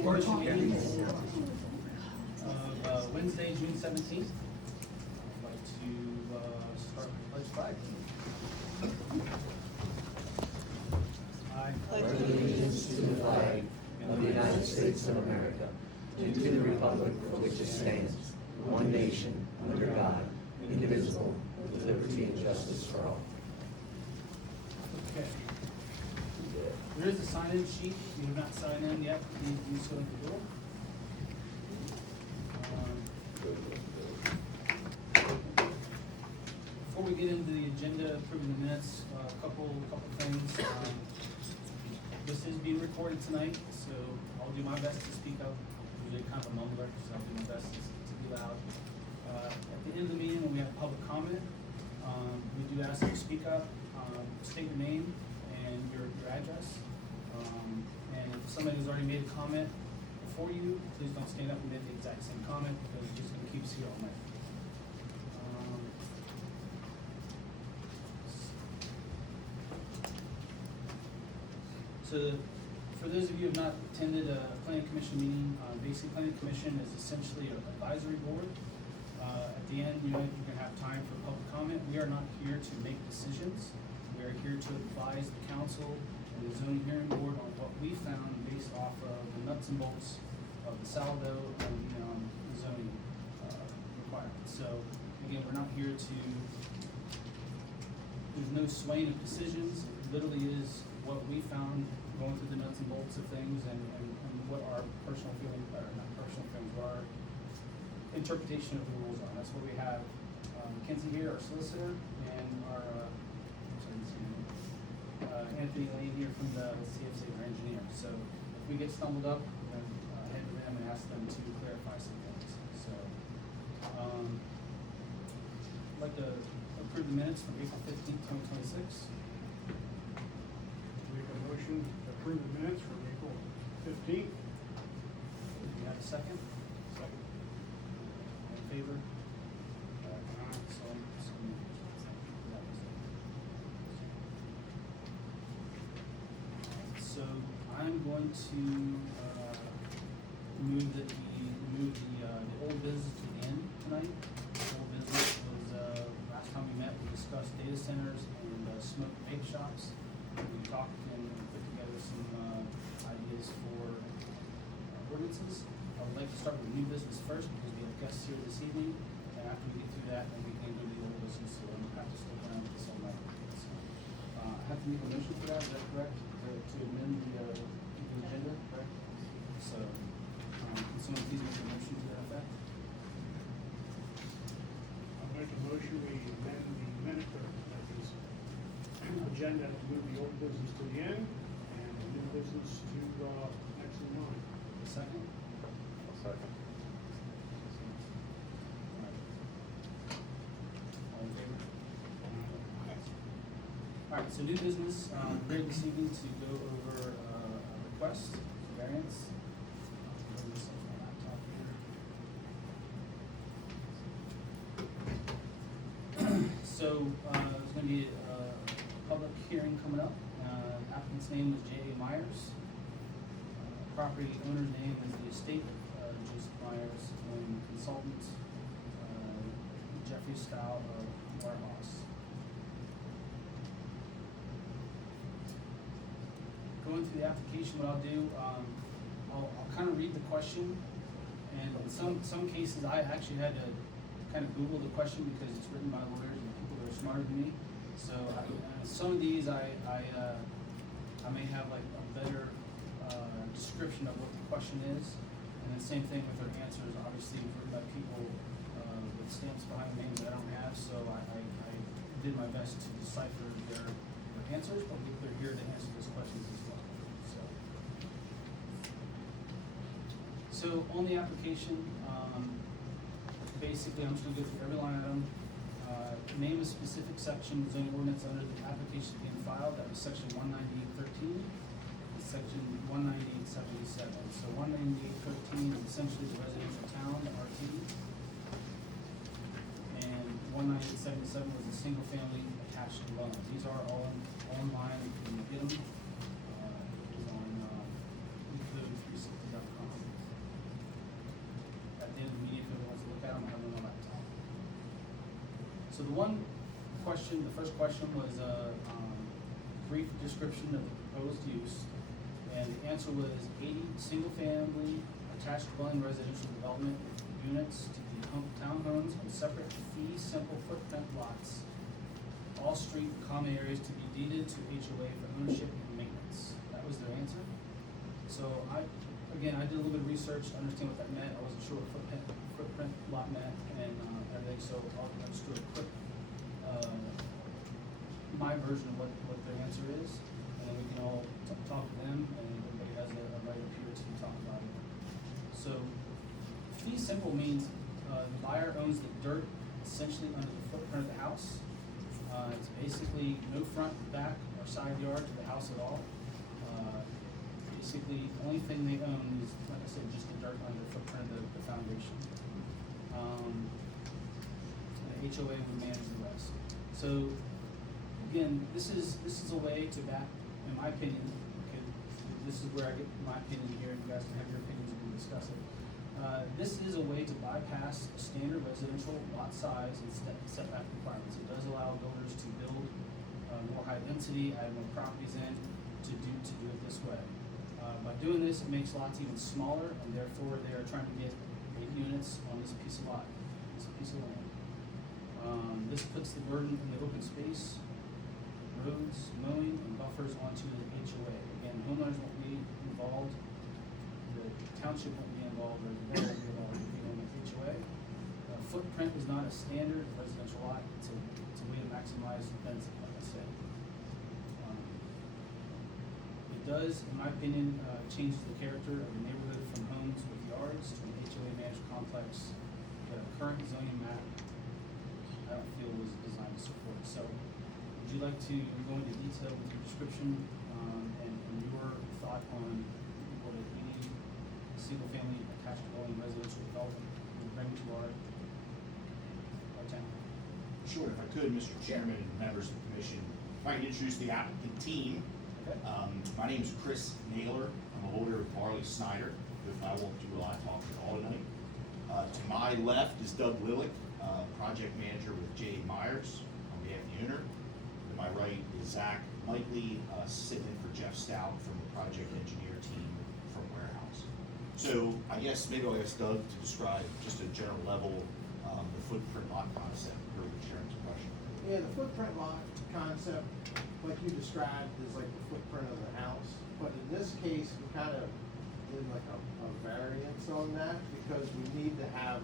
Virtual meeting of Wednesday, June 17th. I'd like to start with the pledge flag. I pledge allegiance to the flag of the United States of America and to the republic for which it stands, one nation, under God, indivisible, with liberty and justice for all. Okay. There is a sign-in sheet. If you have not signed in yet, please do so at the door. Before we get into the agenda, approving the minutes, a couple things. This is being recorded tonight, so I'll do my best to speak up. I'm usually kind of a mumbler, so I'll do my best to be loud. At the end of the meeting, when we have public comment, we do ask that you speak up, state your name and your address. And if somebody has already made a comment before you, please don't stand up and make the exact same comment, because it's just going to keep us here all night. So, for those of you who have not attended a planning commission meeting, basically planning commission is essentially an advisory board. At the end, you can have time for public comment. We are not here to make decisions. We are here to advise the council and the zoning hearing board on what we found based off of the nuts and bolts of the saldo and the zoning requirements. So again, we're not here to, there's no swaying of decisions. It literally is what we found going through the nuts and bolts of things and what our personal feelings, or not personal feelings, what our interpretation of the rules are. That's what we have Mackenzie here, our solicitor, and our Anthony Lane here from the CFC, our engineer. So if we get stumbled up, we're going to head to them and ask them to clarify some things. So I'd like to approve the minutes from April 15th, 2026. Make a motion to approve the minutes from April 15th. Do you have a second? Second. All in favor? So I'm going to move the old business to the end tonight. The old business was, last time we met, we discussed data centers and smoke vape shops. We talked and put together some ideas for ordinances. I would like to start with new business first because we have guests here this evening. And after we get through that, then we can go to the old business, so I don't have to stick around with this all night. So, I have to make a motion for that, is that correct? To amend the agenda, correct? So, can someone please make a motion to that effect? I'll make a motion, we amend the minute of this agenda to move the old business to the end and the new business to next in line. A second? I'll second. All in favor? All right, so new business, we're here this evening to go over a request, variance. I'll bring this up on my laptop here. So, there's gonna be a public hearing coming up. Applicant's name is J.A. Myers. Property owner's name is the estate, Joseph Myers, and consultant, Jeffrey Style of Warehouse. Going through the application, what I'll do, I'll kind of read the question, and in some cases, I actually had to kind of Google the question because it's written by lawyers and people that are smarter than me. So some of these, I may have like a better description of what the question is, and then same thing with their answers. Obviously, written by people with stamps behind the names that I don't have, so I did my best to decipher their answers, but they're here to answer those questions as well. So on the application, basically I'm just going to go through every line item. Name a specific section zoning ordinance under the application being filed. That was section 198.13. Section 198.77. So 198.13 is essentially the residential town, the RT. And 198.77 was a single family attached dwelling. These are all online, you can get them. It is on code360.com. So the one question, the first question was a brief description of the proposed use. And the answer was 80 single-family attached dwelling residential development units to be townhomes on separate fee simple footprint lots. All street common areas to be deeded to HOA for ownership and maintenance. That was their answer. So I did a little bit of research to understand what that meant. I wasn't sure what footprint lot meant and everything, so I'll just do a quick, my version of what their answer is, and then we can all talk to them, and everybody has a right up here to talk about it. So, fee simple means, the buyer owns the dirt essentially under the footprint of the house. It's basically no front, back, or side yard to the house at all. Basically, the only thing they own is, like I said, just the dirt under the footprint of the foundation. The HOA would manage the rest. So, again, this is a way to back, in my opinion, okay, this is where I get my opinion here, and you guys can have your opinions and we can discuss it. This is a way to bypass standard residential lot size and setback requirements. It does allow builders to build more high density, add more properties in, to do it this way. By doing this, it makes lots even smaller, and therefore they are trying to get 8 units on this piece of lot, this piece of land. This puts the burden in the open space, roads, mowing, and buffers onto the HOA. Again, homeowners won't be involved, the township won't be involved, or the board won't be involved in the HOA. Footprint is not a standard residential lot, it's a way to maximize density, like I said. It does, in my opinion, change the character of the neighborhood from homes with yards to an HOA managed complex that a current zoning map I don't feel was designed to support. So, would you like to go into detail with your description and your thought on what any single-family attached dwelling residential development would bring to our town? Sure, if I could, Mr. Chairman and members of the commission, if I could introduce the applicant team. Okay. My name is Chris Naylor. I'm a lawyer with Barley Snyder, with I won't do a lot of talking at all tonight. To my left is Doug Lillick, project manager with J. Myers on behalf of the owner. To my right is Zach Mikley, sitting in for Jeff Stout from the project engineer team from Warehouse. So I guess maybe I'll ask Doug to describe just a general level, the footprint lot concept, or Sharon's question. Yeah, the footprint lot concept, like you described, is like the footprint of the house. But in this case, we kind of did like a variance on that because we need to have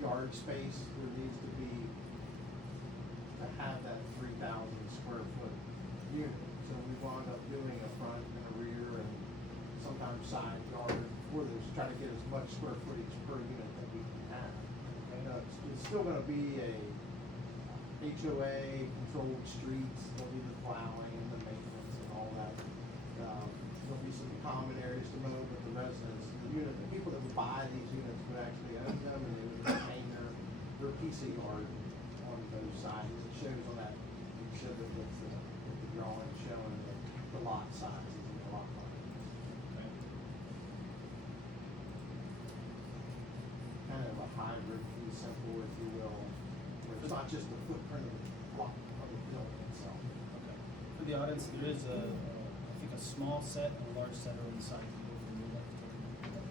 yard space. There needs to be, to have that 3,000 square foot unit. So we wound up doing a front and a rear and sometimes side yard for those, try to get as much square footage per unit that we can have. And it's still gonna be a HOA controlled streets, there'll be the plowing and the maintenance and all that. There'll be some common areas to mow, but the residents, the people that would buy these units would actually own them and they would maintain their piece of yard on both sides. It shows on that exhibit with the drawing showing the lot sizes and the lot line. Okay. Kind of a hybrid fee simple, if you will, where it's not just the footprint of the block of the building itself. Okay. For the audience, there is I think a small set and a large set are inside the building. We'd like to take a look at that.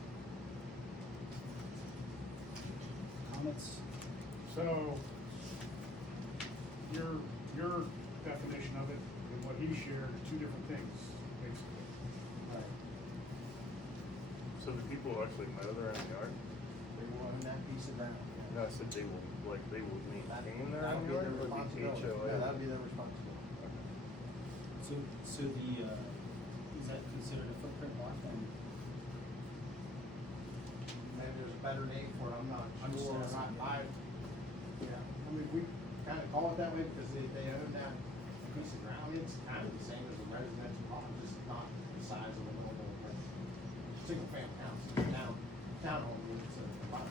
Comments? So, your definition of it and what he shared are two different things, basically. Right. So the people who actually mow their own yard? They will own that piece of ground. No, I said they will maintain their That'll own be yard, their or would be responsibility. HOA? Yeah, that'll be their responsibility. So the, is that considered a footprint lot then? Maybe there's a better name for it, I'm not I'm just sure. asking. Yeah, I mean, we kind of call it that way because they own that piece of ground. It's kind of the same as a residential lot, just not the size of a normal single family house. Townhome units are combined.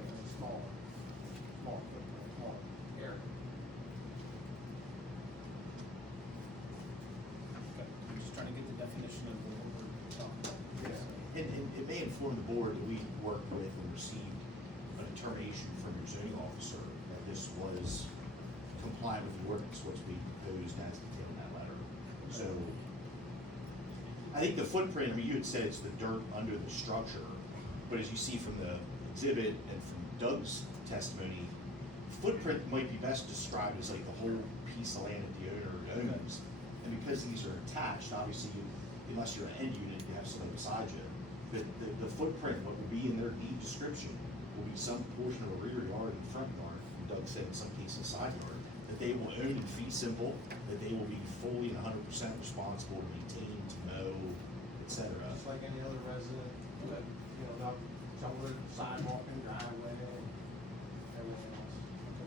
They're a small footprint, small area. Okay, I'm just trying to get the definition of what we're talking about. Yeah. And it may inform the board that we worked with and received a determination from your zoning officer that this was compliant with the ordinance, what's being proposed as detailed in that letter. So, I think the footprint, I mean, you had said it's the dirt under the structure, but as you see from the exhibit and from Doug's testimony, footprint might be best described as like the whole piece of land that the owner owns. And because these are attached, obviously, unless you're an end unit, you have something beside you. The footprint, what would be in their deed description, will be some portion of a rear yard and front yard, and Doug said in some cases side yard, that they will own in fee simple, that they will be fully and 100% responsible to maintain, to mow, et cetera. Just like any other resident, but, you know, not shoulder, sidewalk and driveway and everything else.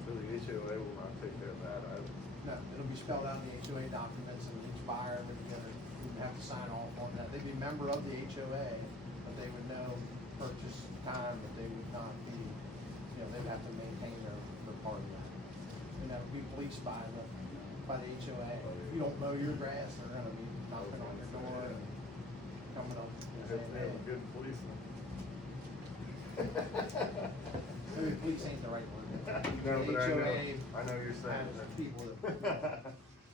So the HOA will not take care of that either. No, it'll be spelled out in the HOA documents, and each buyer would have to sign off on that. They'd be a member of the HOA, but they would know purchase time, but they would not be, you know, they'd have to maintain their part of that. And that would be policed by the HOA. If you don't mow your grass, they're gonna be knocking on your door and coming up. I hope they have a good policeman. Maybe police ain't the right word. No, but HOA I know you're saying has that. people that.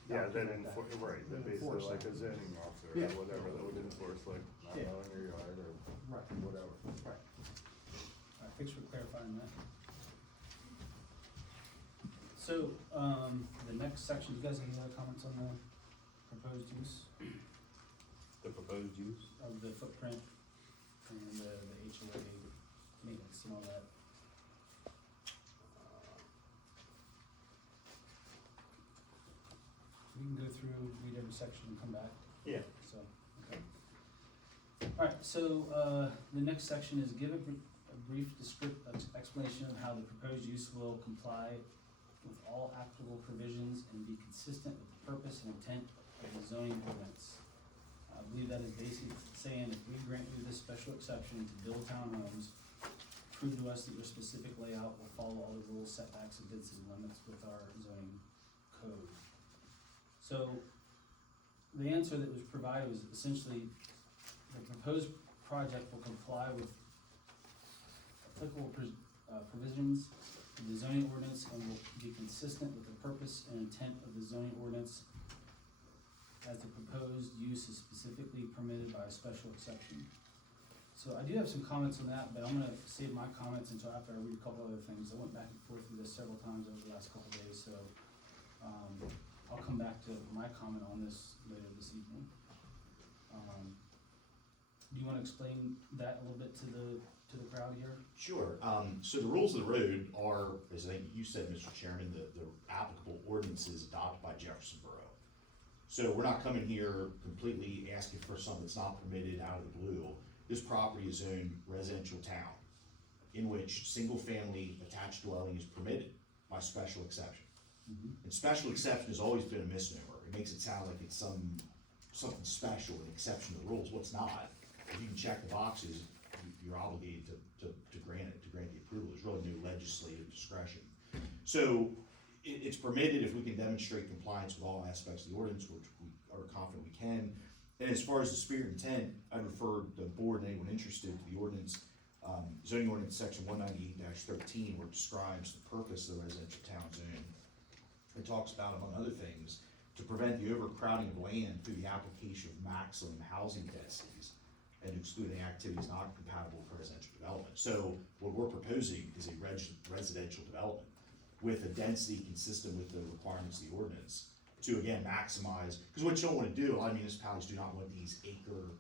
Yeah, that document right, that basically Enforce like a that. zoning officer Yeah. or whatever that would enforce like not Yeah. mowing your yard or Right. whatever. Right. All right, thanks for clarifying that. So, the next section, you guys have any other comments on the proposed use The proposed use? of the footprint and the HOA maintenance and all that? We can go through, read every section and come back, Yeah. so, okay. Alright, so, the next section is give a brief explanation of how the proposed use will comply with all applicable provisions and be consistent with the purpose and intent of the zoning ordinance. I believe that is basically saying if we grant you this special exception to build townhomes, prove to us that your specific layout will follow all the rules, setbacks, and density limits with our zoning code. So, the answer that was provided was essentially, the proposed project will comply with applicable provisions of the zoning ordinance and will be consistent with the purpose and intent of the zoning ordinance as the proposed use is specifically permitted by a special exception. So I do have some comments on that, but I'm gonna save my comments until after I read a couple other things. I went back and forth with this several times over the last couple of days, so, I'll come back to my comment on this later this evening. Do you wanna explain that a little bit to the crowd here? Sure. So the rules of the road are, as I think you said, Mr. Chairman, the applicable ordinances adopted by Jefferson Borough. So we're not coming here completely asking for something that's not permitted out of the blue. This property is zoned residential town, in which single-family attached dwelling is permitted by special exception. And special exception has always been a misnomer. It makes it sound like it's something special, an exception to the rules. Well, it's not. If you can check the boxes, you're obligated to grant it, to grant the approval. There's really no legislative discretion. So it's permitted if we can demonstrate compliance with all aspects of the ordinance, which we are confident we can. And as far as the spirit and intent, I refer the board and anyone interested to the ordinance, zoning ordinance section 198-13, where it describes the purpose of the residential town zone. It talks about, among other things, to prevent the overcrowding of land through the application of maximum housing densities and to exclude any activities not compatible with residential development. So what we're proposing is a residential development with a density consistent with the requirements of the ordinance to, again, maximize, because what you don't want to do, a lot of municipalities do not want these acre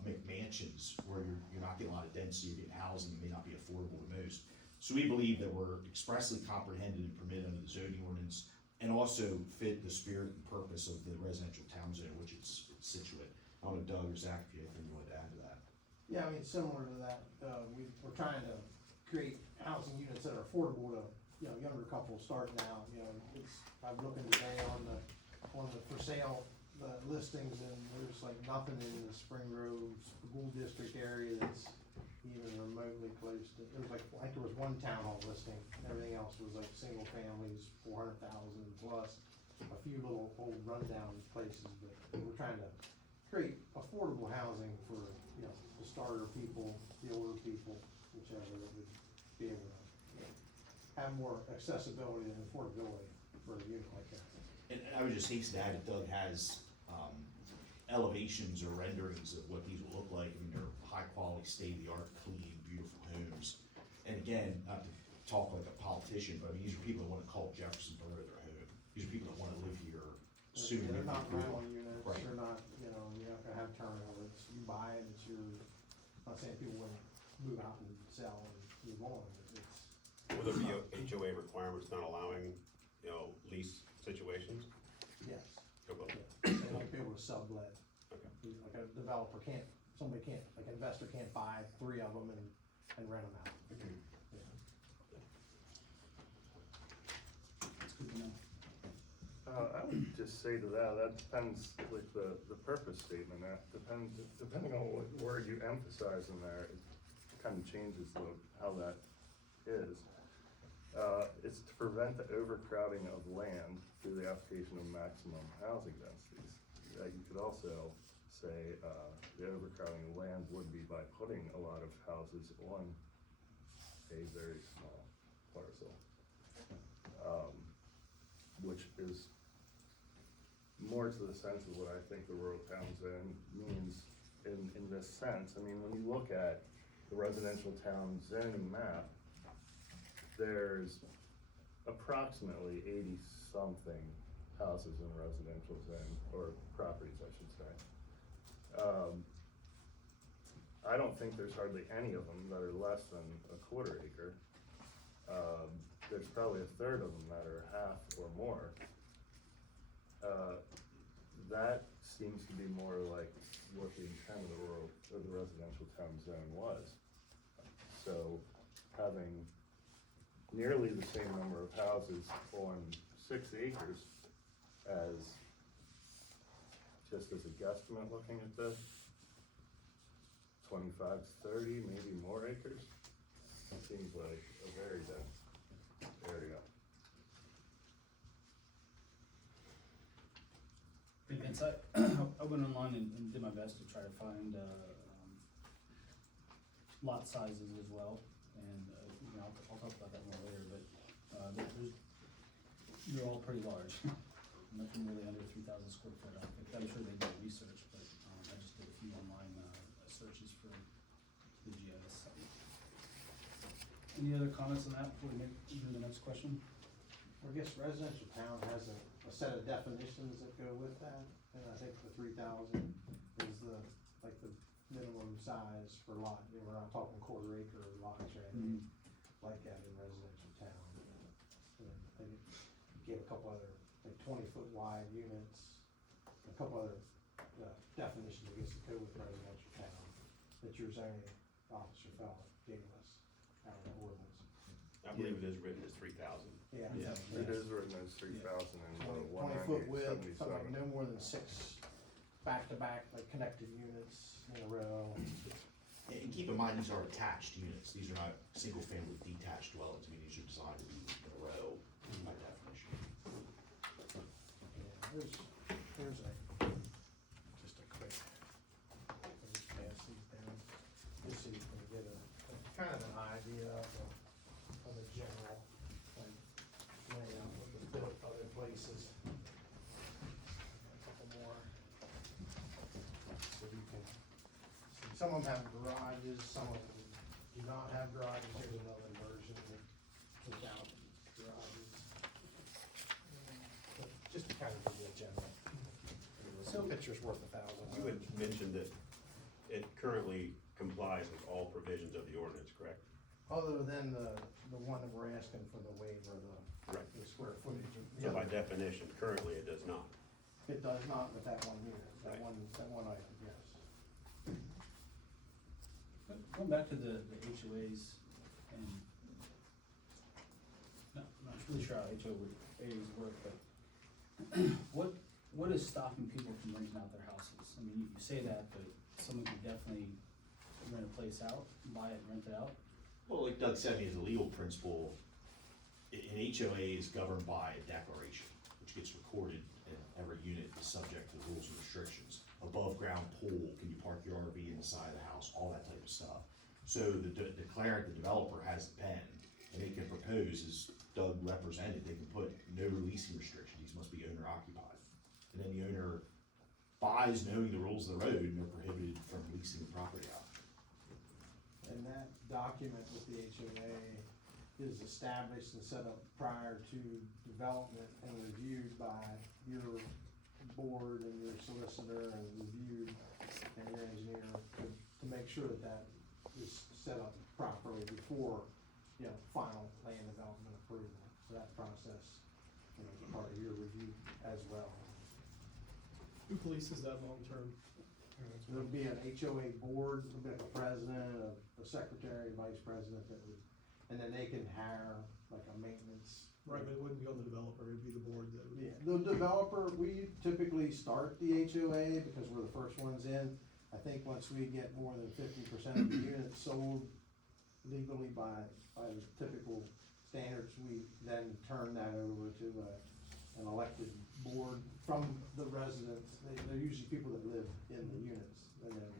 McMansions where you're not getting a lot of density, you're getting housing that may not be affordable to most. So we believe that we're expressly comprehended and permitted under the zoning ordinance and also fit the spirit and purpose of the residential town zone, which it's situate. I don't know, Doug or Zach, if you have anything you want to add to that. Yeah, I mean, similar to that, we're trying to create housing units that are affordable to, you know, younger couples starting out, you know, I'm looking today on the for sale, listings, and there's like nothing in the Spring Grove School District area that's even remotely close to, there was like there was one townhome listing, everything else was like single families, 400,000 plus, a few little old rundown places, but we're trying to create affordable housing for, you know, the starter people, the older people, whichever that would be able to have more accessibility and affordability for a unit like that. And I would just hasten to add that Doug has, elevations or renderings of what these will look like. I mean, they're high quality, state of the art, clean, beautiful homes. And again, not to talk like a politician, but I mean, these are people that wanna call Jefferson Borough their home. These are people that wanna live here soon. They're not maybe. rental units, Right. they're not, you're not gonna have turnover, it's, you buy it, it's yours. I'm not saying people wouldn't move out and sell and move on, but it's, Will there be HOA requirements not allowing, lease situations? yes. Or both? They like to be able to sublet. Okay. Like a developer can't, somebody can't, like an investor can't buy 3 of them and rent them out. Yeah. It's good to know. I would just say to that depends, like the purpose statement, that depending on what word you emphasize in there, it kind of changes how that is. It's to prevent the overcrowding of land through the application of maximum housing densities. You could also say, the overcrowding of land would be by putting a lot of houses on a very small parcel. Which is more to the sense of what I think the rural town zone means in this sense. I mean, when you look at the residential town zoning map, there's approximately 80-something houses in residential zone, or properties, I should say. I don't think there's hardly any of them that are less than a quarter acre. There's probably a third of them that are half or more. That seems to be more like what the intent of the rural, or the residential town zone was. So having nearly the same number of houses on 6 acres as, just as a guesstimate looking at this, 25 to 30, maybe more acres, seems like a very dense area. Vince, I went online and did my best to try to find, lot sizes as well, and, I'll talk about that more later, but, you're all pretty large. Nothing really under 3,000 square foot. I'm sure they did research, but, I just did a few online, searches for the GIS site. Any other comments on that before we move to the next question? I guess residential town has a set of definitions that go with that, and I think the 3,000 is the minimum size for lot, we're not talking quarter acre lots or anything like that in residential town. And I think it gave a couple other, like 20-foot wide units, a couple other definitions, I guess, to go with residential town, that your zoning officer felt gave us out of the ordinance. I believe it is written as 3,000. Yeah. It is written as 3,000 and 20-foot width, something like 198.77. no more than 6 back-to-back, like connected units in a row. And keep in mind, these are attached units. These are not single-family detached dwellings. I mean, these are designed to be in a row by definition. Yeah, here's just a quick, I'll just pass these down, just so you can get a kind of an idea of the general, like, layout of the built other places. A couple more. So you can see, some of them have garages, some of them do not have garages. Here's another version without garages. But just to kind of give you a general. So- Picture's worth 1,000. You had mentioned that it currently complies with all provisions of the ordinance, correct? Other than the one that we're asking for the waiver, Right. the square footage. of- So by definition, currently it does not. It does not with that one unit, that Right. one item, yes. Going back to the HOAs, and I'm not really sure how HOAs work, but what is stopping people from renting out their houses? I mean, you say that, but someone could definitely rent a place out, buy it, rent it out. Well, like Doug said, as a legal principle, an HOA is governed by a declaration, which gets recorded, and every unit is subject to rules and restrictions. Above ground pool, can you park your RV inside the house, all that type of stuff. So the declarant, the developer has the pen, And they can propose, as Doug represented, they can put no leasing restriction, these must be owner occupied. And then the owner buys knowing the rules of the road, and they're prohibited from leasing the property out. And that document with the HOA is established and set up prior to development and reviewed by your board and your solicitor and reviewed and your engineer to make sure that that is set up properly before, you know, final land development approval. So that process, you know, is part of your review as well. Who polices that long-term? There'll be an HOA board, there'll be a president, a secretary, vice president that would, and then they can hire like a maintenance. Right, but it wouldn't be on the developer, it'd be the board that would. Yeah, the developer, we typically start the HOA because we're the first ones in. I think once we get more than 50% of the units sold legally by the typical standards, we then turn that over to an elected board from the residents. They're usually people that live in the units, and then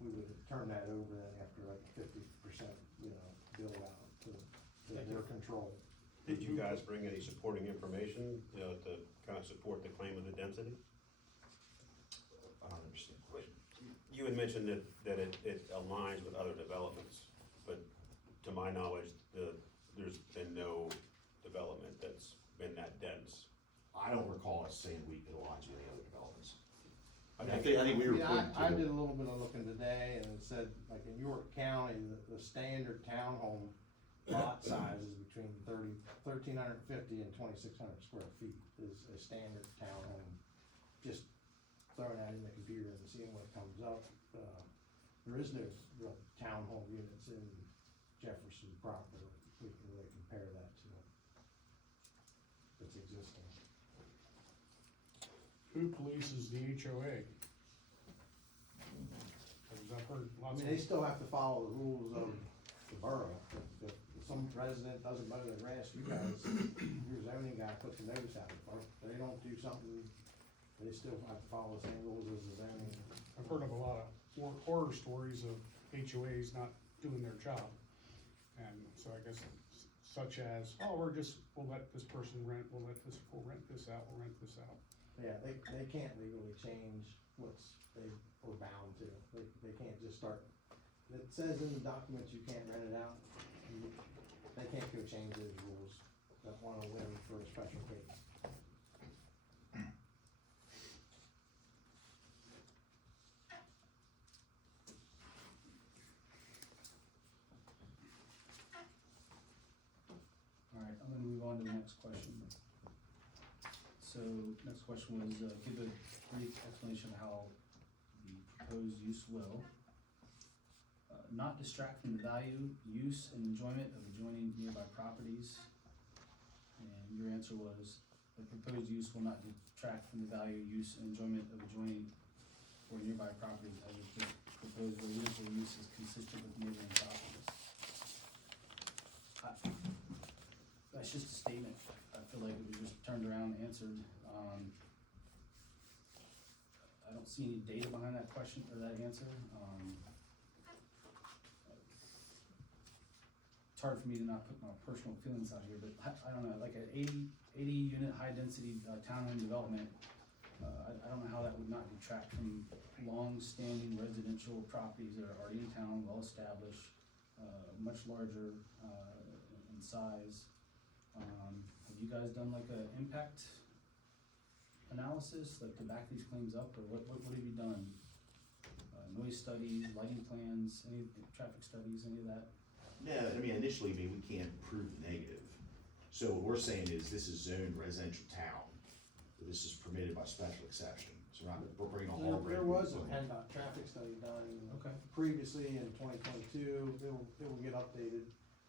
we would turn that over then after like 50%, you know, build out to their control. Did you guys bring any supporting information, to kind of support the claim of the density? I don't understand the question. You had mentioned that it aligns with other developments, but to my knowledge, there's been no development that's been that dense. I don't recall us saying it aligns with any other developments. I think we were. I did a little bit of looking today, and it said, like in York County, the standard townhome lot size is between 1,350 and 2,600 square feet is a standard townhome. Just throwing that in the computer and seeing what comes up. There is no real townhome units in Jefferson proper. We can really compare that to what's existing. Who polices the HOA? Because I've heard I lots mean, of. they still have to follow the rules of the borough. If some resident doesn't mow their grass, you guys, your zoning guy puts a notice out. Or if they don't do something, they still have to follow the same rules as the zoning. I've heard of a lot of horror stories of HOAs not doing their job. And so I guess such as, oh, we'll let this person rent, we'll rent this out, we'll rent this out. Yeah, they can't legally change what's they were bound to. They can't just start, it says in the documents you can't rent it out. They can't go change those rules. Don't wanna win for a special case. Alright, I'm gonna move on to the next question. So, next question was, give a brief explanation of how the proposed use will not distract from the value, use, and enjoyment of adjoining nearby properties. And your answer was, the proposed use will not detract from the value, use, and enjoyment of adjoining or nearby properties as the proposed residential use is consistent with neighboring properties. That's just a statement. I feel like it was just turned around and answered. I don't see any data behind that question or that answer. It's hard for me to not put my personal feelings out here, but I don't know, like an 80 unit high density townhome development, I don't know how that would not detract from long-standing residential properties that are already in town, well-established, much larger in size. Have you guys done like an impact analysis, like to back these claims up, or what have you done? Noise studies, lighting plans, any traffic studies, any of that? Yeah, I mean, initially, we can't prove the negative. So what we're saying is this is zoned residential town. This is permitted by special exception. So we're bringing a whole. There was a PennDOT traffic study done Okay. previously in 2022. It will get updated,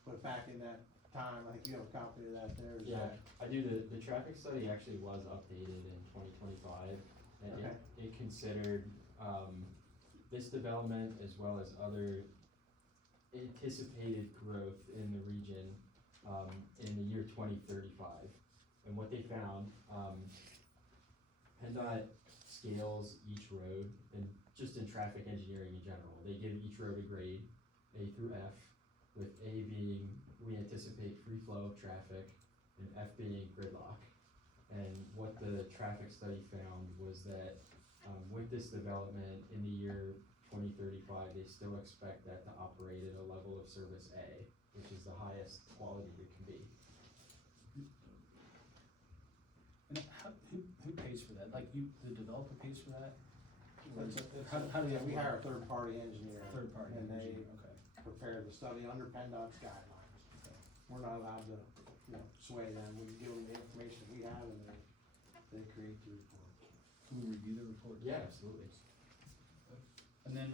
but back in that time, I think you have a copy of that there. Yeah, I do. The traffic study actually was updated in 2025, and Okay. it considered this development as well as other anticipated growth in the region in the year 2035. And what they found, PennDOT scales each road, and just in traffic engineering in general, they give each road a grade, A through F, with A being we anticipate free flow of traffic and F being gridlock. And what the traffic study found was that, with this development in the year 2035, they still expect that to operate at a level of service A, which is the highest quality it can be. And who pays for that? Like the developer pays for that? Or It's is- a- it's How a- do yeah, they? we hire a third-party engineer. Third party And they engineer, okay. prepare the study under PennDOT's guidelines. We're not allowed to, sway them. We give them the information we have and they create the report. Can we review the report? Absolutely. And then,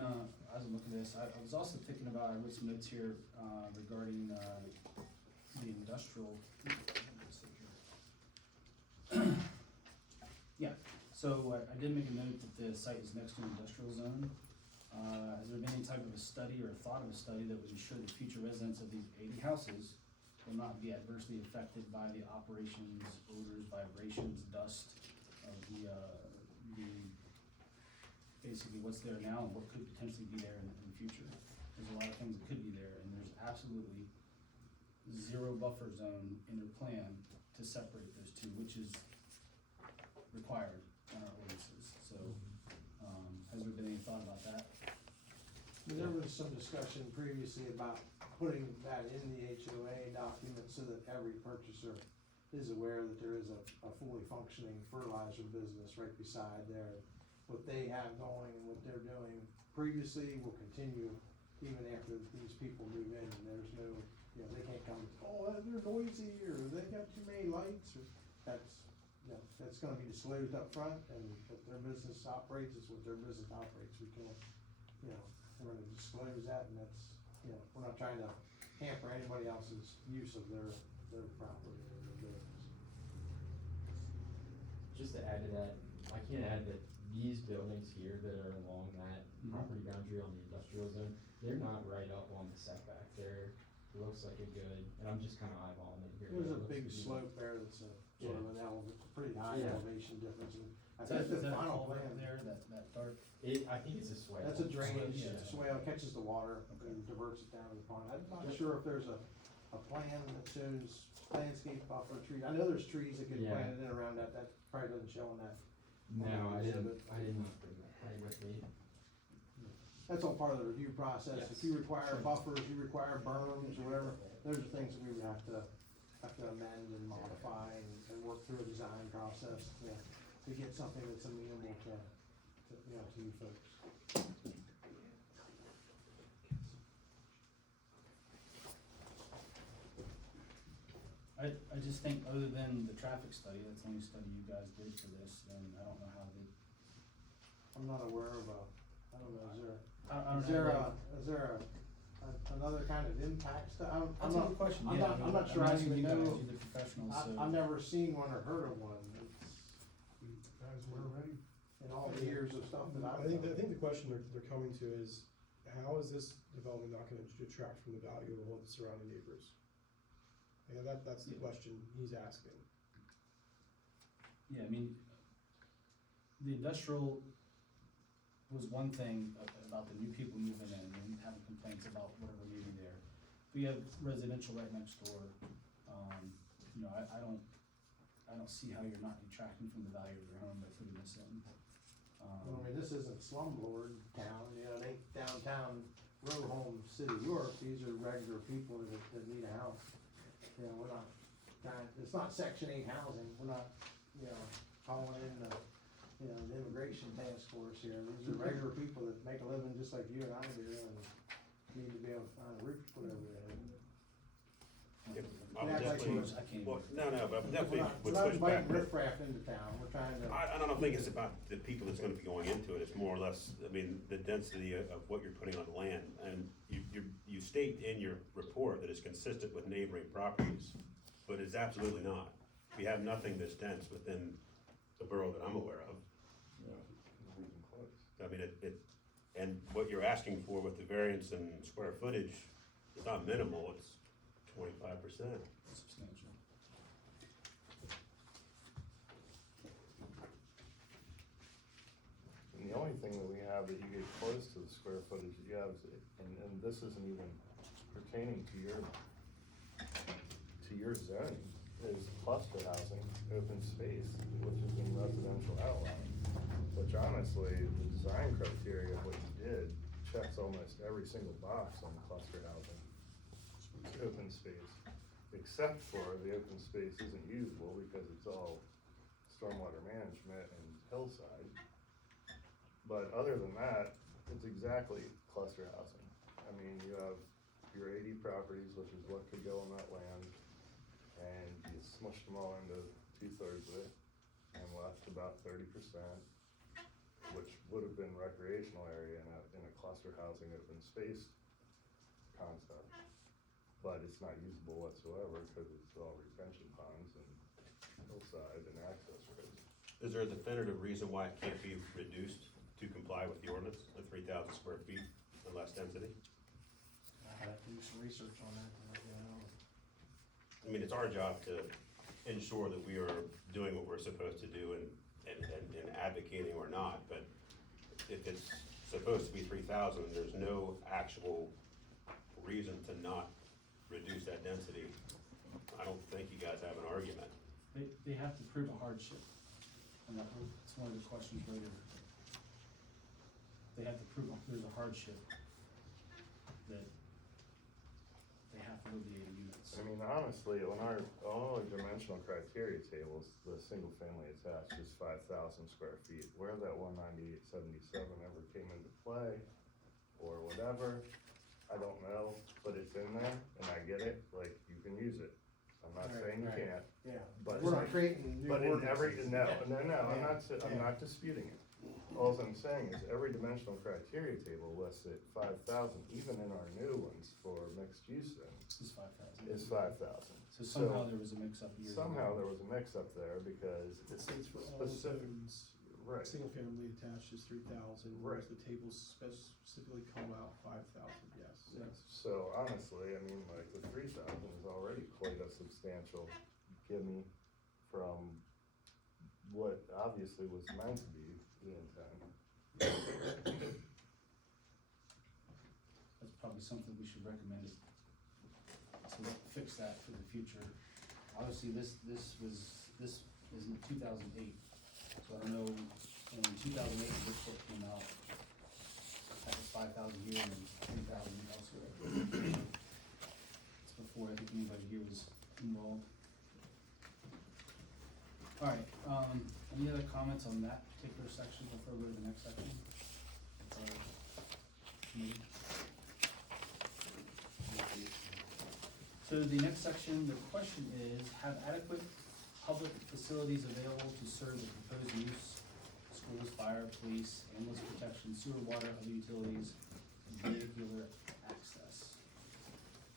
as I look at this, I was also thinking about, I wrote some notes here, regarding, the industrial. Yeah, so I did make a note that the site is next to an industrial zone. Has there been any type of a study or thought of a study that would ensure that future residents of these 80 houses will not be adversely affected by the operations, odors, vibrations, dust of the basically what's there now and what could potentially be there in the future? There's a lot of things that could be there, and there's absolutely zero buffer zone in their plan to separate those two, which is required in our ordinances, so, has there been any thought about that? There was some discussion previously about putting that in the HOA document so that every purchaser is aware that there is a fully functioning fertilizer business right beside there. What they have going and what they're doing previously will continue even after these people move in, and there's no, they can't come, they're noisy, or they got too many lights, or that's gonna be disclosed up front, and what their business operates is what their business operates. We can't, we're gonna disclose that, and that's, we're not trying to hamper anybody else's use of their property or their business. Just to add to that, I can add that these buildings here that are along that property boundary on the industrial zone, they're not right up on the setback. It looks like a good, and I'm just kinda eyeballing it here. There's but a it looks big to be- slope there that's sort of a pretty high Yeah. elevation difference, and I Is that, think the is that a final culvert plan. there, that dark? I think it's a swale. That's a drainage, Yeah. swale, catches the water and diverts it down to the pond. I'm not sure if there's a plan that shows landscape buffer trees. I know there's trees that get Yeah. planted in around that probably doesn't show on that. No, I didn't Exhibit. bring that plan with me. That's all part of the review process. If Yes. you require Sure. buffers, you require berms or whatever, those are things that we would have to amend and modify and work through a design process, to get something that's amenable to you folks. I just think other than the traffic study, that's the only study you guys did for this, then I don't know how they, I'm not aware of I don't know, I don't is know. there another kind of impact I'm That's a not, good question, I'm yeah. not, I'm not sure I asking even you guys, know. you're the professionals, so. I've never seen one or heard of one. Guys, we're ready. In all the years of stuff that I've I think done. the question they're coming to is, how is this development not gonna detract from the value of all the surrounding neighbors? And that's the Yeah. question he's asking. Yeah, I mean, the industrial was one thing about the new people moving in and having complaints about whatever may be there. We have residential right next door, I don't see how you're not detracting from the value of your home by putting this in. Well, I mean, this isn't slumlord town, it ain't downtown row home city York, these are regular people that need a house. We're not it's not section 8 housing, we're not, calling in the immigration task force here. These are regular people that make a living just like you and I do, and need to be able to find a roof to put over their head. Yep, Yeah, I would like definitely, yours, I can't. well, no, but I We're definitely not would push back. inviting riffraff into town, we're trying to. I don't think it's about the people that's gonna be going into it, it's more or less, the density of what you're putting on land. And you state in your report that it's consistent with neighboring properties, but it's absolutely not. We have nothing this dense within the borough that I'm aware of. I mean, and what you're asking for with the variance in square footage is not minimal, it's 25%. Substantial. And the only thing that we have that you get close to the square footage that you have, and this isn't even pertaining to your to your zoning is cluster housing, open space, which is in residential outline. Which honestly, the design criteria of what you did checks almost every single box on cluster housing. It's open space, except for the open space isn't usable because it's all stormwater management and hillside. But other than that, it's exactly cluster housing. I mean, you have your 80 properties, which is what could go on that land, and you smushed them all into 2/3 of it, and left about 30%, which would have been recreational area in a cluster housing open space concept. But it's not usable whatsoever because it's all retention ponds and hillside and access roads. Is there a definitive reason why it can't be reduced to comply with the ordinance, the 3,000 square feet and less density? I'd have to do some research on that, I mean, it's our job to ensure that we are doing what we're supposed to do and advocating or not, but if it's supposed to be 3,000, there's no actual reason to not reduce that density. I don't think you guys have an argument. They have to prove a hardship, and that's one of the questions later. They have to prove there's a hardship that they have to live the 80 units. I mean, honestly, on all our dimensional criteria tables, the single family attached is 5,000 square feet. Where that 198.77 ever came into play, or whatever, I don't know, but it's in there, and I get it, like, you can use it. I'm not Right, saying you right. can't, yeah. but. We're not creating new But in every, ordinances. no, I'm Yeah. not disputing it. All I'm saying is every dimensional criteria table lists it 5,000, even in our new ones for mixed use zones, This is 5,000. is 5,000. So somehow there was a mix-up years ago. Somehow there was a mix-up there because It states for all specific, zones, right, single family attached is 3,000, whereas Right. the tables specifically call out 5,000, yes. yes. So honestly, I mean, like, the 3,000 is already quite a substantial gimme from what obviously was meant to be the intent. That's probably something we should recommend to fix that for the future. Obviously, this is in 2008, so I don't know, in 2008, this book came out, that was 5,000 here and 3,000 elsewhere. It's before I think anybody here was involved. Alright, any other comments on that particular section before we go to the next section? Me? So the next section, the question is, have adequate public facilities available to serve the proposed use, schools, fire, police, ambulance protection, sewer, water, other utilities, and vehicular access?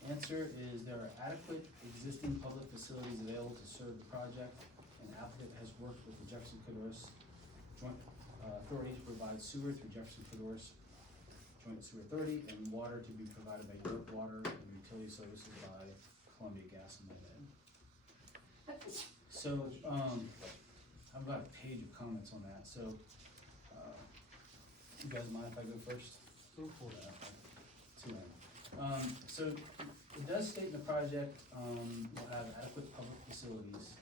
Answer is there are adequate existing public facilities available to serve the project, and applicant has worked with the Jefferson Joint Authority to provide sewer through Jefferson Joint Sewer Authority, and water to be provided by York Water and utility services by Columbia Gas and Med. So, I've got a page of comments on that, so, you guys mind if I go first? Go for it. So it does state in the project, will have adequate public facilities.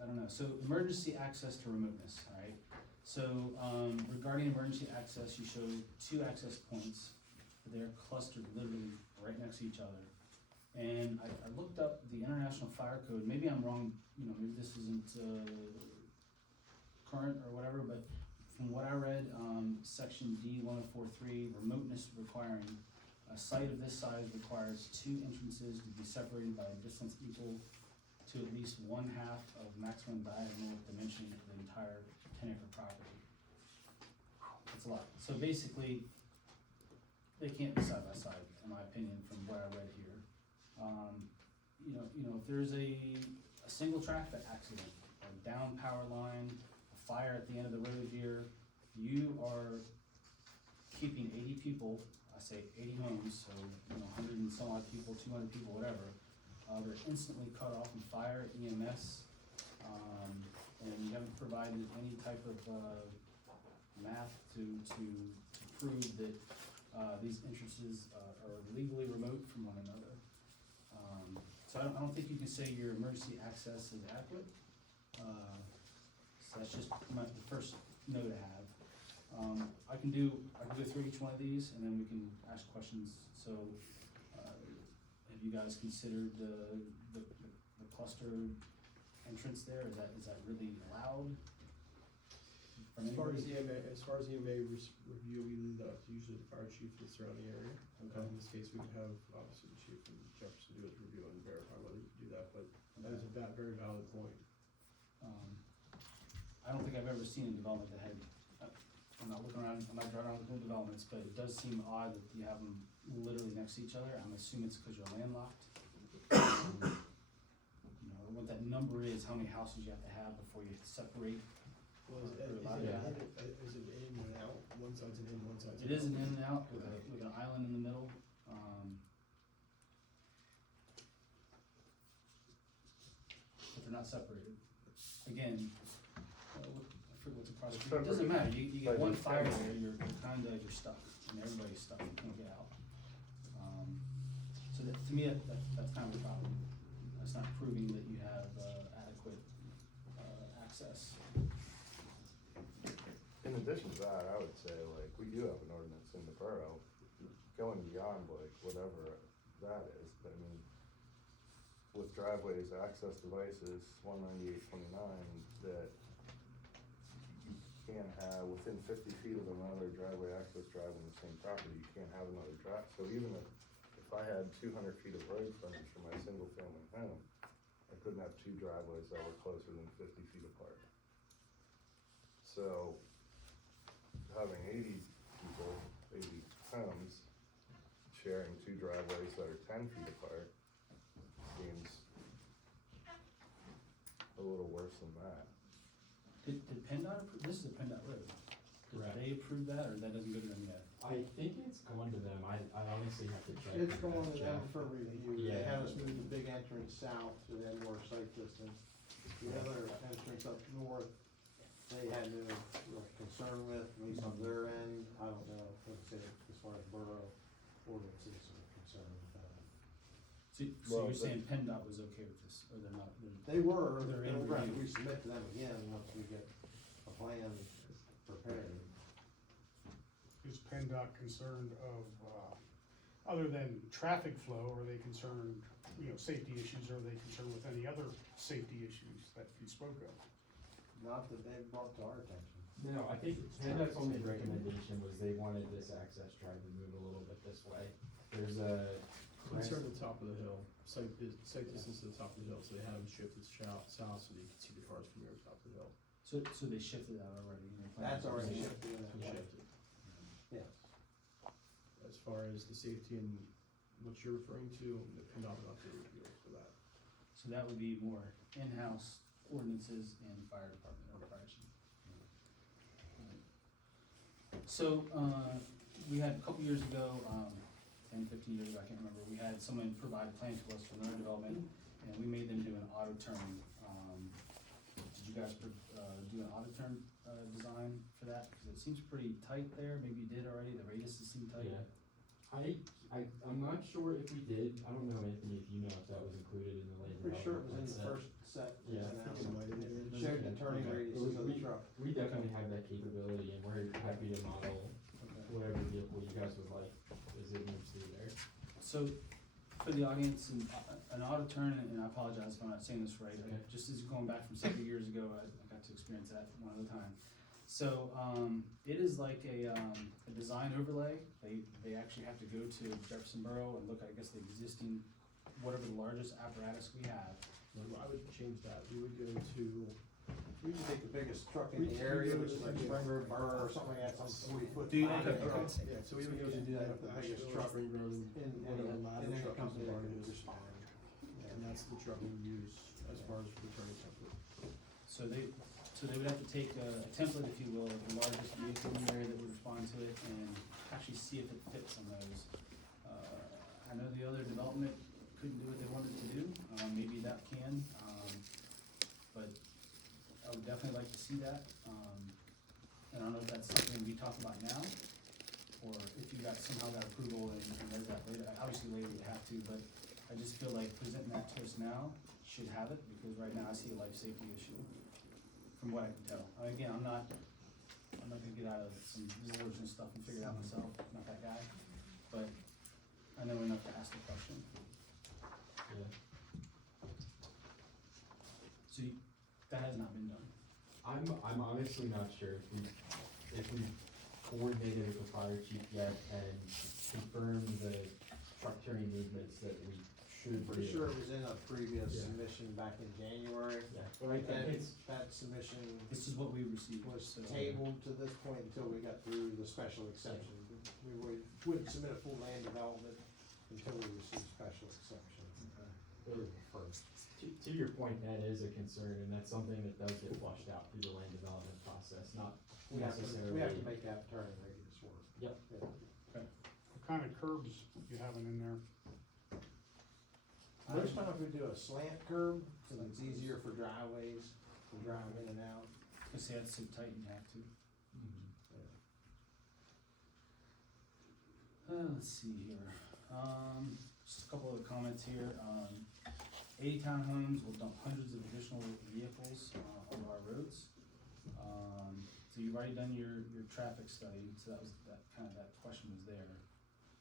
I don't know, so emergency access to remoteness, alright? So, regarding emergency access, you show 2 access points, they're clustered literally right next to each other. And I looked up the International Fire Code, maybe I'm wrong, you know, maybe this isn't, current or whatever, but from what I read, section D1043, remoteness requiring, a site of this size requires 2 entrances to be separated by a distance equal to at least 1/2 of maximum diagonal dimension of the entire 10-acre property. That's a lot. So basically, they can't be side by side, in my opinion, from what I read here. You know, if there's a single traffic accident, a down power line, a fire at the end of the road here, you are keeping 80 people, I say 80 homes, so, you know, 100 and some odd people, 200 people, whatever, they're instantly cut off from fire, EMS, and you haven't provided any type of, math to prove that these entrances, are legally remote from one another. So I don't think you can say your emergency access is adequate. So that's just the first note I have. I can go through each one of these and then we can ask questions. So, have you guys considered the cluster entrance there? Is that really allowed? from As far as anybody? EMA review, we leave that up to usually the fire chief for the surrounding area. Okay. In this case, we would have obviously the chief from Jefferson do his review and verify whether you can do that, but that is a very valid point. I don't think I've ever seen a development that had, I'm not looking around, I'm not driving around looking at developments, but it does seem odd that you have them literally next to each other. I'm assuming it's because you're landlocked. You know, what that number is, how many houses you have to have before you separate. Well, is Or it allowed to have. in and out? One side's an in, one side's an out? It is an in and out with an island in the middle. But they're not separated. Again, I forget what's across the street. It doesn't matter. You get one fire there, you're you're stuck, and everybody's stuck. You can't get out. So that, to me, that's kind of a problem. That's not proving that you have adequate access. In addition to that, I would say, like, we do have an ordinance in the borough, going beyond, like, whatever that is, I mean, with driveways, access devices, 19829, that you can't have, within 50 feet of another driveway access drive on the same property, you can't have another drive, so even if I had 200 feet of road frontage for my single family home, I couldn't have two driveways that were closer than 50 feet apart. So, having 80 people, 80 homes, sharing two driveways that are 10 feet apart seems a little worse than that. Did PennDOT approve, this is a PennDOT road. Correct. Did they approve that, or that doesn't go to them yet? I think it's going to them, I honestly have to check. It's going to them Jeff. for review, they Yeah. had us move the big entrance south to then more sight distance. The other entrance up north, they had no real concern with, at least on their end, I don't know, like I said, as far as borough ordinances are concerned with that. So Well, you're saying PennDOT was okay with this, or they're not? They were, They're in we're gonna review. resubmit to them again once we get a plan prepared. Is PennDOT concerned of, other than traffic flow, are they concerned, safety issues, or are they concerned with any other safety issues that you spoke of? Not that they've brought to our attention. No, I think PennDOT's only recommendation was they wanted this access drive to move a little bit this way. There's a. Concern the top of the hill, sight distance to the top of the hill, so they had them shifted south so you can see the cars from your top of the hill. So they shifted that already? and they plan That's to- already Yeah. shifted in that way. Shifted. Yes. As far as the safety and what you're referring to, the PennDOT will have to review for that. So that would be more in-house ordinances and fire department or fire chief. So, we had a couple years ago, 10, 15 years ago, I can't remember, we had someone provide a plan to us for another development, and we made them do an auto turn. Did you guys, do an auto turn, design for that? Cause it seems pretty tight there, maybe you did already, the radiuses seem tight. Yeah. I'm not sure if we did, I don't know, Anthony, if you know if that was included in the land Pretty sure it was in development the plan first set. Yeah, I think it might have been. It showed the turning Okay. radiuses of the truck. We definitely have that capability, and we're happy to model Okay. whatever vehicle you guys would like, as it moves through there. So, for the audience, an auto turn, and I apologize if I'm not saying this right, Okay. just as going back from several years ago, I got to experience that one at a time. So, it is like a design overlay, they actually have to go to Jefferson Borough and look at, I guess, the existing, whatever the largest apparatus we have. I would change that, we would go to, We usually take the biggest truck in the area, which is like Springboro Borough or something like that, some 40-foot. Do you- pickup okay, truck. yeah, so we would go We to usually do that the with the biggest Asheville, truck. Springboro, And one of the ladder then it trucks comes is in our and newest. respond. And that's the truck we use as far as returning template. So they would have to take a template, if you will, of the largest vehicle in the area that would respond to it, and actually see if it fits on those. I know the other development couldn't do what they wanted to do, maybe that can, but I would definitely like to see that. And I don't know if that's something we talk about now, or if you guys got, somehow got approval and there's that later, obviously later you have to, but I just feel like presenting that to us now should have it, because right now I see a life safety issue, from what I can tell. Again, I'm not gonna get out of some rules and stuff and figure it out myself, I'm not that guy, but I know enough to ask the question. Yeah. So that has not been done. I'm honestly not sure if we coordinated with the fire chief yet and confirmed the truck turning movements that we should do. Pretty sure it was in a previous Yeah. submission back in January. Yeah, but I That, think it's, that submission This is what we received. was so- tabled to this point until we got through the special exception. We wouldn't submit a full land development until we received special exception. to your point, that is a concern, and that's something that does get flushed out through the land development process, not We have necessarily. to make that turn and radius work. Yep. Yeah. What kind of curbs you having in there? Most times we do a slant curb, so it's easier for driveways to drive in and out. Cause see, that's so tight you have to. Let's see here, just a couple of comments here, 80 townhomes will dump hundreds of additional vehicles, on our roads. So you've already done your traffic study, so that was, that question was there.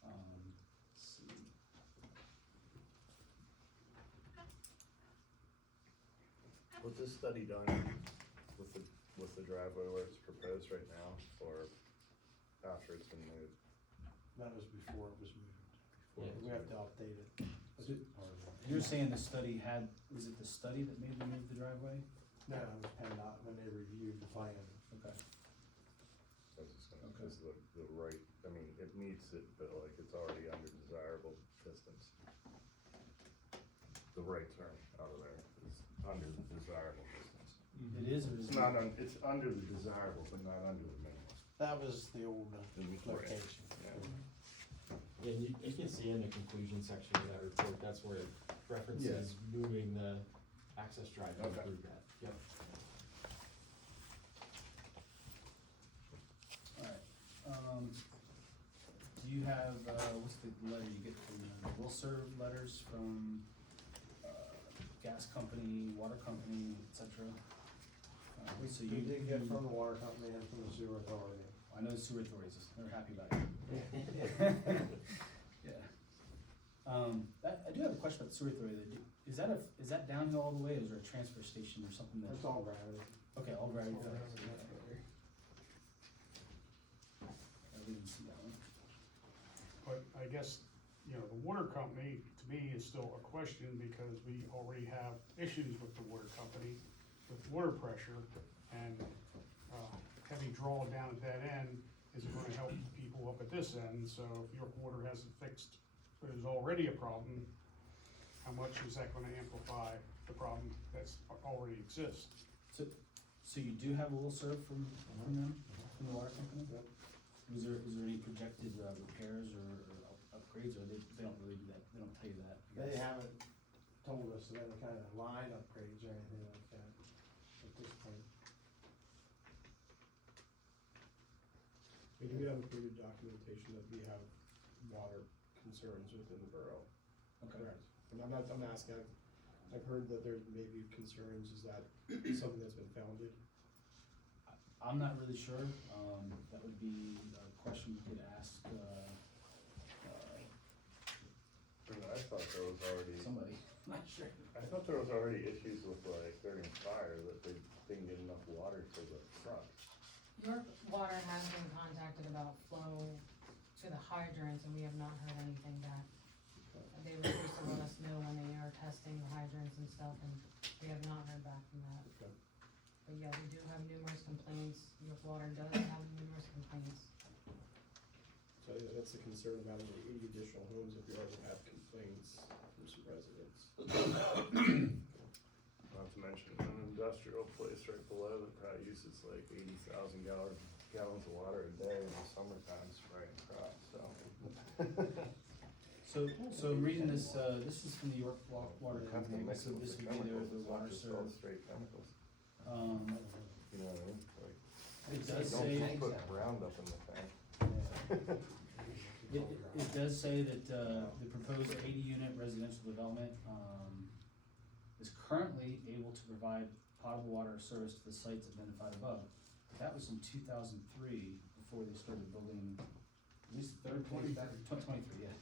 Let's see. Was this study done with the driveway where it's proposed right now, or after it's been moved? That was before it was moved. Yeah. We have to update it. You're saying the study had, was it the study that made them move the driveway? No, it was PennDOT when they reviewed the plan. Okay. I was just gonna, cause the right, I mean, it meets it, but like it's already under desirable distance. The right turn out of there is under the desirable distance. It is or is It's it? not, it's under the desirable, but not under the minimum. That was the old Right. location. Yeah. Yeah, and you can see in the conclusion section of that report, that's where it references moving the access drive to Okay. improve that, yep. Alright, do you have, what's the letter you get from, will serve letters from, gas company, water company, et cetera? So We you did get from the water company and from the sewer authority. I know the sewer authorities, they're happy about it. Yeah. I do have a question about the sewer authority, is that downhill all the way, or is there a transfer station or something that? It's all gravity. Okay, all gravity All fed. gravity, yeah. I didn't see that one. But I guess, you know, the water company, to me, is still a question, because we already have issues with the water company, with water pressure, and, heavy draw down at that end isn't gonna help people up at this end, so if York Water hasn't fixed what is already a problem, how much is that gonna amplify the problem that's already exists? So you do have a little serve from them, from the water company? Yep. Is there any projected, repairs or upgrades, or they don't really do that, they don't tell you that? I They guess? haven't told us of any kind of line upgrades or anything like that at this point. We do have approved documentation that we have water concerns within the borough. Okay. Correct. And I'm asking, I've heard that there may be concerns, is that something that's been founded? I'm not really sure, that would be a question we could ask, I thought there was already, somebody, I'm not sure. I thought there was already issues with like during fire that they didn't get enough water to the truck. York Water has been contacted about flow to the hydrants, and we have not heard anything back. They were supposed to let us know when they are testing the hydrants and stuff, and we have not heard back from that. Okay. But yeah, we do have numerous complaints, York Water does have numerous complaints. So that's the concern about the 80 additional homes, if we already have complaints from some residents. Not to mention an industrial place right below that probably uses like 80,000 gallons of water a day in the summertime spraying crops, so. So reading this, this is from the York Water Have to Company, mix so it with this the would be chemicals, the it's not water just all serve. straight chemicals, It you know what I mean? Like, does don't say, just put Roundup in the tank. It does say that, the proposed 80-unit residential development, is currently able to provide potable water service to the sites identified above. That was in 2003, before they started building, at least the third phase, 2023, yeah,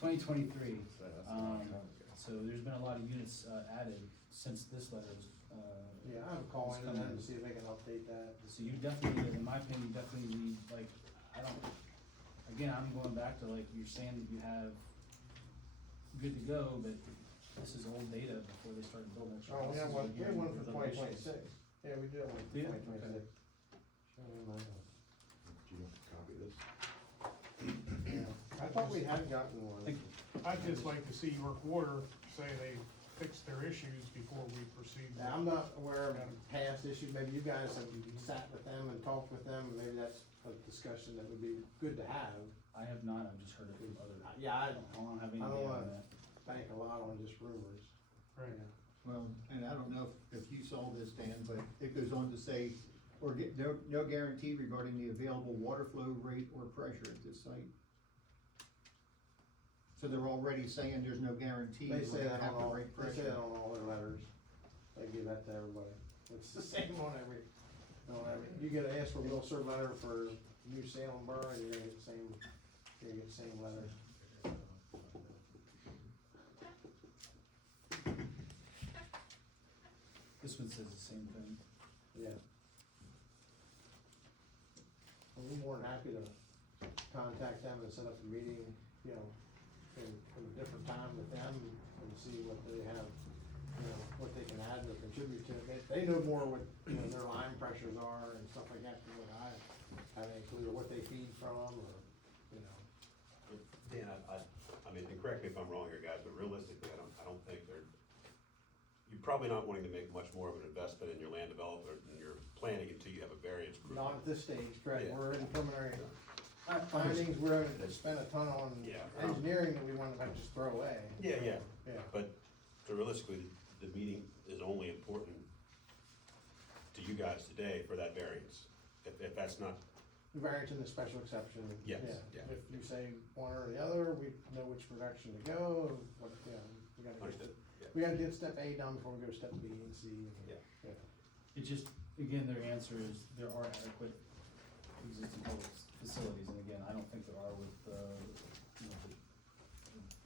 2023. So there's been a lot of units, added since this letter was, Yeah, I have a call into them to see if they can update that. so you definitely, in my opinion, you definitely need, like, I don't, again, I'm going back to, like, you're saying that you have good to go, but this is old data before they started building extra Oh, we houses. have one, we have one for We're twenty getting issues. twenty-six. Yeah, we do have one for Do you? twenty twenty-six. Do you have a copy of this? Yeah, I thought we had gotten one. Thank you. I'd just like to see York Water say they fixed their issues before we proceed. Yeah, I'm not aware of past issues, maybe you guys have sat with them and talked with them, and maybe that's a discussion that would be good to have. I have not, I've just heard it from other, Yeah, I I don't have any I don't data on wanna- that. bank a lot on just rumors. Right. Well, and I don't know if you saw this, Dan, but it goes on to say, or get no guarantee regarding the available water flow rate or pressure at this site. So they're already saying there's no guarantee. They we're say gonna that have on to all, rate they say pressure. that on all their letters. They give that to everybody. It's the same on every, you get an ask for will serve letter for New Salem Borough, and you're gonna get the same, letter. This one says the same thing. Yeah. Well, we're more than happy to contact them and set up a meeting, you know, in a different time with them and see what they have, you know, what they can add or contribute to it. They know more what, you know, their line pressures are and stuff like that than what I haven't included, what they feed from or, you know. Dan, I mean, and correct me if I'm wrong here, guys, but realistically, I don't think you're probably not wanting to make much more of an investment in your land development and your planning until you have a variance approved. Not at this stage, correct, Yeah. we're in preliminary findings, we're gonna spend a ton on Yeah. engineering that we wanna like just throw away. Yeah, yeah, Yeah. but so realistically, the meeting is only important to you guys today for that variance. If that's not, The variance and the special exception. Yes, yeah. If you say one or the other, we know which direction to go, what, you know, we gotta understood, yeah. we gotta get step A done before we go to step B and C. and- Yeah. Yeah. It just, again, their answer is there are adequate existing public facilities, and again, I don't think there are with, you know,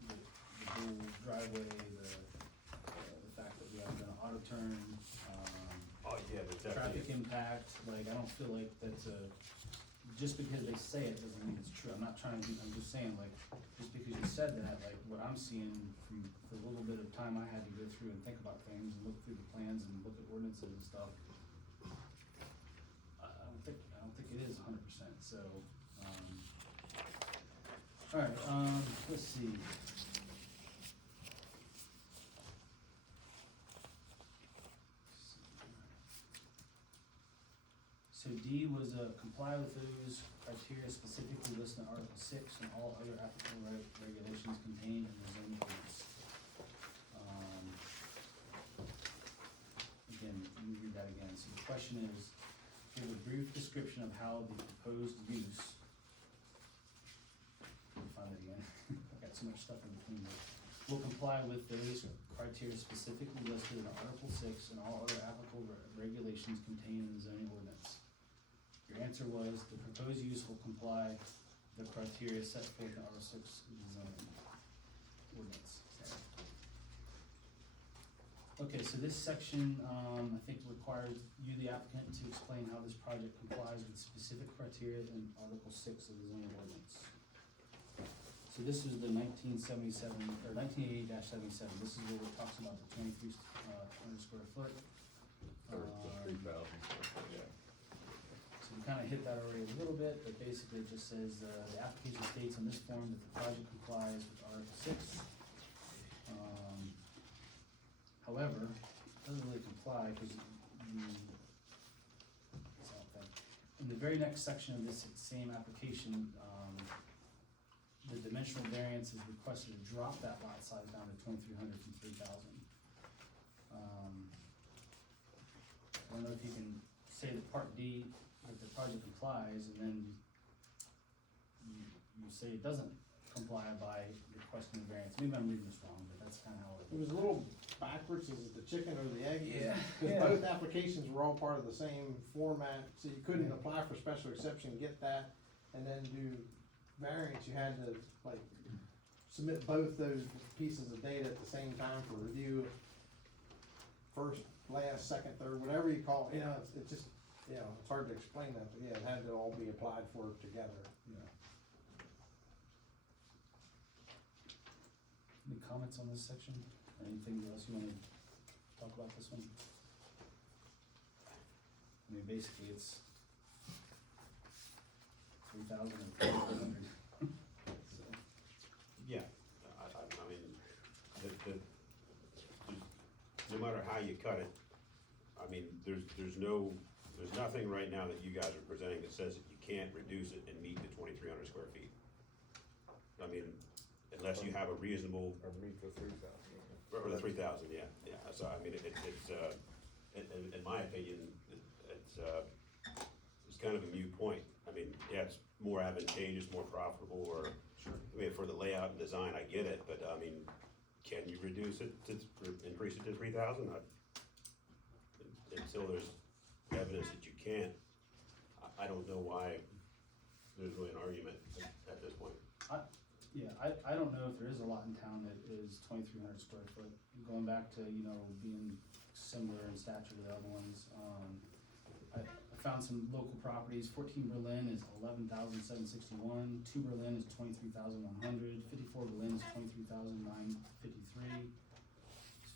the dual driveway, the fact that we have an auto turn, Oh, yeah, there's traffic definitely, impact, like, I don't feel like that's just because they say it doesn't mean it's true, I'm not trying to be, I'm just saying, like, just because you said that, like, what I'm seeing from the little bit of time I had to go through and think about things and look through the plans and look at ordinances and stuff, I don't think it is 100%, so, alright, let's see. So D was, comply with those criteria specifically listed in Article 6 and all other applicable regulations contained in the zoning ordinance. Again, let me read that again. So the question is, give a brief description of how the proposed use, let me find it again, I've got so much stuff in between there, will comply with those criteria specifically listed in Article 6 and all other applicable regulations contained in the zoning ordinance. Your answer was the proposed use will comply with the criteria set forth in Article 6 of the zoning ordinance. Sorry. Okay, so this section, I think requires you, the applicant, to explain how this project complies with specific criteria in Article 6 of the zoning ordinance. So this is the 1977, or 1980-77, this is where it talks about the 23 hundred square foot. Or the 3,000, yeah. So we kinda hit that already a little bit, but basically it just says, the application states on this form that the project complies with Article 6. However, it doesn't really comply, cause in the very next section of this same application, the dimensional variance is requested to drop that lot size down to 2,300 from 3,000. I don't know if you can say that part D, that the project complies, and then you say it doesn't comply by requesting a variance. Maybe I'm reading this wrong, but that's kinda how It was a little backwards, is it the chicken or the egg? Yeah, Cause yeah. both applications were all part of the same format, so you couldn't apply for special exception, get that, and then do variance, you had to, like, submit both those pieces of data at the same time for review. First, last, second, third, whatever you call it, it's just, it's hard to explain that, but yeah, it had to all be applied for together. Yeah. Any comments on this section, or anything else you wanna talk about this one? I mean, basically, it's 3,000 and 4,100. So, Yeah, I mean, no matter how you cut it, I mean, there's nothing right now that you guys are presenting that says that you can't reduce it and meet the 2,300 square feet. I mean, unless you have a reasonable, Or meet the 3,000. or the 3,000, yeah, so I mean, it's, in my opinion, it's kind of a moot point. I mean, yeah, it's more advantageous, more profitable, or, I mean, for the layout and design, I get it, but, I mean, can you reduce it or increase it to 3,000? Until there's evidence that you can't, I don't know why there's really an argument at this point. I don't know if there is a lot in town that is 2,300 square foot, going back to, being similar in stature to the other ones. I found some local properties. 14 Berlin is 11,761, 2 Berlin is 23,100, 54 Berlin is 23,953,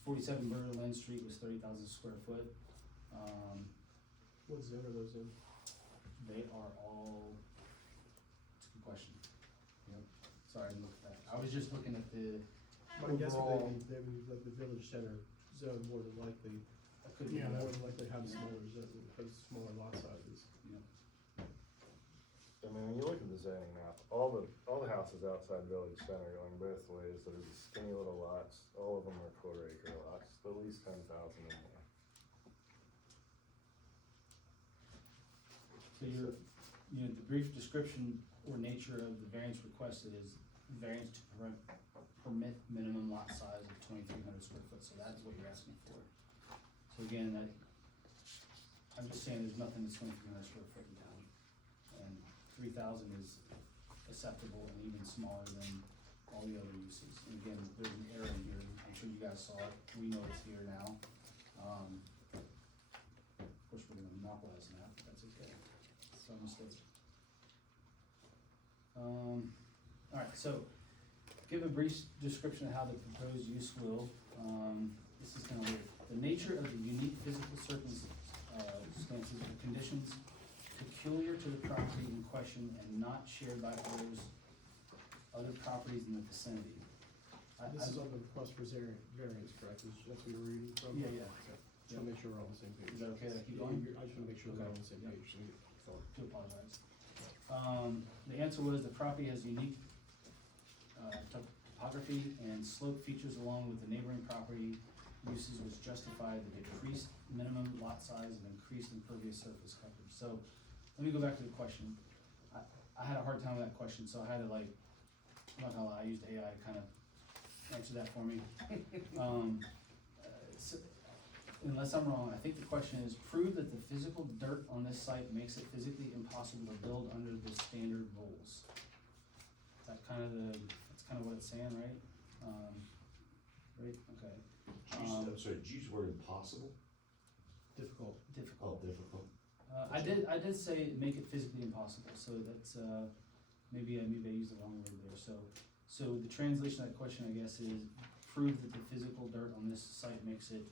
47 Berlin Street was 30,000 square foot. What zone are those in? They are all, it's a good question. Yep, sorry, I didn't look at that. I was just looking at the My guess would overall. they would be like the village center zone more than likely. That could be. Yeah, that would likely have smaller zone, have smaller lot sizes. Yep. I mean, when you look at the zoning map, all the houses outside Village Center going both ways, that are these skinny little lots, all of them are quarter-acre lots, at least 10,000 or more. So the brief description or nature of the variance requested is variance to permit minimum lot size of 2,300 square foot, so that's what you're asking for. So again, I'm just saying there's nothing that's 2,300 square foot in town. And 3,000 is acceptable and even smaller than all the other uses. And again, there's an error in here, I'm sure you guys saw it, we know it's here now. Of course, we're gonna monopolize that, but that's okay. So mistake. Alright, so give a brief description of how the proposed use will, this is kind of weird. The nature of the unique physical circumstances or conditions peculiar to the property in question and not shared by other properties in the vicinity. This is on the request for variance, correct? That's what you're reading from? Yeah. Just wanna make sure we're on the same page. Is that okay that I keep Yeah, going? I just wanna make sure we're Okay. on the same Yep. page. So, to apologize. The answer was the property has unique topography and slope features along with the neighboring property uses which justify the decreased minimum lot size and increased impervious surface coverage. So, let me go back to the question. I had a hard time with that question, so I had to I'm not gonna lie, I used AI to kind of answer that for me. So, unless I'm wrong, I think the question is, prove that the physical dirt on this site makes it physically impossible to build under the standard rules. That's kind of what it's saying, right? Right, okay. I'm sorry, did you use the word impossible? Difficult. Difficult. Oh, difficult. I did say make it physically impossible, so that's, maybe I used the wrong word there, so the translation of that question, I guess, is prove that the physical dirt on this site makes it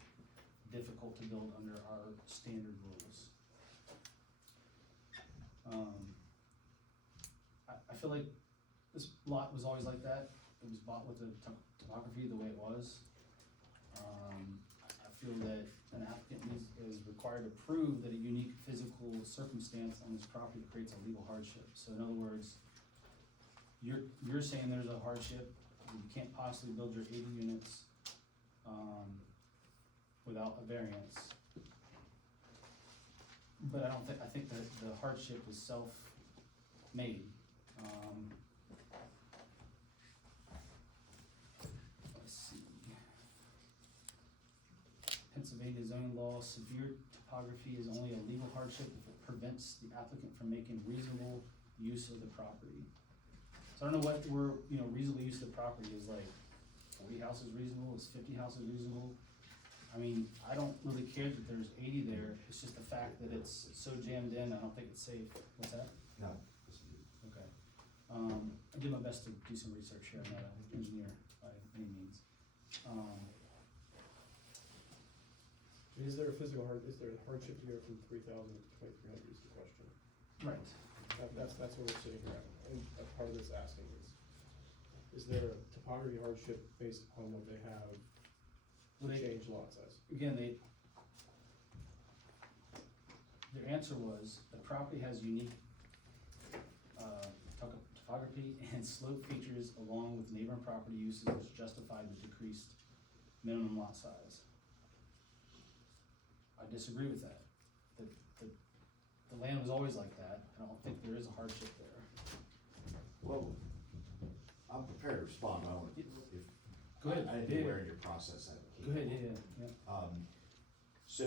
difficult to build under our standard rules. I feel like this lot was always like that, it was bought with the topography the way it was. I feel that an applicant is required to prove that a unique physical circumstance on this property creates a legal hardship. So in other words, you're saying there's a hardship, you can't possibly build your 80 units, without a variance. But I think that the hardship is self-made. evading the zoning law, severe topography is only a legal hardship if it prevents the applicant from making reasonable use of the property. So I don't know what reasonable use of the property is, like 40 houses reasonable, is 50 houses reasonable? I mean, I don't really care that there's 80 there, it's just the fact that it's so jammed in, I don't think it's safe. What's that? No. Okay. I did my best to do some research here, I'm not an engineer by any means. Is there a hardship to go from 3,000 to 2,300 is the question. Right. That's what we're sitting here at, and a part of this asking is there a topography hardship based upon what they have Well, to they- change lot size? Again, their answer was, the property has unique topography and slope features along with neighboring property uses which justify the decreased minimum lot size. I disagree with that. The land was always like that, I don't think there is a hardship there. Well, I'm prepared to respond, I don't, if. Go ahead. I didn't know where in your process that Go came. ahead, yeah. So,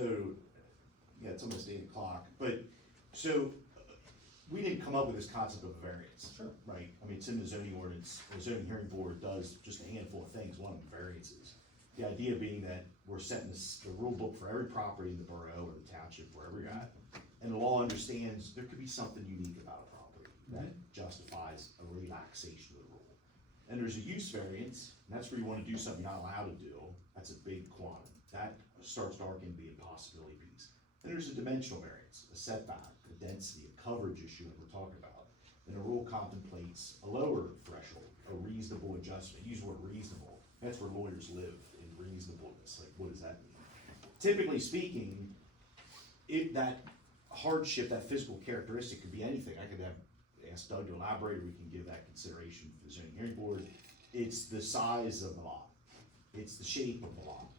yeah, it's almost 8 o'clock, but, so, we didn't come up with this concept of a variance. Sure. Right, I mean, it's in the zoning ordinance, the zoning hearing board does just a handful of things, one of them variances. The idea being that we're setting the rule book for every property in the borough or the township, wherever you're at. And the law understands there could be something unique about a property that justifies a relaxation of the rule. And there's a use variance, and that's where you wanna do something you're not allowed to do, that's a big quantum. That starts to arc into the impossibility piece. Then there's a dimensional variance, a setback, a density, a coverage issue that we're talking about. And the rule contemplates a lower threshold, a reasonable adjustment, use the word reasonable, that's where lawyers live, in reasonableness, like what does that mean? Typically speaking, that hardship, that physical characteristic could be anything, I could ask Doug to elaborate, or we can give that consideration for the zoning hearing board. It's the size of the lot, it's the shape of the lot,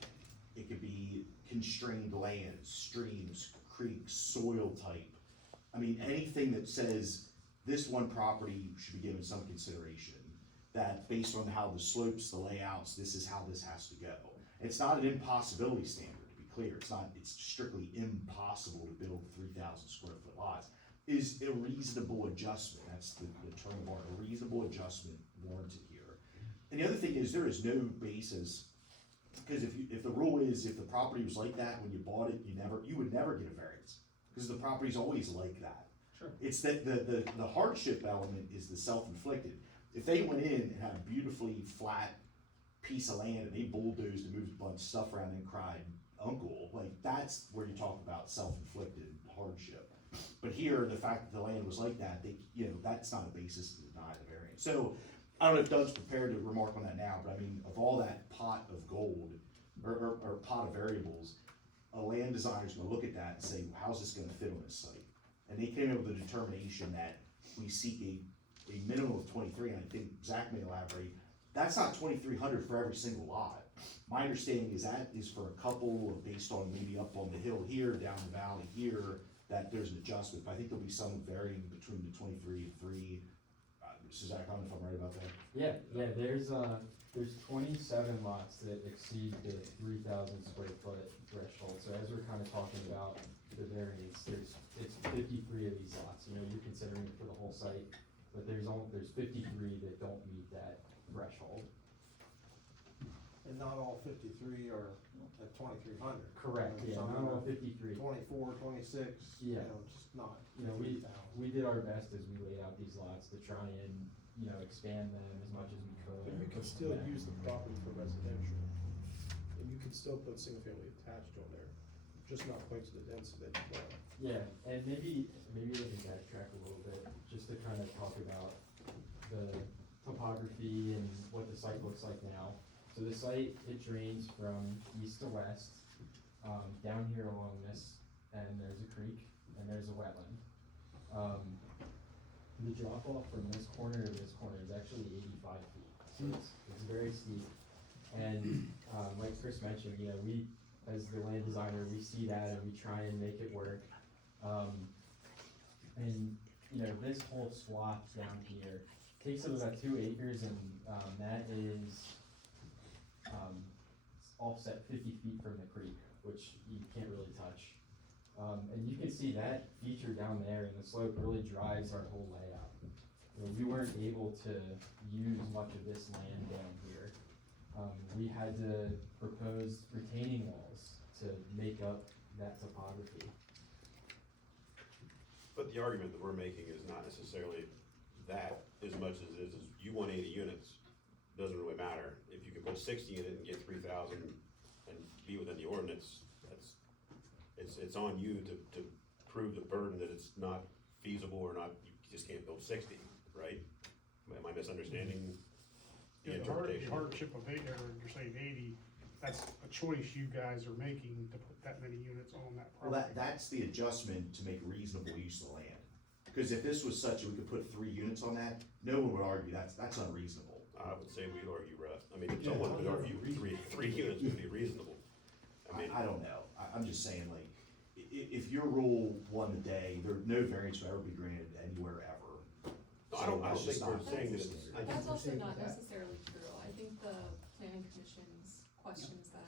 it could be constrained lands, streams, creeks, soil type. I mean, anything that says this one property should be given some consideration, that based on how the slopes, the layouts, this is how this has to go. It's not an impossibility standard, to be clear, it's strictly impossible to build 3,000 square foot lots. Is a reasonable adjustment, that's the term of art, a reasonable adjustment warranted here. And the other thing is, there is no basis, because if the rule is, if the property was like that when you bought it, you would never get a variance, because the property's always like that. Sure. It's that the hardship element is the self-inflicted. If they went in and had a beautifully flat piece of land and they bulldozed and moved a bunch of stuff around and cried uncle, like that's where you talk about self-inflicted hardship. But here, the fact that the land was like that, that's not a basis to deny the variance. So, I don't know if Doug's prepared to remark on that now, but I mean, of all that pot of gold, or pot of variables, a land designer's gonna look at that and say, how's this gonna fit on this site? And they came up with the determination that we seek a minimum of 23, and I think Zach may elaborate, that's not 2,300 for every single lot. My understanding is that is for a couple, based on maybe up on the hill here, down the valley here, that there's an adjustment, but I think there'll be some varying between the 23 and 3. Zach, I don't know if I'm right about that. Yeah, there's 27 lots that exceed the 3,000 square foot threshold, so as we're kind of talking about the variance, it's 53 of these lots, you're considering it for the whole site, but there's 53 that don't meet that threshold. And not all 53 are at 2,300. Correct, yeah, Some not all are 53. 24, 26, Yeah. just not We 3,000. did our best as we laid out these lots to try and, expand them as much as we could. But you can still use the property for residential, and you can still put single family attached on there, just not quite to the density that you want. Yeah, and maybe we can backtrack a little bit, just to kind of talk about the topography and what the site looks like now. So the site, it drains from east to west, down here along this, and there's a creek, and there's a wetland. The drop off from this corner to this corner is actually 85 feet, so it's very steep. And, like Chris mentioned, we, as the land designer, we see that and we try and make it work. And, this whole swath down here takes up about 2 acres, and, that is, offset 50 feet from the creek which you can't really touch. And you can see that feature down there, and the slope really drives our whole layout. You know, we weren't able to use much of this land down here. We had to propose retaining walls to make up that topography. But the argument that we're making is not necessarily that as much as it is you want 80 units, doesn't really matter. If you can put 60 in it and get 3,000 and be within the ordinance, it's on you to prove the burden that it's not feasible or not, you just can't build 60, right? Am I misunderstanding the The interpretation? hardship of eight, or you're saying 80, that's a choice you guys are making to put that many units on that Well, property. that's the adjustment to make reasonable use of the land. Because if this was such that we could put 3 units on that, no one would argue that's unreasonable. I would say we'd argue, Russ. I mean, if someone would argue three units would be reasonable. I mean, I don't know, I'm just saying, like, if your rule won the day, no variance would ever be granted anywhere ever. I don't So think it's we're not- saying that it's, I That's think, also not necessarily true. I think the planning commission's questions that,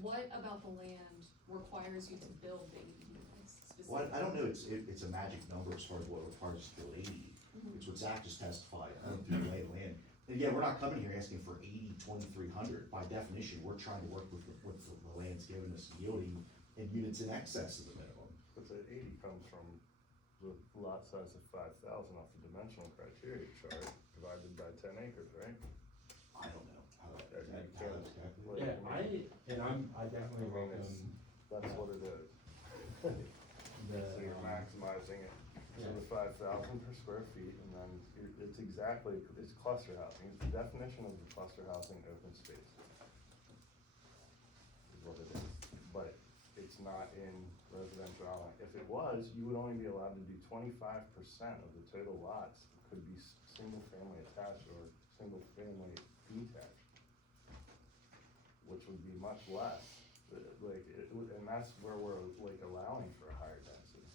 what about the land requires you to build the 80 units Well, specifically? I don't know, it's a magic number as far as what requires us to build 80. It's what Zach just testified, through the lay of the land. And yeah, we're not coming here asking for 80, 2,300. By definition, we're trying to work with what the land's giving us yielding in units in excess of the minimum. But the 80 comes from the lot size of 5,000 off the dimensional criteria chart, divided by 10 acres, right? I don't know how that, Yeah, you how can't- that's calculated. Like, I definitely I mean, welcome That's what it is. the, So you're maximizing it to yeah. the 5,000 per square feet, and then it's exactly, it's cluster housing. It's the definition of the cluster housing open space. Is what it is. But it's not in residential outline. If it was, you would only be allowed to do 25% of the total lots could be single family attached or single family detached, which would be much less. And that's where we're like allowing for a higher density.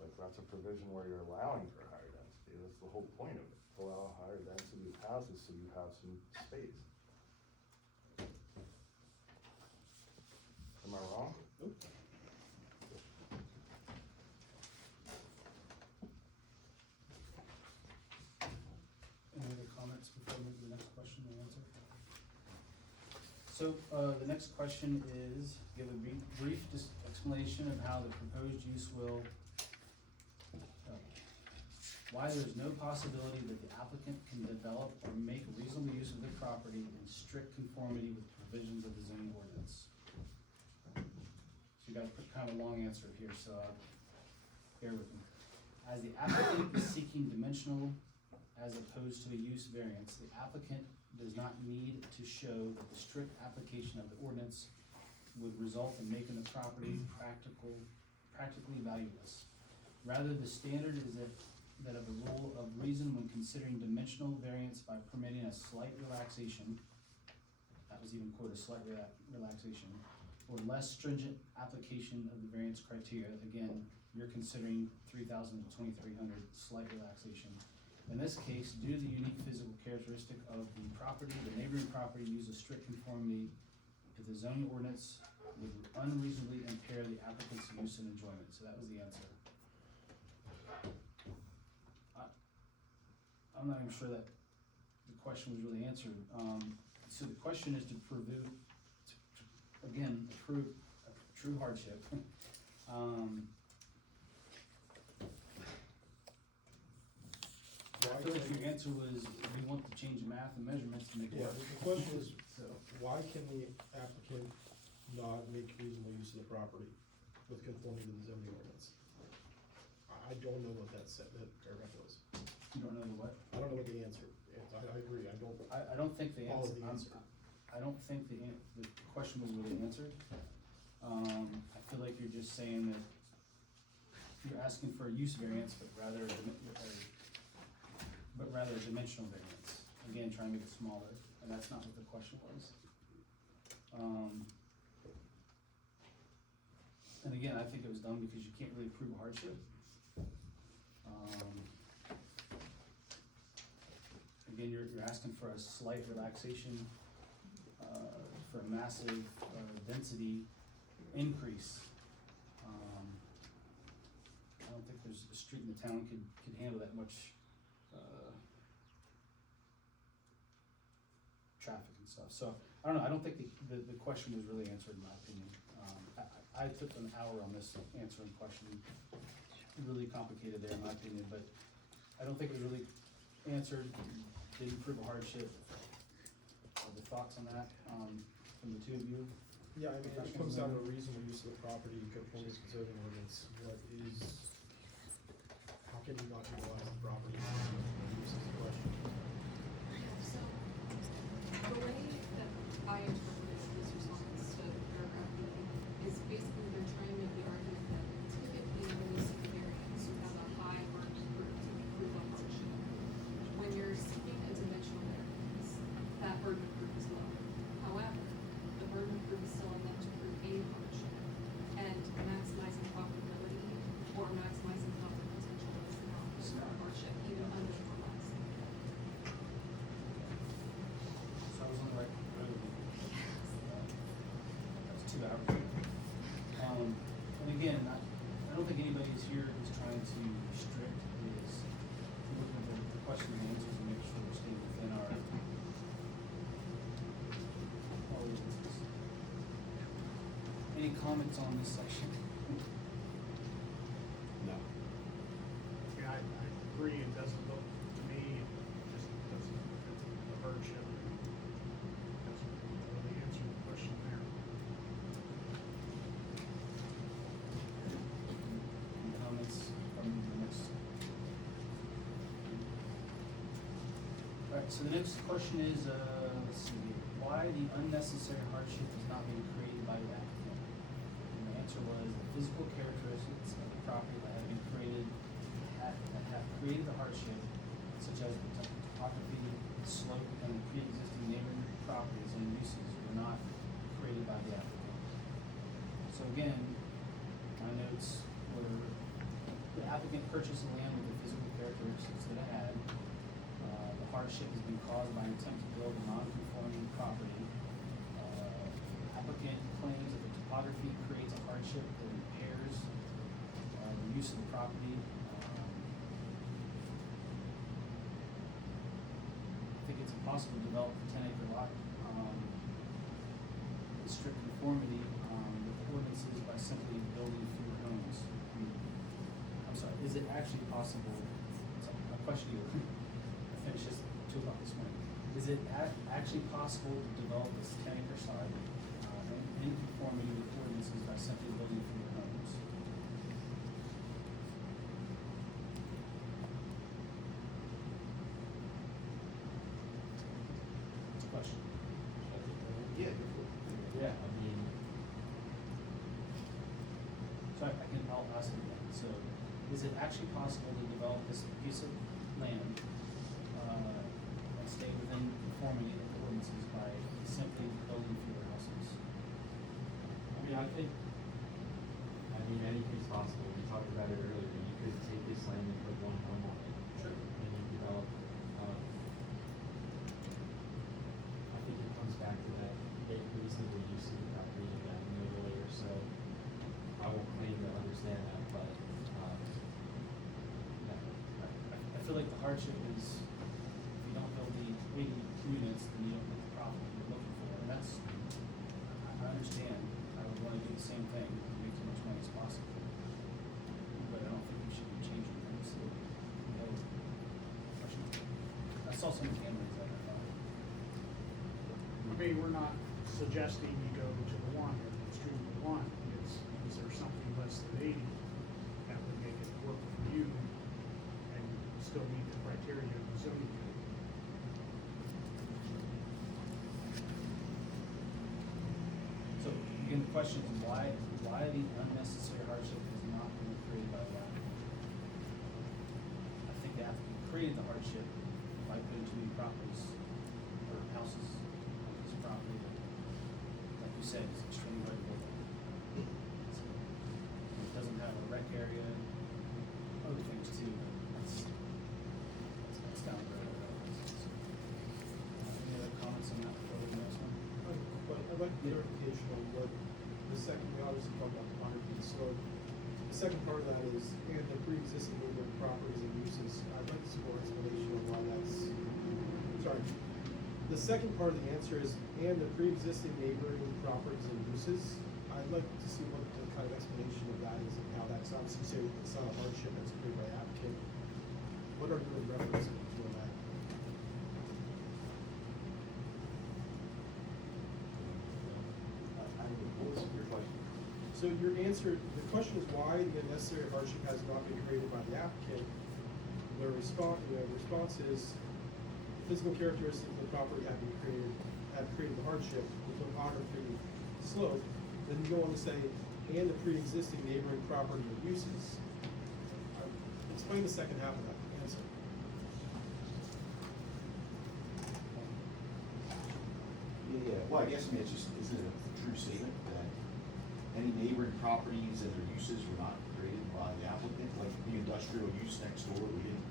Like, that's a provision where you're allowing for a higher density. That's the whole point of it, to allow a higher density of houses so you have some space. Am I wrong? Any other comments before we move to the next question and answer? So, the next question is, give a brief explanation of how the proposed use will, why there's no possibility that the applicant can develop or make reasonable use of the property in strict conformity with provisions of the zoning ordinance. So you got a kind of a long answer here, so bear with me. As the applicant is seeking dimensional as opposed to a use variance, the applicant does not need to show that the strict application of the ordinance would result in making the property practically valueless. Rather, the standard is that of a rule of reason when considering dimensional variance by permitting a slight relaxation, that was even quoted, slight relaxation, or less stringent application of the variance criteria. Again, you're considering 3,000 to 2,300 slight relaxation. In this case, due to the unique physical characteristic of the property, the neighboring property uses strict conformity to the zoning ordinance would unreasonably impair the applicant's use and enjoyment. So that was the answer. I'm not even sure that the question was really answered. So the question is to prove a true hardship. I feel like your answer was, we want to change the math and measurements to make it Yeah, work. the question is, So, why can the applicant not make reasonable use of the property with conformity to the zoning ordinance? I don't know what that paragraph was. you don't know the what? I don't know what the answer is. I agree, I don't. I don't think the Follow answer, the answer. I don't think the question was really answered. I feel like you're just saying that you're asking for a use variance, but rather a dimensional variance. Again, trying to make it smaller, and that's not what the question was. And again, I think it was done because you can't really prove a hardship. Again, you're asking for a slight relaxation, for a massive, density increase. I don't think there's a street in the town could handle that much, traffic and stuff. So, I don't know, I don't think the question was really answered in my opinion. I took an hour on this answering question, really complicated there in my opinion, but I don't think it was really answered, didn't prove a hardship. The thoughts on that, from the two of you? Yeah, I mean, it comes down to a reasonable use of the property, conforming to the zoning ordinance, how can you not utilize the property? Use is the question. So, the way that I interpreted this response to paragraph B is basically they're trying to make the argument that typically when you seek a variance, you have a high burden of proof to prove a hardship. When you're seeking a dimensional variance, that burden of proof is low. However, the burden of proof is still enough to prove a hardship, and maximizing profitability or maximizing profit potential is not a hardship, even under the laws. So I was on the right road. That's 2 hours. And again, I don't think anybody is here who's trying to restrict, is looking at the question and answers and make sure we're staying within our ordinances. Any comments on this section? No. Yeah, I agree, it doesn't look, to me, it just doesn't look at the hardship. Doesn't really answer the question there. Any comments from the next? Alright, so the next question is, let's see, why the unnecessary hardship is not being created by the applicant? And the answer was the physical characteristics of the property that have been created, that have created the hardship, such as the topography, slope, and pre-existing neighboring properties and uses were not created by the applicant. So again, my notes were, the applicant purchased the land with the physical characteristics that it had. The hardship has been caused by an attempt to build a non-conforming property. Applicant claims that the topography creates a hardship that impairs, the use of the property. I think it's impossible to develop a 10-acre lot, in strict conformity, with the ordinances by simply building fewer homes. I'm sorry, is it actually possible, so my question to you, I finished this at 2 o'clock this morning. Is it actually possible to develop this 10-acre site, in conformity with ordinances by simply building fewer homes? It's a question. Yeah. Yeah. I mean, So I'll ask it again. So, is it actually possible to develop this piece of land, and stay within conformity of the ordinances by simply building fewer houses? I mean, anything's possible. We talked about it earlier. You could take this land and put one home on it. Sure. And you develop, I think it comes back to that reasonable use of the property again, no later, so I won't claim to understand that, but, I feel like the hardship is, if you don't build the 80 units, then you don't get the profit you're looking for, and that's, I understand, I would wanna do the same thing, make as much money as possible. But I don't think we should be changing things, so, I saw some cameras that I thought. I mean, we're not suggesting you go to the one or the extreme of the one, it's, is there something less than 80 that would make it work for you and still meet the criteria of the zoning code? So, again, the question is why the unnecessary hardship is not being created by the applicant? I think the applicant created the hardship by putting too many properties or houses on this property that, like you said, is extremely hard to build on. So, it doesn't have a rec area, other things too, but that's down the road. Any other comments on that before the next one? But I'd like clarification on what the second, we obviously talked about the 100 feet slope. The second part of that is, and the pre-existing neighboring properties and uses. I'd like to see more explanation on why that's, sorry. The second part of the answer is, and the pre-existing neighboring properties and uses. I'd like to see what the kind of explanation of that is and how that's obviously say it's not a hardship that's created by the applicant. What are you referencing to that? What was your question? So your answer, the question is why the unnecessary hardship has not been created by the applicant. The response is, physical characteristics of the property have created the hardship with topography, slope. Then you go on to say, and the pre-existing neighboring property or uses. Explain the second half of that answer. Yeah, well, I guess, I mean, it's just, isn't it a true statement that any neighboring properties and their uses were not created by the applicant? Like the industrial use next door, we didn't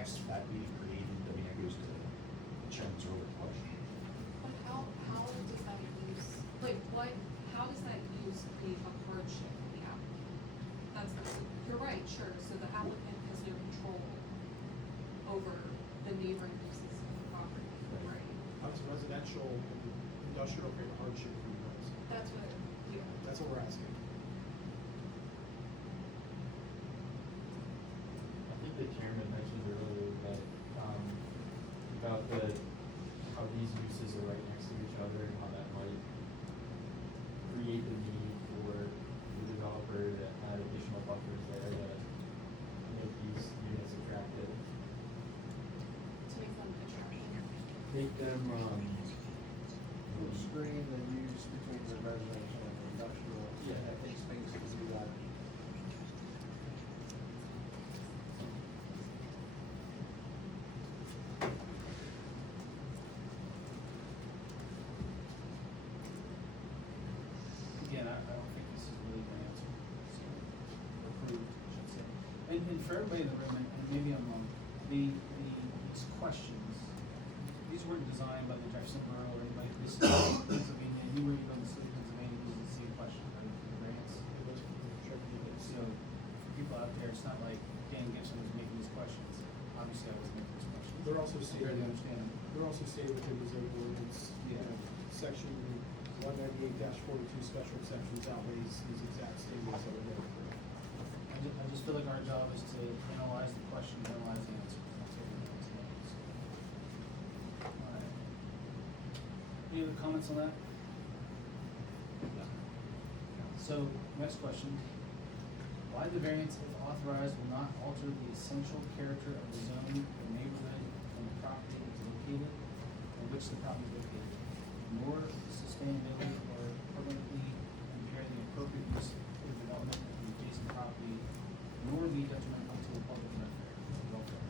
ask for that to be created, I mean, that goes to the chairman's earlier question. But how does that use, like, how does that use create a hardship for the applicant? You're right, sure, so the applicant has no control over the neighboring uses of the property, right? How does residential and industrial create a hardship for you guys? That's what, yeah. That's what we're asking. I think the chairman mentioned earlier that, about how these uses are right next to each other and how that might create the need for the developer to add additional buffers there to make these units attractive. To make them attractive. Make them, Screen the use between the residential and the industrial. Yeah. I think space to do that. Again, I don't think this is really the answer, so, approved, I should say. And for everybody in the room, and maybe I'm wrong, these questions, these weren't designed by the Jefferson Borough or anybody, this is Pennsylvania, anywhere you go in the state of Pennsylvania, this is the same question, right, for the grants. So, for people out there, it's not like Dan Gibson was making these questions, obviously I wasn't making these questions. They're also You stated, already understand them. they're also stated within the zoning ordinance, Yeah. section 198-42 special exceptions outweighs these exact statements that are there. I just feel like our job is to analyze the question, analyze the answer. That's what we're doing today. So. Alright. Any other comments on that? So, next question. Why the variance, if authorized, will not alter the essential character of the zone or neighborhood and the property is located, in which the property is located, nor sustainability or permanently impair the appropriate use for development of the adjacent property, nor be detrimental to the public welfare.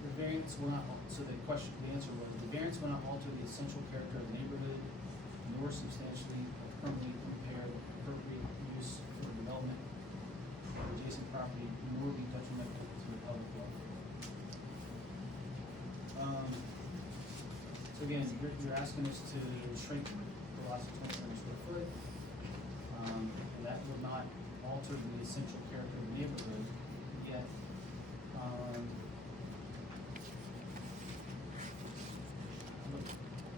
The variance will not, so the answer was, the variance will not alter the essential character of the neighborhood, nor substantially or permanently impair the appropriate use for development of adjacent property, nor be detrimental to the public welfare. So again, you're asking us to shrink the lots to 2,700 square foot. And that would not alter the essential character of the neighborhood, yet, look,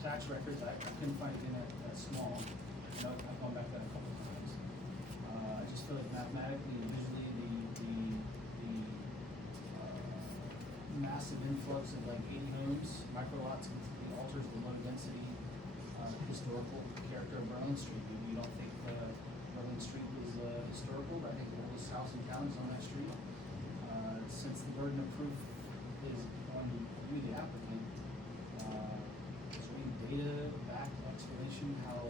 tax records, I couldn't find anything that small. You know, I've gone back to that a couple of times. I just feel like mathematically and visually, the massive influx of like 80 homes, micro lots, completely alters the low density, historical character of Berlin Street. Maybe you don't think Berlin Street is historical, but I think the oldest house in town is on that street. Since the burden of proof is on you, the applicant, is there any data-backed explanation how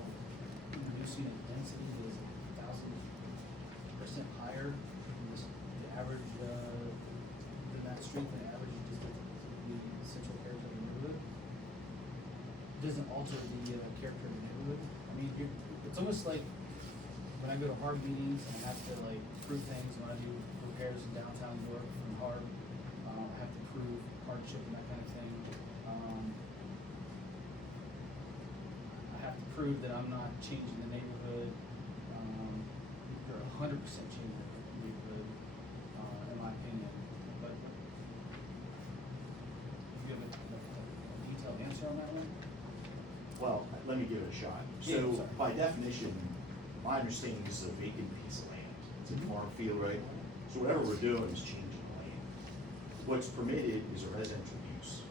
reducing the density is 1,000% higher than the average, than that street, than the average just the essential character of the neighborhood? Doesn't alter the character of the neighborhood. I mean, it's almost like when I go to HARB meetings and I have to like prove things when I do repairs in downtown New York from HARB, I have to prove hardship and that kind of thing. prove that I'm not changing the neighborhood, or 100% changing the neighborhood, in my opinion. But you have a detailed answer on that one? Well, let me give it a shot. Yeah, So sorry. by definition, my understanding is a vacant piece of land. It's a farm field, right? So whatever we're doing is changing the land. What's permitted is a residential use.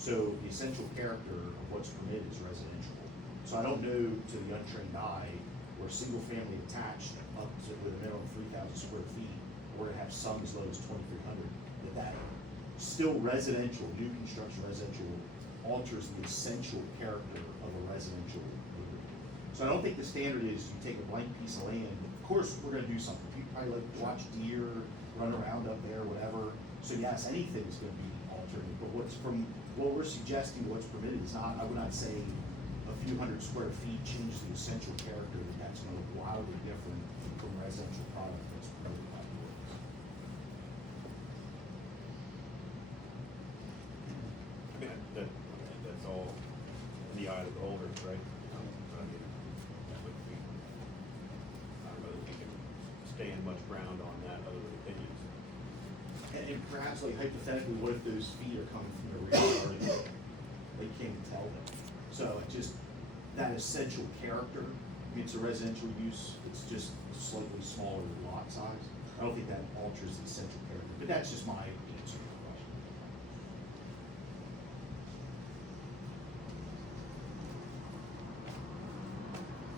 So the essential character of what's permitted is residential. So I don't know to the untrained eye where single family attached up to with a minimum of 3,000 square feet, or to have some as low as 2,300, that still residential, new construction residential alters the essential character of a residential neighborhood. So I don't think the standard is you take a blank piece of land. Of course, we're gonna do something. People probably like to watch deer run around up there, whatever. So yes, anything is gonna be altered, but what we're suggesting, what's permitted is not, I would not say a few hundred square feet changes the essential character, that's gonna look wildly different from residential product that's permitted by the ordinance. I mean, that's all in the eye of the beholder, right? I mean, that would be, I don't know that we can stand much ground on that other than opinions. And perhaps like hypothetically, what if those feet are coming from the rear yard and they can't tell them? So it just, that essential character, I mean, it's a residential use, it's just slightly smaller lot size. I don't think that alters the essential character, but that's just my answer to the question.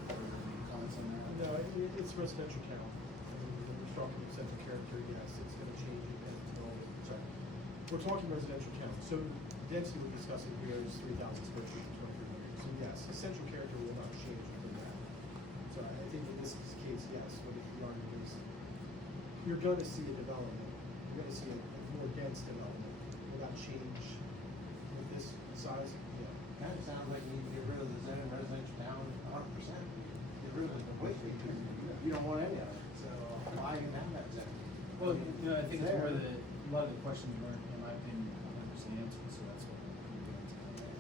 Any comments on that? No, it's residential count. I mean, when we're talking essential character, yes, it's gonna change it as it's all, sorry. We're talking residential count, so density we're discussing here is 3,000 square feet to 2,300. So yes, essential character will not change within that. So I think in this case, yes, what if you are, is you're gonna see a development, you're gonna see a more dense development. Will that change with this size? Yeah. Kinda sounds like you need to get rid of the zone residential down 100%. Get rid of it completely, because you don't want any of it, so why even have that zone? Well, you know, I think it's there. where a lot of the questions weren't, in my opinion, 100% answered, so that's what we're doing tonight.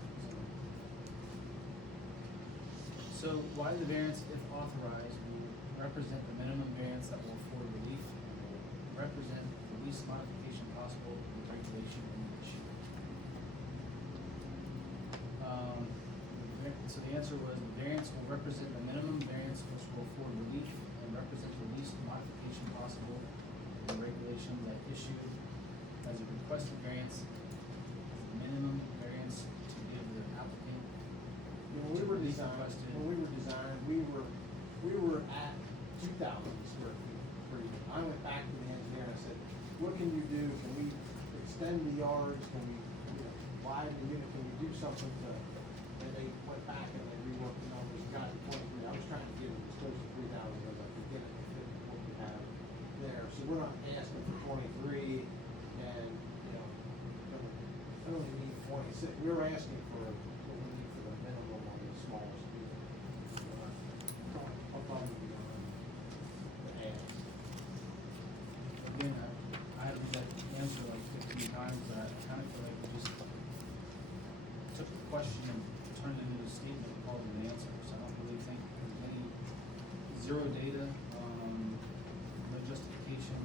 So why the variance, if authorized, will represent the minimum variance that will afford relief and will represent the least modification possible to the regulation in the issue? So the answer was the variance will represent the minimum variance which will afford relief and represent the least modification possible to the regulation that issued as a requested variance, as the minimum variance to give the applicant. When we were relief designing, requested. we were at 2,000 square feet per unit. I went back to the engineer and I said, what can you do? Can we extend the yards? Can we, widen the unit? Can we do something to, and they went back and they reworked the numbers, and got to 23. I was trying to get it as close to 3,000 as I could get it to fit what we have there. So we're not asking for 23 and, I don't even need 26. We were asking for what we need for the minimum on the smallest unit. Above and beyond the ask. Again, I had that answer like 15 times, I kind of feel like we just took the question and turned it into a statement and called it an answer, so I don't really think there's any zero data, no justification,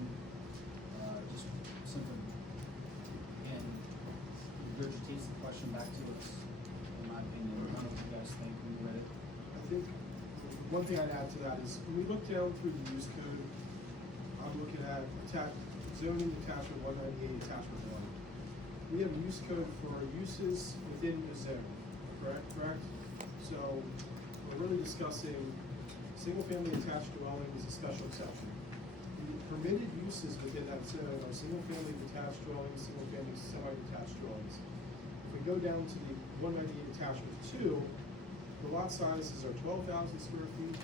just simply, again, regurgitates the question back to us, in my opinion. I don't know what you guys think when you read it. I think one thing I'd add to that is when we look down through the use code, I'm looking at zoning attachment 198 attachment 1. We have a use code for uses within the zone, correct? So we're really discussing single-family attached dwelling is a special exception. The permitted uses within that zone are single-family detached dwellings, single-family semi-detached dwellings. If we go down to the 198 attachment 2, the lot sizes are 12,000 square feet,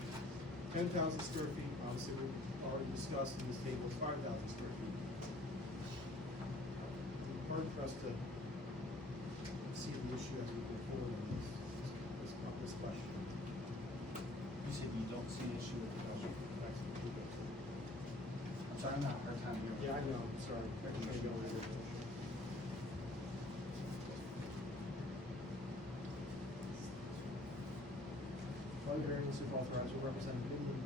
10,000 square feet, obviously we already discussed in this table is 5,000 square feet. It's hard for us to see the issue as we go forward on this question. You said you don't see an issue with the question. I'm sorry, I'm not hard time hearing. Yeah, I know, I'm sorry. I can go over it. Well, slight variance if authorized will represent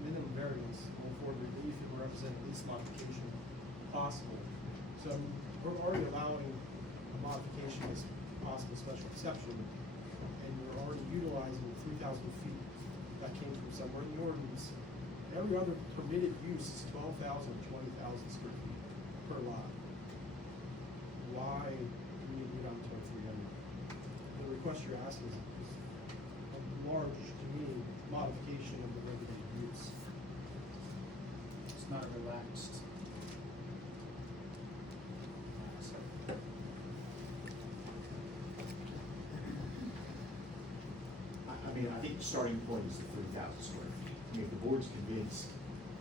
minimum variance, will afford relief and will represent least modification possible. So we're already allowing a modification as possible special exception, and we're already utilizing 3,000 feet that came from somewhere in the ordinance. Every other permitted use is 12,000 or 20,000 square feet per lot. Why do we need on to 300? The request you're asking is a large, to me, modification of the regulated use. It's not a relaxed. I mean, I think the starting point is the 3,000 square feet. I mean, if the board's convinced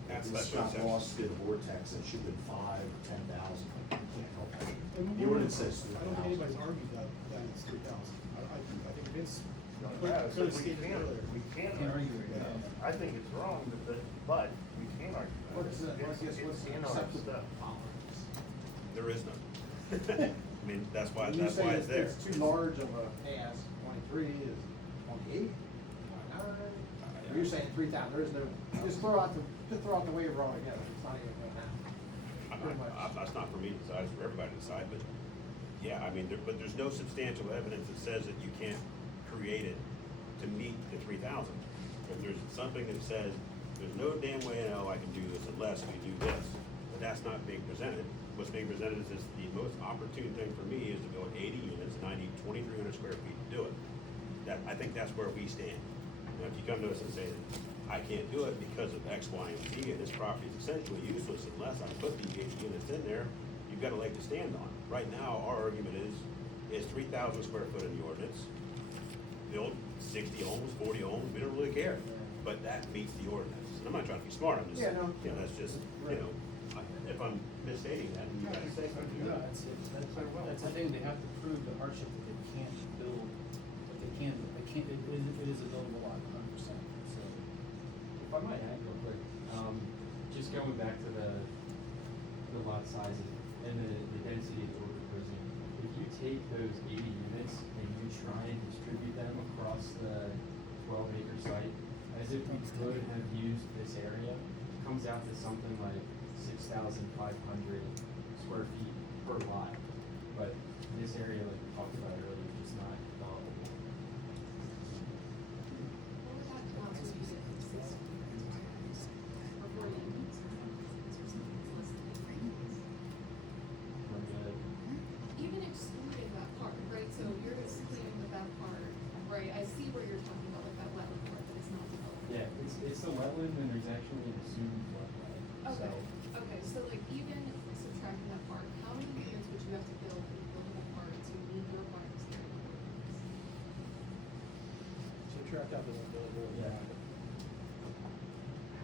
that That's this special got exception. lost in a vortex and should have been 5 or 10,000, I can't help that. And The ordinance says I don't think 3,000. anybody's argued that it's 3,000. I think Vince No, could yeah, so have stated earlier. we can't Can't argue argue with that. that. I think it's wrong, but we can argue that. What's the, I guess, what's the in our acceptable stuff. tolerance? There is none. I mean, that's why When you say it's there. It's too large of a ask, 23 is 28, 29, or you're saying 3,000, there is no, just throw out the waiver altogether, it's not even gonna happen. Pretty much. That's not for me to decide, it's for everybody to decide, but, yeah, I mean, but there's no substantial evidence that says that you can't create it to meet the 3,000. If there's something that says, there's no damn way in hell I can do this unless we do this, but that's not being presented. What's being presented is the most opportune thing for me is to build 80 units, and I need 2,300 square feet to do it. I think that's where we stand. Now, if you come to us and say, I can't do it because of X, Y, and Z, and this property is essentially useless unless I put these 80 units in there, you've got a leg to stand on. Right now, our argument is 3,000 square foot in the ordinance, build 60 homes, 40 homes, we don't really care. But that meets the ordinance. And I'm not trying to be smart, I'm just, Yeah, no. you know, that's just, you know, if I'm misstating that, you guys say something. No, that's the thing, they have to prove the hardship that they can't build, but they can't, it is a buildable lot, 100%, so. If I might add real quick, just going back to the lot sizes and the density that we're proposing, if you take those 80 units and you try and distribute them across the 12-acre site, as if we could have used this area, it comes out to something like 6,500 square feet per lot. But this area, like we talked about earlier, is just not developable. What would that count to use it for 6 units? Or 4 units? From the, Even excluding that part, right, so you're excluding that part, right, I see where you're talking about, like that wetland part that is not developed. yeah, it's the wetland and there's actually an assumed floodway. Okay, So okay, so like even subtracting that part, how many units would you have to build in building that part to meet the requirements there? Subtract out the buildable. yeah.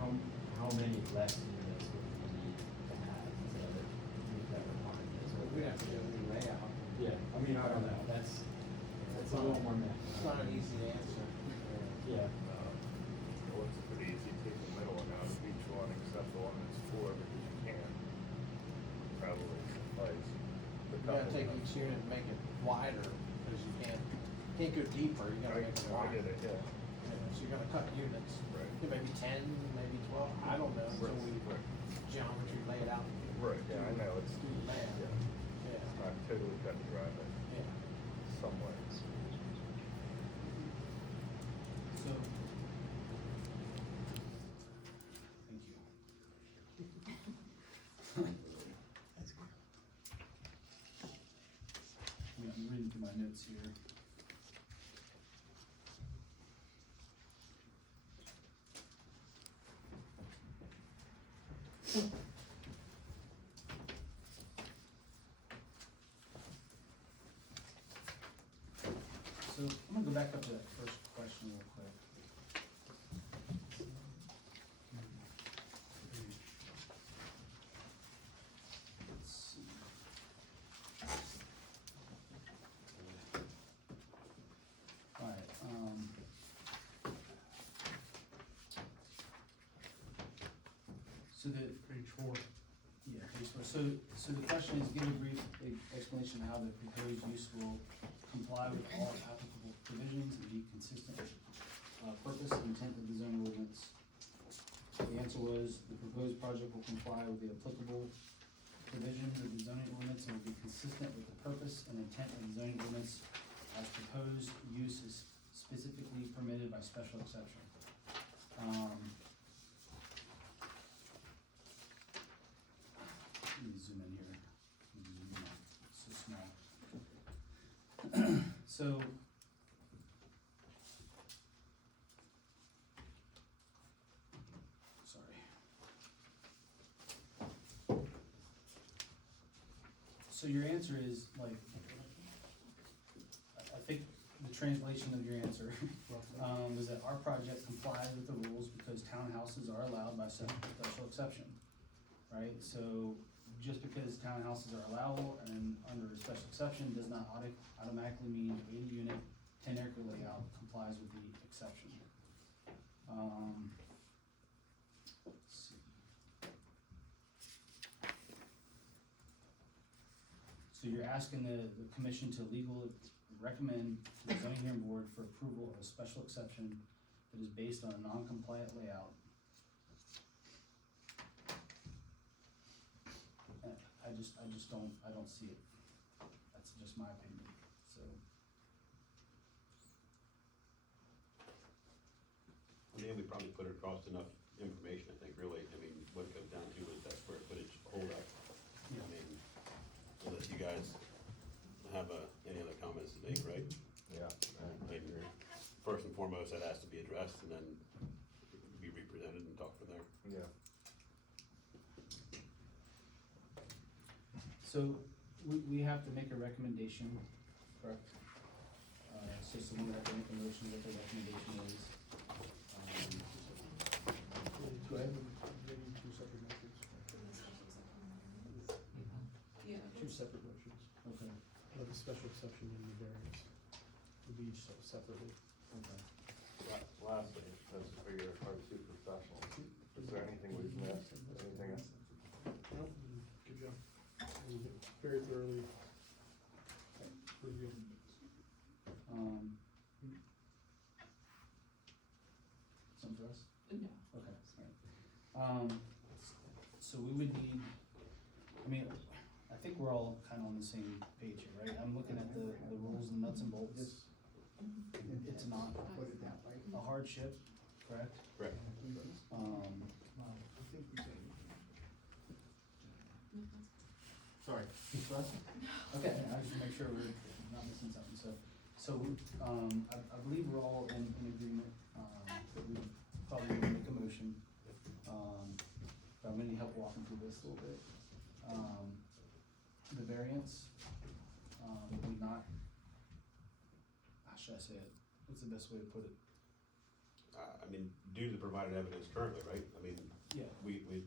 How many less units would we need to have to meet that requirement? So We'd have to do a new layout. yeah, I mean, I don't know, that's a little more math. It's not an easy answer. Yeah. Well, it's pretty easy, take the middle one out of each one except the one that's 4, because you can. Probably suffice. The You gotta couple take of- each unit and make it wider, because you can't go deeper, you gotta make it I wider. get it, yeah. Yeah, so you're gonna cut units. Right. Yeah, maybe 10, maybe 12, I don't know, until we Right. geometry lay it out. Right, yeah, I know, it's, Do the math. yeah, Yeah, it's not totally cut and dry, but yeah. some ways. So. Thank you. I'm reading through my notes here. So I'm gonna go back up to that first question real quick. Let's see. Alright, so the. Page 4. Yeah, page 4. So the question is, give a brief explanation of how the proposed use will comply with all applicable provisions and be consistent with purpose and intent of the zoning ordinance. The answer was, the proposed project will comply with the applicable provisions of the zoning ordinance and will be consistent with the purpose and intent of the zoning ordinance as proposed use is specifically permitted by special exception. Let me zoom in here. Let me zoom in. It's so small. So, sorry. So your answer is like, I think the translation of your answer, is that our project complies with the rules because townhouses are allowed by special exception, right? So just because townhouses are allowable and under a special exception does not automatically mean 80-unit, 10-acre layout complies with the exception. Let's see. So you're asking the commission to legally recommend to the zoning hearing board for approval of a special exception that is based on a non-compliant layout. I just don't see it. That's just my opinion, so. I mean, we probably put across enough information, I think, really. I mean, what it comes down to is that square footage holdup. I mean, unless you guys have any other comments to make, right? Yeah, I agree. First and foremost, that has to be addressed and then be represented and talk from there. Yeah. So, we have to make a recommendation, correct? So someone would have to make a motion what the recommendation is. Go ahead, maybe two separate motions. Yeah. Two separate motions, Okay, of the special exception and the variance, would be each separately. okay. Lastly, as for your R2 professionals, is there anything we've missed? Anything else? No, good job. And very thoroughly reviewed. Something for us? No. Okay, alright. So we would need, I mean, I think we're all kind of on the same page here, right? I'm looking at the rules and nuts and bolts. It's not Put it that way. a hardship, correct? Correct. Sorry. For us? Okay, I just make sure we're not missing something, I believe we're all in agreement, that we probably will make a motion. But I'm gonna need help walking through this a little bit. The variance, would not, how should I say it? What's the best way to put it? I mean, due to the provided evidence currently, right? I mean, Yeah. we, I mean,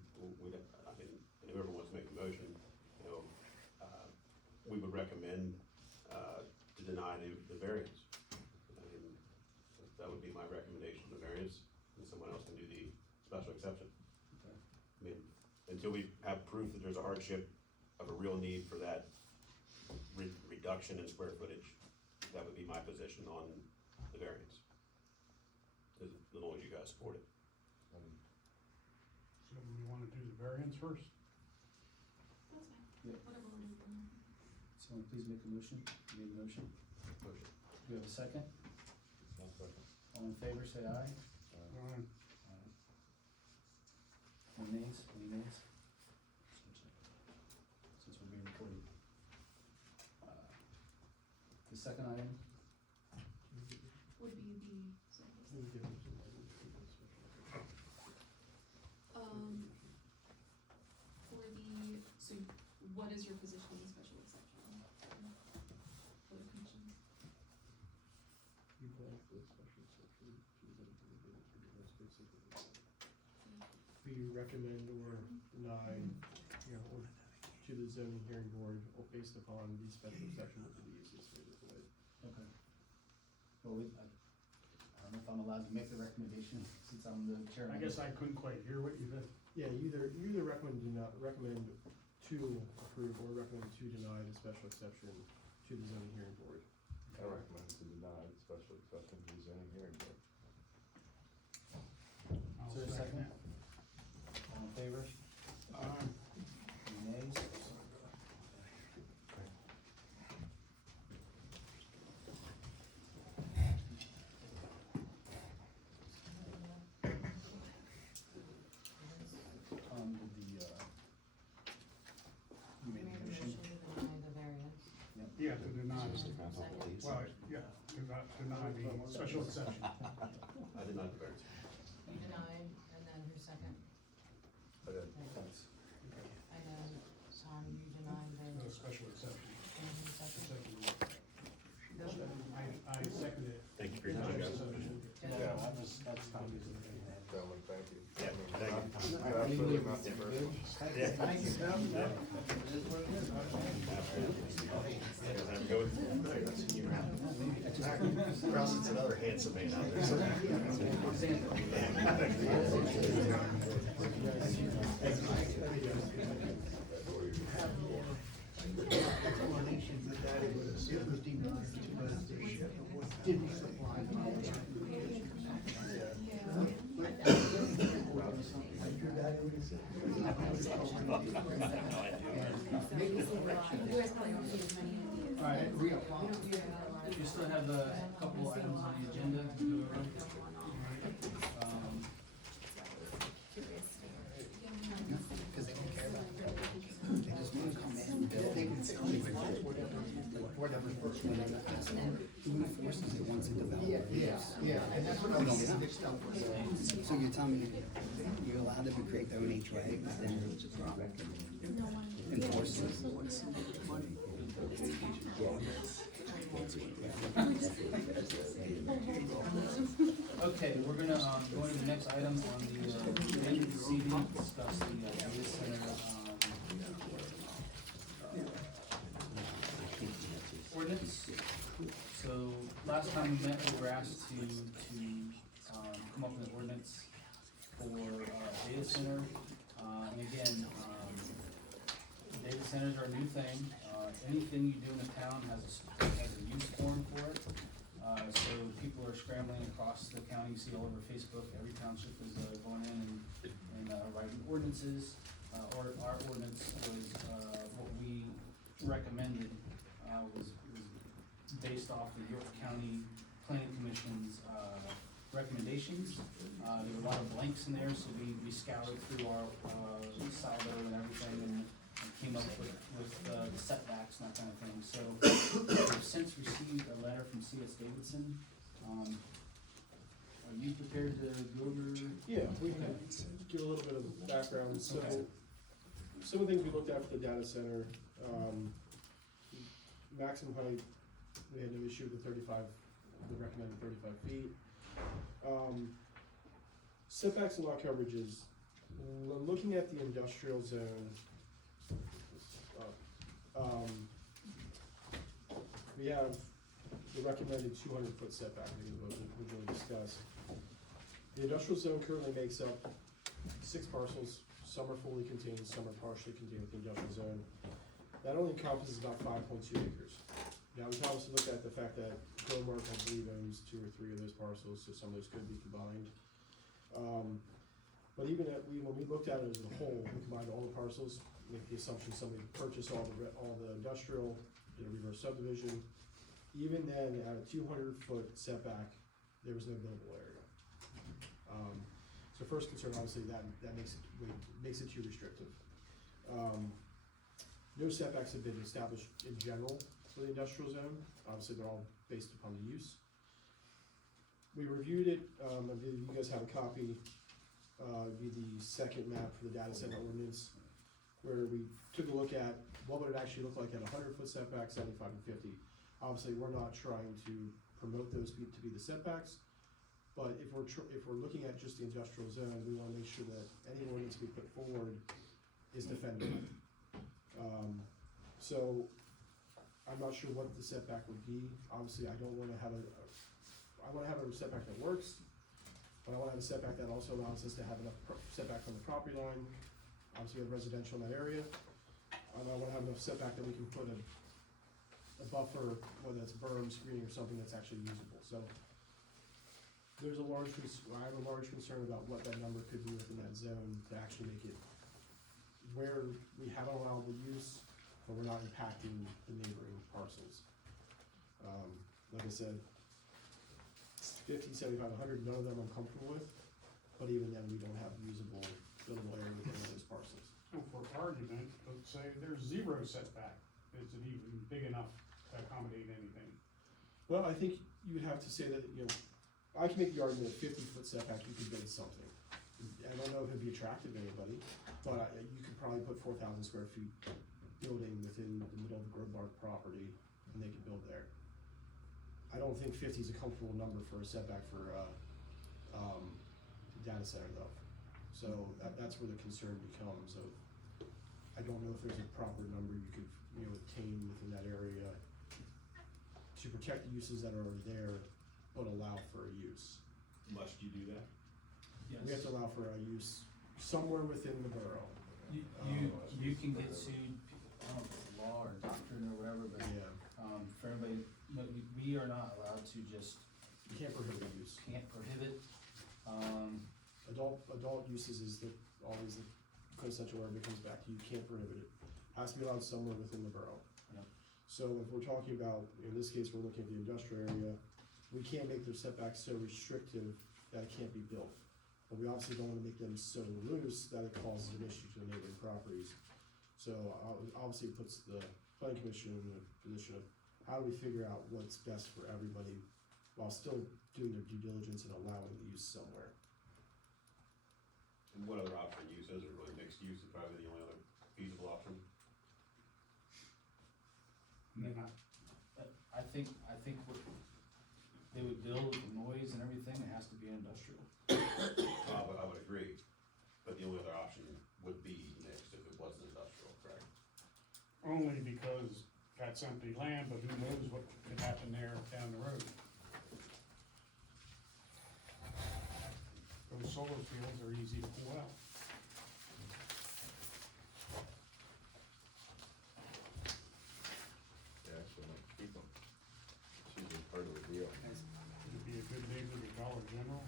and whoever wants to make the motion, you know, we would recommend, to deny the variance. I mean, that would be my recommendation, the variance, and someone else can do the special exception. Okay. I mean, until we have proof that there's a hardship of a real need for that reduction in square footage, that would be my position on the variance. As long as you guys support it. So we wanna do the variance first? That's fine. Yeah. Whatever we're doing. Someone please make a motion. You made a motion. Motion. Do we have a second? One second. All in favor, say aye. Alright. Any nays? Any nays? Since we're being recorded. The second item, Would be the, for the, so what is your position on the special exception? For the commission? You call for the special exception to the that's basically. We recommend or deny, you know, or to the zoning hearing board, or based upon the special exception of the uses for this way. okay. Well, I don't know if I'm allowed to make the recommendation since I'm the chairman. I guess I couldn't quite hear what you said. Yeah, you either recommend to approve or recommend to deny the special exception to the zoning hearing board. I recommend to deny the special exception to the zoning hearing board. Is there a second? All in favor? Any nays? Did you made Made the a motion? motion to deny the variance. Yeah, to deny, Second. well, yeah, deny the special exception. I did not declare. You denied, and then who second? I did. And then, Tom, you denied The the, special exception. and who second? I second it. Thank you for your time, guys. Yeah. That's fine. Gentlemen, thank you. Yeah, thank you. Absolutely not the first. Yeah. Thank you, Tom. Yeah. Have a good one. Krause, it's another handsome man out Explanation with that, it was denied because the ship didn't supply. Alright, we still have a couple items on the agenda to go over. Because they don't care about it. They just want to come in, they can tell me whatever first one they're gonna ask them. Who enforces it once it develops? Yeah, and that's what I was mixed up with. So you're telling me you're allowed to create their own HOA, but then enforce it? Okay, we're gonna, go into the next item on the, agenda this evening, discuss the, data center, ordinance. So, last time we met, we were asked to, come up with an ordinance for, data center. And again, data centers are a new thing. Anything you do in the town has a use form for it. So people are scrambling across the county, you see all over Facebook, every township is, going in and writing ordinances. Or our ordinance was, what we recommended, was based off the York County Planning Commission's, recommendations. There were a lot of blanks in there, so we scoured through our, silo and everything and came up with the setbacks and that kind of thing. So we've since received a letter from C.S. Davidson. Are you prepared to go over? Yeah, we can give a little bit of background. So, Okay. some of the things we looked at for the data center, maximum height, we had no issue with the 35, the recommended 35 feet. Setbacks and lot coverages, looking at the industrial zone, we have the recommended 200-foot setback, I think was originally discussed. The industrial zone currently makes up 6 parcels, some are fully contained, some are partially contained with the industrial zone. That only encompasses about 5.2 acres. Now, we can obviously look at the fact that Gilmark, I believe, owns 2 or 3 of those parcels, so some of those could be combined. But even when we looked at it as a whole, we combined all the parcels, make the assumption somebody purchased all the industrial, did a reverse subdivision. Even then, at a 200-foot setback, there was no buildable area. So first concern, obviously, that makes it too restrictive. No setbacks have been established in general for the industrial zone. Obviously, they're all based upon the use. We reviewed it, I believe you guys have a copy, be the second map for the data center ordinance, where we took a look at what would it actually look like at a 100-foot setback, 75 and 50. Obviously, we're not trying to promote those to be the setbacks, but if we're looking at just the industrial zone, we wanna make sure that any ordinance we put forward is defendable. So, I'm not sure what the setback would be. Obviously, I wanna have a setback that works, but I wanna have a setback that also allows us to have enough setback from the property line. Obviously, we have residential in that area. I wanna have enough setback that we can put a buffer, whether it's berm, screening, or something that's actually usable. So, There's a large, I have a large concern about what that number could be within that zone to actually make it where we have allowable use, but we're not impacting the neighboring parcels. Like I said, 50, 75, 100, none of them I'm comfortable with, but even then, we don't have usable buildable area within those parcels. So for argument, let's say there's 0 setback, is it even big enough to accommodate anything? Well, I think you would have to say that, you know, I can make the argument that 50-foot setback, you could build something. I don't know if it'd be attractive to anybody, but you could probably put 4,000 square feet building within the middle of the Grove Park property, and they could build there. I don't think 50 is a comfortable number for a setback for data center though. So that's where the concern becomes of, I don't know if there's a proper number you could, you know, attain within that area to protect the uses that are already there, but allow for a use. Must you do that? We have to allow for a use somewhere within the borough. You can get sued, I don't know if it's law or doctrine or whatever, but, Yeah, for everybody, no, we are not allowed to just, you can't prohibit use. can't prohibit, Adult uses is always the quintessential word that comes back to, you can't prohibit it. Has to be allowed somewhere within the borough. Yep. So if we're talking about, in this case, we're looking at the industrial area, we can't make their setbacks so restrictive that it can't be built. But we obviously don't wanna make them so loose that it causes an issue to the neighboring properties. So obviously it puts the planning commission in a position of, how do we figure out what's best for everybody while still doing their due diligence and allowing the use somewhere? And what other option use is it? Really mixed use is probably the only other feasible option? I think what they would build with the noise and everything, it has to be industrial. I would agree, but the only other option would be mixed if it wasn't industrial, correct? Only because that's empty land, but who knows what could happen there down the road. Those solar fields are easy to pull out. Yeah, actually, like, keep them. It's usually part of the deal. Would it be a good neighbor to Dollar General?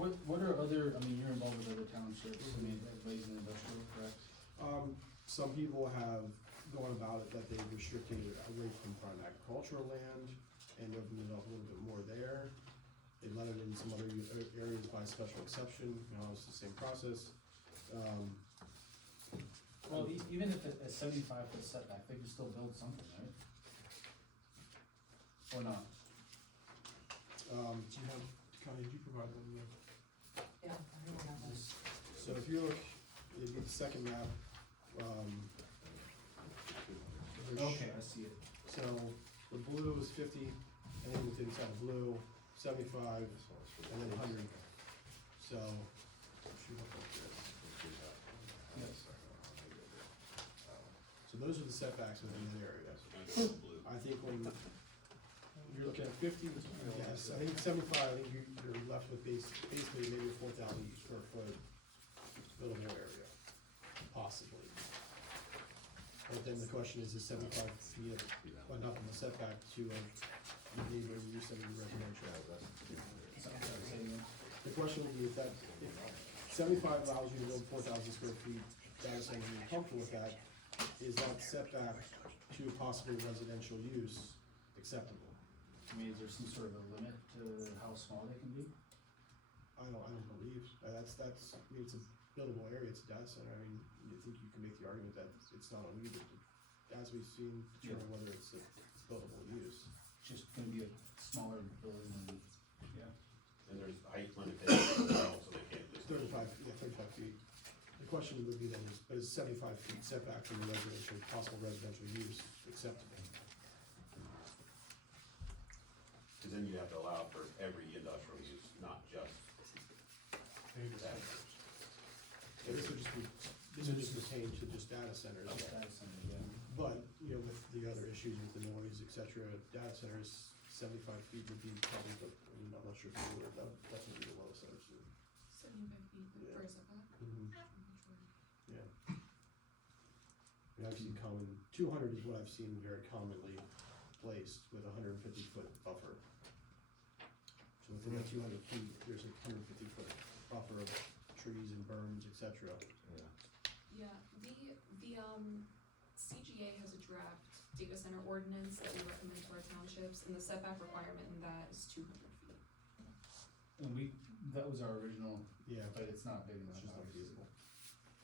What are other, I mean, you're involved with other townships, I mean, everybody's in industrial, correct? Some people have gone about it that they've restricted it away from prime agricultural land and opened it up a little bit more there. They let it in some other areas by special exception, you know, it's the same process. Well, even if it's a 75-foot setback, they can still build something, right? Or not? Do you have, Connie, did you provide one with? Yeah, I think we got this. So if you look, it'd be the second map, Okay, I see it. so the blue is 50, and then within inside the blue, 75, and then 100. So, should look like this. Yes. So those are the setbacks within that area. I go with blue. I think when you're looking at 50, yes, I think 75, I think you're left with basically maybe a 4,000 square foot buildable area, possibly. But then the question is 75 feet, well, not from the setback to a neighboring use of the residential. The question would be if 75 allows you to build 4,000 square feet, data center, and you're comfortable with that, is that setback to possibly residential use acceptable? I mean, is there some sort of a limit to how small they can be? I don't believe, that's, I mean, it's a buildable area, it's a data center, I mean, you think you can make the argument that it's not unusable. As we've seen, determine whether it's a buildable use. Just gonna be a smaller building than, yeah. And there's height limitations as well, so they can't just. 35 feet. The question would be then is 75 feet setback from the residential, possible residential use acceptable? Cause then you have to allow for every industrial use, not just that. So this would just pertain to just data centers. Data center, yeah. But, you know, with the other issues with the noise, et cetera, data centers, 75 feet would be probably, I mean, I'm not sure if you would, that would definitely be the lowest, I would assume. 75 feet Yeah. for a setback? Mhm. I'm not sure. Yeah. Yeah, I've seen common, 200 is what I've seen very commonly placed with a 150-foot buffer. So within that 200 feet, there's a 150-foot buffer of trees and berms, et cetera. Yeah, the CGA has a draft data center ordinance that we recommend to our townships, and the setback requirement in that is 200 feet. And that was our original, Yeah. but it's not big enough, It's just not obviously. feasible.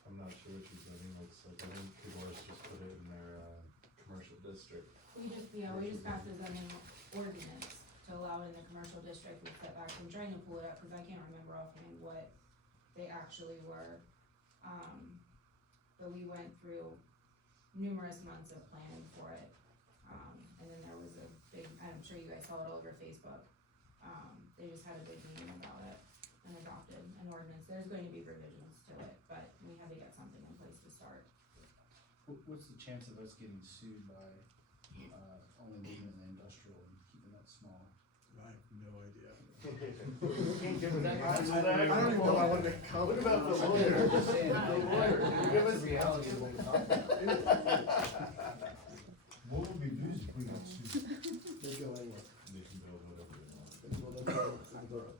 I'm not sure what your zoning looks like, I think Cobor's just put it in their, commercial district. We just passed the zoning ordinance to allow it in the commercial district with setbacks. I'm trying to pull it up, cause I can't remember offhand what they actually were. But we went through numerous months of planning for it. And then there was a big, I'm sure you guys saw it all over Facebook. They just had a big meeting about it and adopted an ordinance. There's going to be revisions to it, but we had to get something in place to start. What's the chance of us getting sued by, only leaving the industrial and keeping that small? I have no idea. Can't give that I don't even know I want to comment. What about the I'm lawyer? just saying, The lawyer, can you give that's us? the reality of what we're talking about. What would we lose if we got sued? They go anywhere. They can build whatever they want. Well, they'll go to the borough.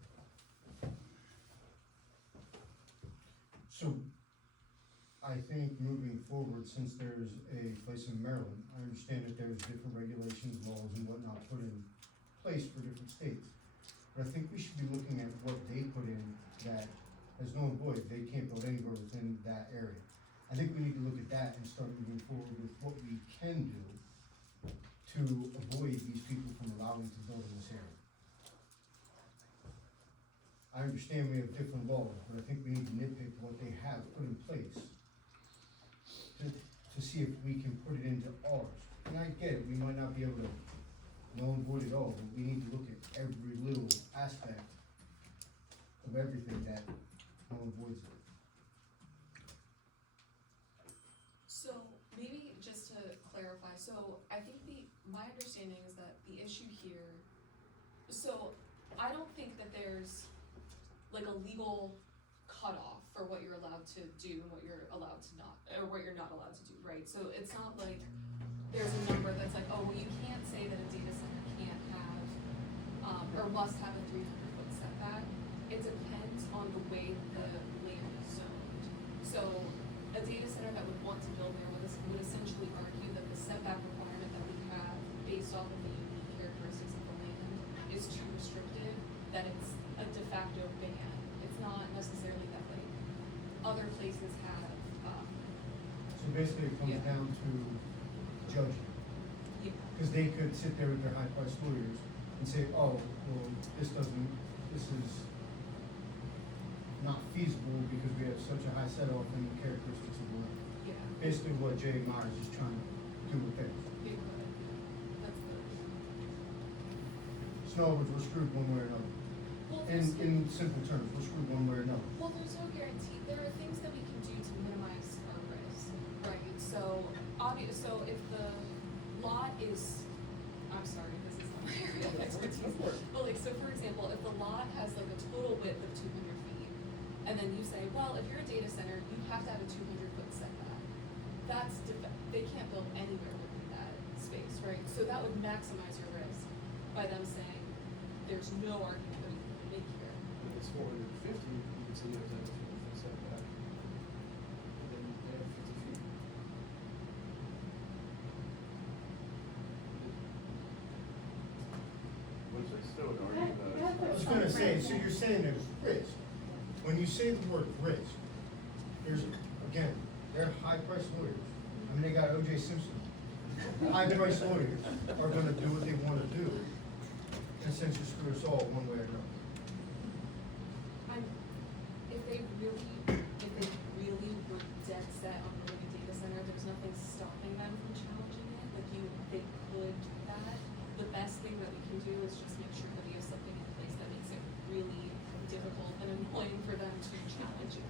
So, I think moving forward, since there's a place in Maryland, I understand that there's different regulations, laws and whatnot put in place for different states. But I think we should be looking at what they put in that, as null and void, they can't build anywhere within that area. I think we need to look at that and start moving forward with what we can do to avoid these people from allowing to build in this area. I understand we have different laws, but I think we need to nitpick what they have put in place to see if we can put it into ours. And I get it, we might not be able to null and void it all, but we need to look at every little aspect of everything that null and voids it. So maybe just to clarify, so I think my understanding is that the issue here, so I don't think that there's like a legal cutoff for what you're allowed to do and what you're allowed to not, or what you're not allowed to do, right? So it's not like there's a number that's like, oh, well, you can't say that a data center can't have, or must have a 300-foot setback. It depends on the way the land is zoned. So a data center that would want to build there would essentially argue that the setback requirement that we have based off of the unique characteristics of the land is too restrictive, that it's a de facto ban. It's not necessarily that like other places have, So basically it comes Yeah. down to judging. yeah, Cause they could sit there with their high-priced lawyers and say, oh, well, this is not feasible because we have such a high set-off in the characteristics of the land. yeah, Basically what Jay Myers is trying to do with theirs. they could. That's the, So in other words, we're screwed one way or another. well, In there's, simple terms, we're screwed one way or another. well, there's no guarantee. There are things that we can do to minimize our risk, right? So so if the lot is, I'm sorry, this is not my area of expertise, but like, so for example, if the lot has like a total width of 200 feet, and then you say, well, if you're a data center, you have to have a 200-foot setback. They can't build anywhere within that space, right? So that would maximize your risk by them saying, there's no argument that we can make here. If it's 450, you can say you have to have a 200-foot setback. And then they have 50 feet. Which I still would argue that. I was gonna say, so you're saying there's risk. When you say the word risk, there's, again, they're high-priced lawyers. I mean, they got O.J. Simpson. High-priced lawyers are gonna do what they wanna do, and essentially screw us all one way or another. If they really were dead set on building a data center, there's nothing stopping them from challenging it, like they could do that. The best thing that we can do is just make sure that we have something in place that makes it really difficult and annoying for them to challenge it.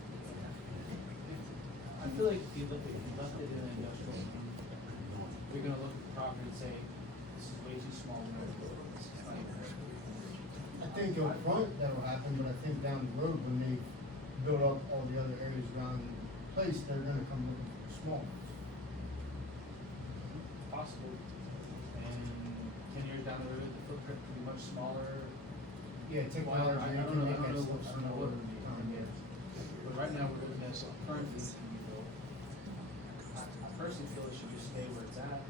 I feel like if you left it in an industrial, you're gonna look at the property and say, this is way too small. It's not even right. I think up front that'll happen, but I think down the road, when they build up all the other areas around the place, they're gonna come looking for small. Yeah, Well, technology, I you don't can know, make I that don't know, stuff I don't know smaller what over time, yeah. But right now, we're looking at current things to be built. I personally feel it should just stay where it's at.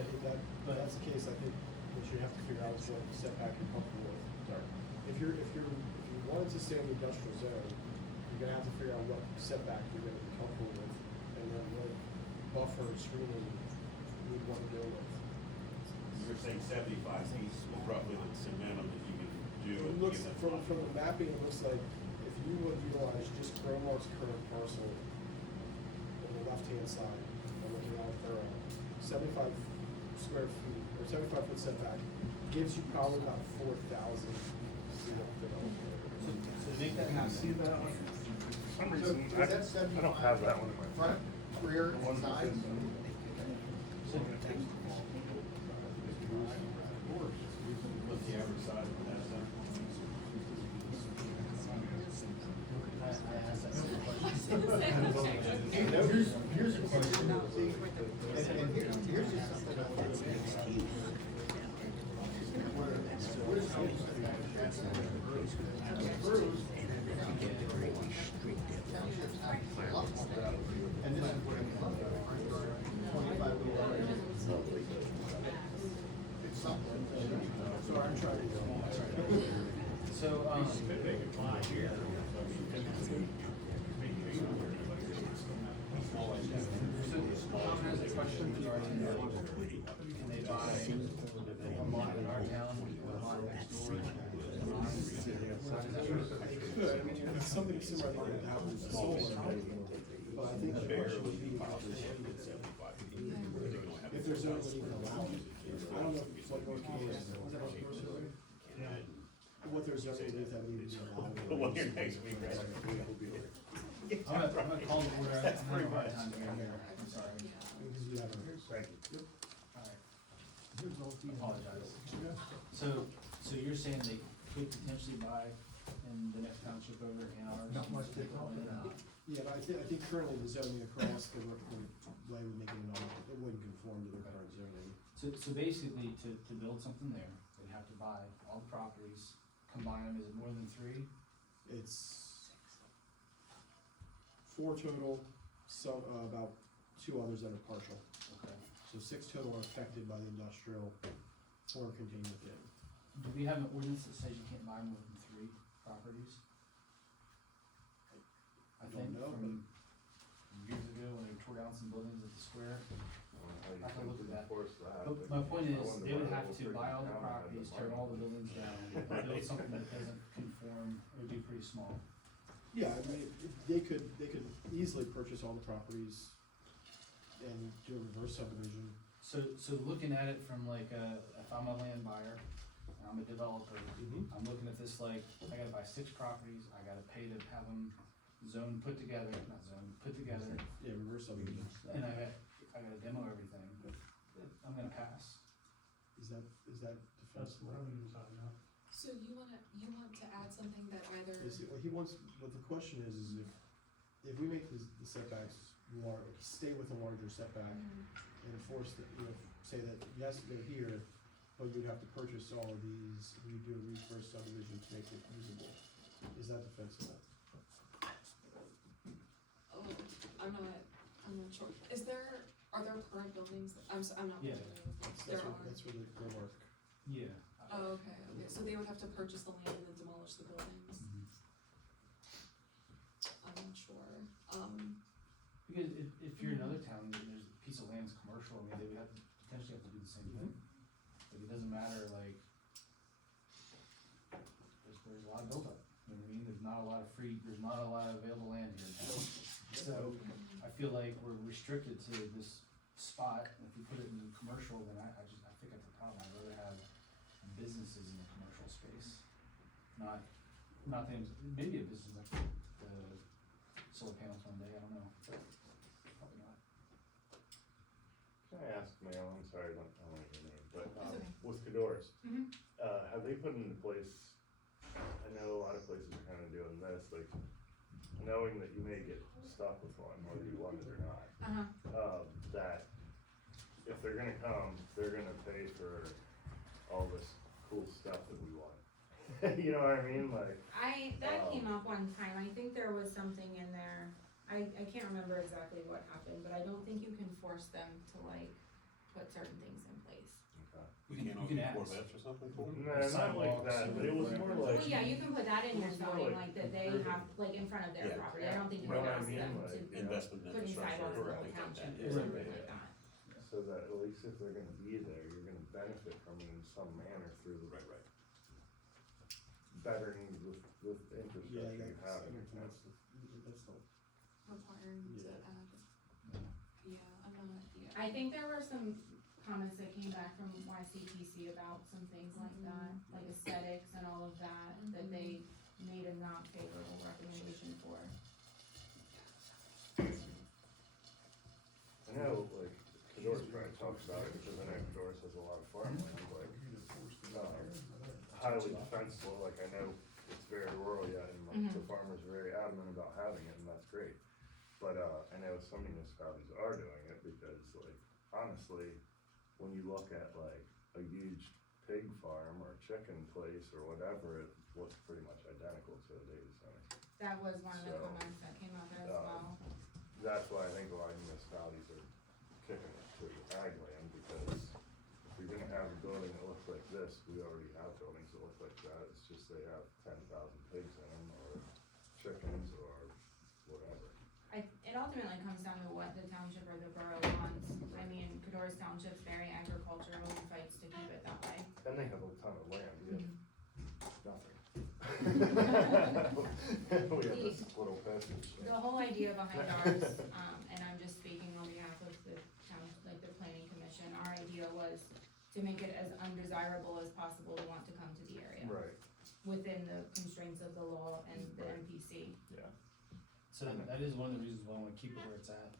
I think that, but that's the case, I think what you have to figure out is what setback you're comfortable with. Sorry. If you wanted to stay in the industrial zone, you're gonna have to figure out what setback you're gonna be comfortable with, and then what buffer and screening you'd wanna go with. You're saying 75 feet is roughly the minimum that you can do. It looks, from the mapping, it looks like if you would utilize just Gromark's current parcel on the left-hand side, and looking at it there, 75 square feet, or 75 foot setback, gives you probably about 4,000 feet of development. So to make that happen. See that one? For some So reason, is that I don't have that one in my. front, rear, The one and side? with this, What's the average size of that zone? I asked that same question. Here's a question, and here's just something I want to say. We're supposed to be approved. Townships have a lot more. And this is what I'm talking about. 25 feet. It's something. So I'm trying to go. So, Tom has a question regarding, can they buy a lot in our town, or a lot next door? Good, I mean, it's something similar to what happens to solar, but I think the question would be, if there's no one even allowed, I don't know what North Dakota is, was that North Dakota? What there's zoning with that would be allowed. Well, you're next week, right? I'm gonna call the order, I'm having a hard time getting here, I'm sorry. Because we have a. Alright. Apologize. So you're saying they could potentially buy in the next township over in ours? Not much to talk about. Yeah, but I think currently the zoning across the way we make it it wouldn't conform to the current zoning. So basically, to build something there, they'd have to buy all the properties, combine them, is it more than 3? It's 4 total, so, about 2 others that are partial. Okay. So 6 total are affected by the industrial, 4 contained within. Do we have an ordinance that says you can't buy more than 3 properties? I don't think know, from years ago when they tore down some buildings at the square. I have to look at that. But my point is, they would have to buy all the properties, tear all the buildings down, and build something that doesn't conform, it would be pretty small. Yeah, I mean, they could easily purchase all the properties and do a reverse subdivision. So looking at it from like, if I'm a land buyer, and I'm a developer, I'm looking at this like, I gotta buy 6 properties, I gotta pay to have them put together, Yeah, reverse subdivision. and I gotta demo everything, I'm gonna pass. Is that defensible? So you want to add something that either, What he wants, what the question is if we make the setbacks stay with a larger setback and enforce that, say that, yes, they're here, but you'd have to purchase all of these, and you do a reverse subdivision to make it usable. Is that defensible? oh, I'm not sure. Are there current buildings, I'm not. Yeah. There are. That's where they work. Yeah. Oh, okay, so they would have to purchase the land and then demolish the buildings? I'm not sure, Because if you're in another town, and there's a piece of land that's commercial, I mean, they would have to, potentially have to do the same thing. Like, it doesn't matter, like, there's a lot of buildup, you know what I mean? There's not a lot of available land here in town. So, I feel like we're restricted to this spot, and if you put it in commercial, then I think that's a problem. I'd rather have businesses in the commercial space, not things, maybe a business like the solar panels one day, I don't know, but probably not. Can I ask, Mail, I'm sorry, I don't know your name, but, okay. with Cadores, Mhm. Have they put into place, I know a lot of places are kinda doing this, like, knowing that you may get stuck with one, whether you want it or not, that if they're gonna come, they're gonna pay for all this cool stuff that we You know what I mean, like, That came up one time, I think there was something in there, I can't remember exactly what happened, but I don't think you can force them to like put certain things in place. We can't you can open ask. 4 vets or something for them? no, not like that, but it was more like. Well, yeah, you can put that in your It's more zoning, like like that they have, like in front of their Yeah. property, I don't think you You know can what I ask mean? them Like, to yeah. Investment put in infrastructure sidewalks in or the whole things like township that. or something like that. So that at least if they're gonna be there, you're gonna benefit from it in some manner through Right. bettering with Yeah, infrastructure you that's, have. that's the, Requiring to Yeah. add, yeah, I'm not, yeah. I think there were some comments that came back from YCPC about some things like that, like aesthetics and all of that, that they made a not favorable recommendation for. I know, like, Cador's probably talks about it, because I know Cador's has a lot of farmland, like, highly defensible, like, I know it's very rural yet, and like, the farmers are very adamant about having it, and that's great. But, I know some municipalities are doing it, because, like, honestly, when you look at, like, a huge pig farm or chicken place or whatever, it looks pretty much identical to a data center. That was one of the So, comments that came up as well. That's why I think a lot of municipalities are kicking it to ag land, because if you're gonna have a building that looks like this, we already have buildings that look like that, it's just they have 10,000 pigs in them, or chickens, or whatever. It ultimately comes down to what the township or the borough wants. I mean, Cador's Township's very agricultural and fights to keep it that way. And they have a ton of land, we have nothing. We have this little passage. The whole idea behind ours, and I'm just speaking on behalf of the town, like the planning commission, our idea was to make it as undesirable as possible to want to come to the area. Right, Within the constraints of the law and the Right. MPC. yeah. So that is one of the reasons why I wanna keep it where it's at,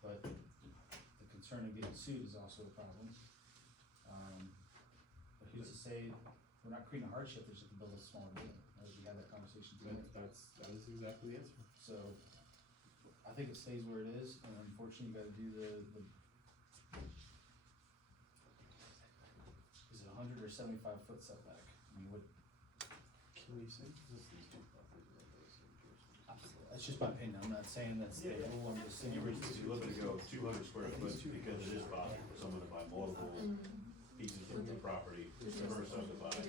but the concern of getting sued is also a problem. But who's to say, we're not creating a hardship, they just have to build a smaller building, as we had that conversation today. that is exactly the answer. So, I think it stays where it is, and unfortunately, you gotta do the is it 100 or 75 foot setback? I mean, what, Can we say, this is two properties around those in Jefferson? that's just my opinion, I'm not saying that's the rule, I'm just saying. You're looking to go 200 square foot because it is possible for someone to buy multiple pieces of the property, first subdivide,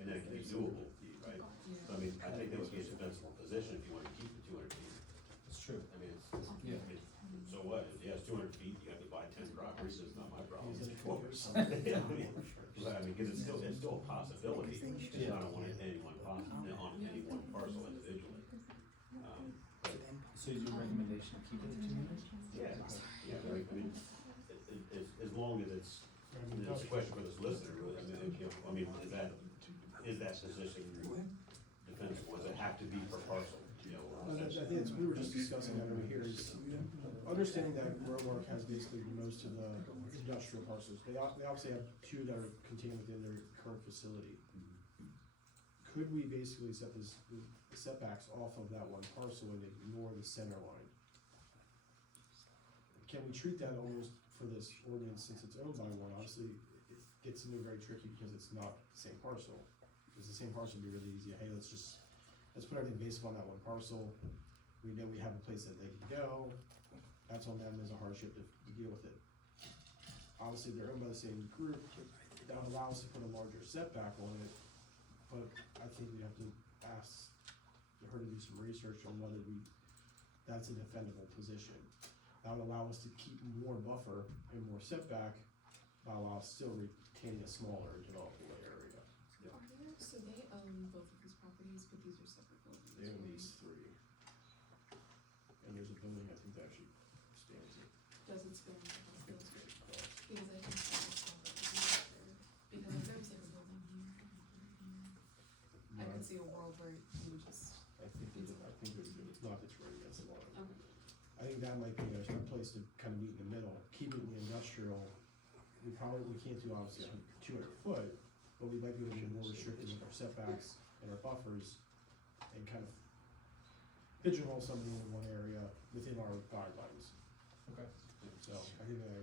and then it can be doable, right? So I mean, I think that would be a defensible position if you want to keep the 200 feet. It's true. I mean, Yeah. so what? If he has 200 feet, you have to buy 10 properties, it's not my problem. Is it Yeah, I mean, because it's still a possibility, it's not on any one parcel individually. So is your recommendation to keep it at 200? Yeah, right, I mean, as long as it's a question for the solicitor, I mean, is that position defensible, does it have to be per parcel, you know? I think it's, we were just discussing that over here, is understanding that Romark has basically most of the industrial parcels. They obviously have two that are contained within their current facility. Could we basically set the setbacks off of that one parcel and ignore the center line? Can we treat that almost for this ordinance, since it's owned by one, obviously it gets into very tricky because it's not the same parcel. Because the same parcel would be really easy, hey, let's put everything based upon that one parcel. We know we have a place that they can go, that's on them as a hardship to deal with it. Obviously, they're owned by the same group, that would allow us to put a larger setback on it, but I think we have to ask her to do some research on whether that's a defendable position. That would allow us to keep more buffer and more setback, while still retaining a smaller developable area. Are there, so they own both of these properties, but these are separate buildings? They own right? these three. And there's a building, I think that actually stands it. Does it spill into I both think it's those? good across. Because I think that was probably because if there was like a building here, I could see a world where you would just, I think it's not that you're right against the line. okay. I think that might be a place to kind of meet in the middle, keep it in the industrial. We can't do obviously 200 foot, but we might be able to be more restrictive with our setbacks and our buffers and kind of pigeonhole something in one area within our guidelines. Okay. So I think that,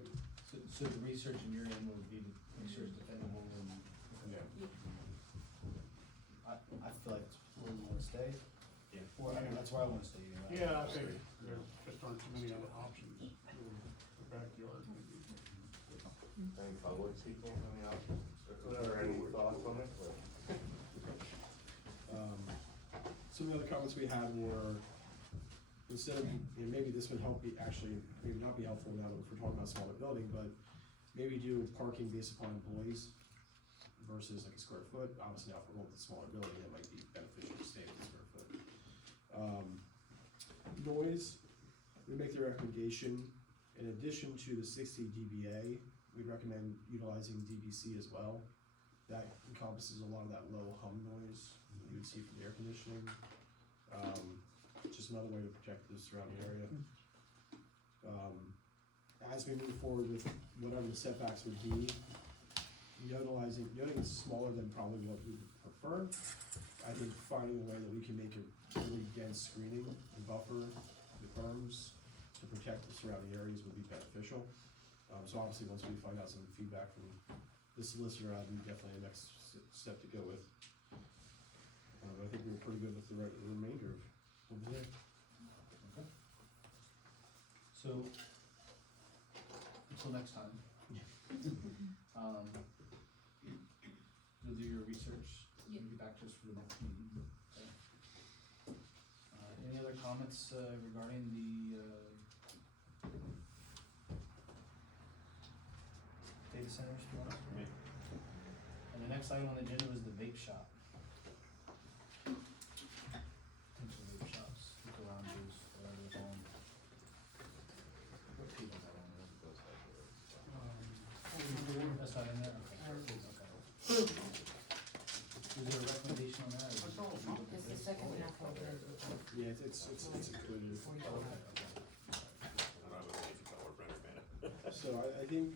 So the research in your end would be to make sure it's defendable and, yeah. I feel like it's where we wanna stay. Yeah. Well, I mean, that's where I wanna stay, you know. Yeah, I think there just aren't too many other options. The backyard maybe. Any public speaking, any options, or any thoughts on it? Some of the other comments we had were, instead of, and maybe this would help be, actually, maybe not be helpful now that we're talking about a smaller building, but maybe do parking based upon employees versus like a square foot. Obviously now if we're going with a smaller building, it might be beneficial to stay with a square foot. Noise, we make the recommendation, in addition to the 60 dBA, we'd recommend utilizing DBC as well. That encompasses a lot of that low hum noise you would see from the air conditioning. Just another way to protect the surrounding area. As we move forward with whatever the setbacks would be, noting it's smaller than probably what we would prefer. I think finding a way that we can make a really dense screening and buffer the berms to protect the surrounding areas would be beneficial. So obviously, once we find out some feedback from the solicitor, that'd be definitely the next step to go with. I think we're pretty good with the remainder of the day. Okay. So, until next time. You'll do your research, Yeah. and get back to us for the next meeting. Okay. Any other comments, regarding the, data centers, do you want to? And the next item on the agenda was the vape shop. Potential vape shops, the garages, whatever they're called. What page is that on? That's not in there? Okay. Is there a recommendation on that? That's all. It's the second half of it. Yeah, it's included. So I think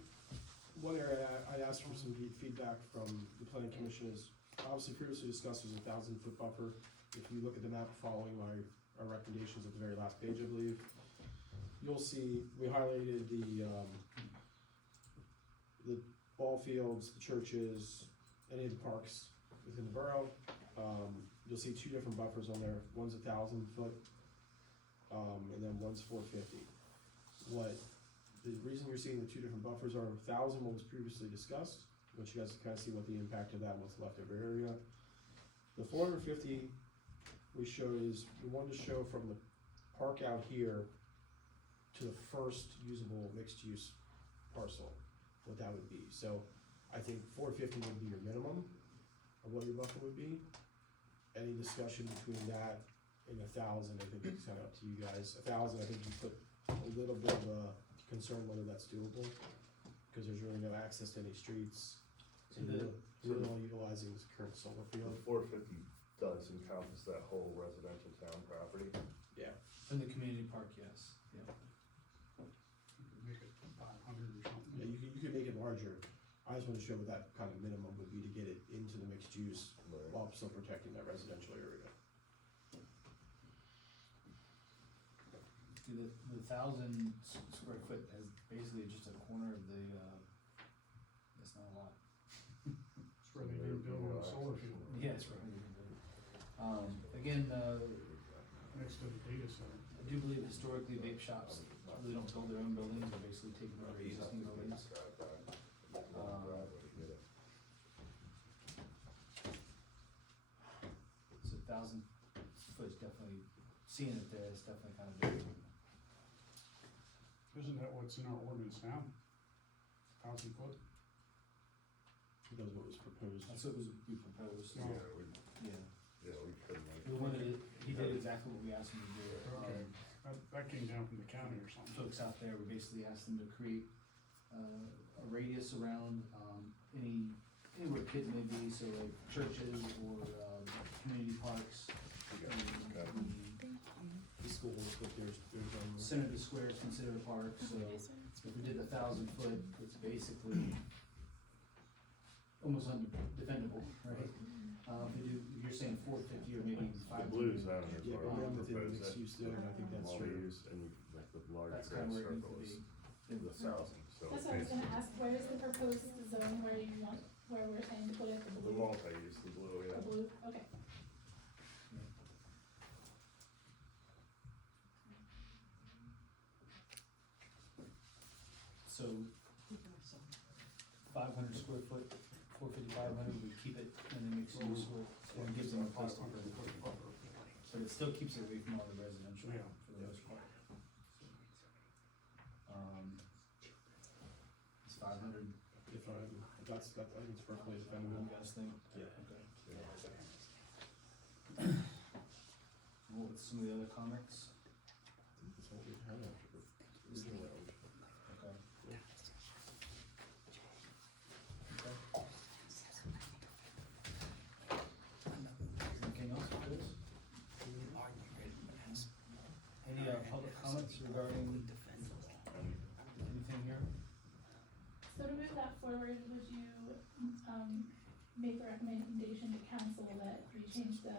one area I asked for some feedback from the planning commission is, obviously previously discussed was a 1,000-foot buffer. If you look at the map following our recommendations at the very last page, I believe, you'll see we highlighted the ball fields, the churches, any of the parks within the borough. You'll see two different buffers on there. One's 1,000 foot, and then one's 450. The reason you're seeing the two different buffers are 1,000 was previously discussed, which you guys can kind of see what the impact of that and what's left over area. The 450 we wanted to show from the park out here to the first usable mixed use parcel, what that would be. So I think 450 would be your minimum of what your buffer would be. Any discussion between that and 1,000, I think it's kind of up to you guys. 1,000, I think you put a little bit of a concern whether that's doable, because there's really no access to any streets. So you're really utilizing this current solar The field. 450 does encompass that whole residential town property. Yeah. In the community park, yes, yeah. You could make it 500 or something. Yeah, you could make it larger. I just want to show what that kind of minimum would be to get it into the mixed use Right. while still protecting that residential area. See, the 1,000 square foot is basically just a corner of the, that's not a lot. It's where they didn't build a solar field Yes, right. Again, next to the data center. I do believe historically vape shops really don't build their own buildings, they're basically taking over existing buildings. So 1,000 foot is definitely, seeing it there, it's definitely kind of big. Isn't that what's in our ordinance now? 1,000 foot? That was what was proposed. That's what we proposed. No. Yeah. We could make. We wanted it, he did exactly what we asked him to do. Okay. That came down from the county or something. Folks out there, we basically asked them to create, a radius around, anywhere kids may be, so like churches or, community parks. The schools, but there's Center of the square is considered a park, so if we did 1,000 foot, it's basically almost undefendable, right? If you're saying 450 or maybe The 500. blues on it, Yeah, but or we're within the propose mixed it. use there, and I think that's true. Multi-use, and you could make the large That's grass kind of where it needs circle to is be. the 1,000, so. That's what I was gonna ask, where is the proposed zone where you want, where we're saying to put it, the The blue? multi-use, the blue, The yeah. blue, okay. So 500 square foot, 450, 500, we keep it in the mixed use with, and it gives them a place to put it. But it still keeps it away from all the residential Yeah. for the most part. It's 500, If that's, I think it's perfectly you defendable. guys think? Yeah. Okay. Well, with some of the other comments? That's what we had after the original round. Okay. Yeah. Okay. Anything else, Chris? Any, public comments regarding anything here? So to move that forward, would you, make the recommendation to council that we change the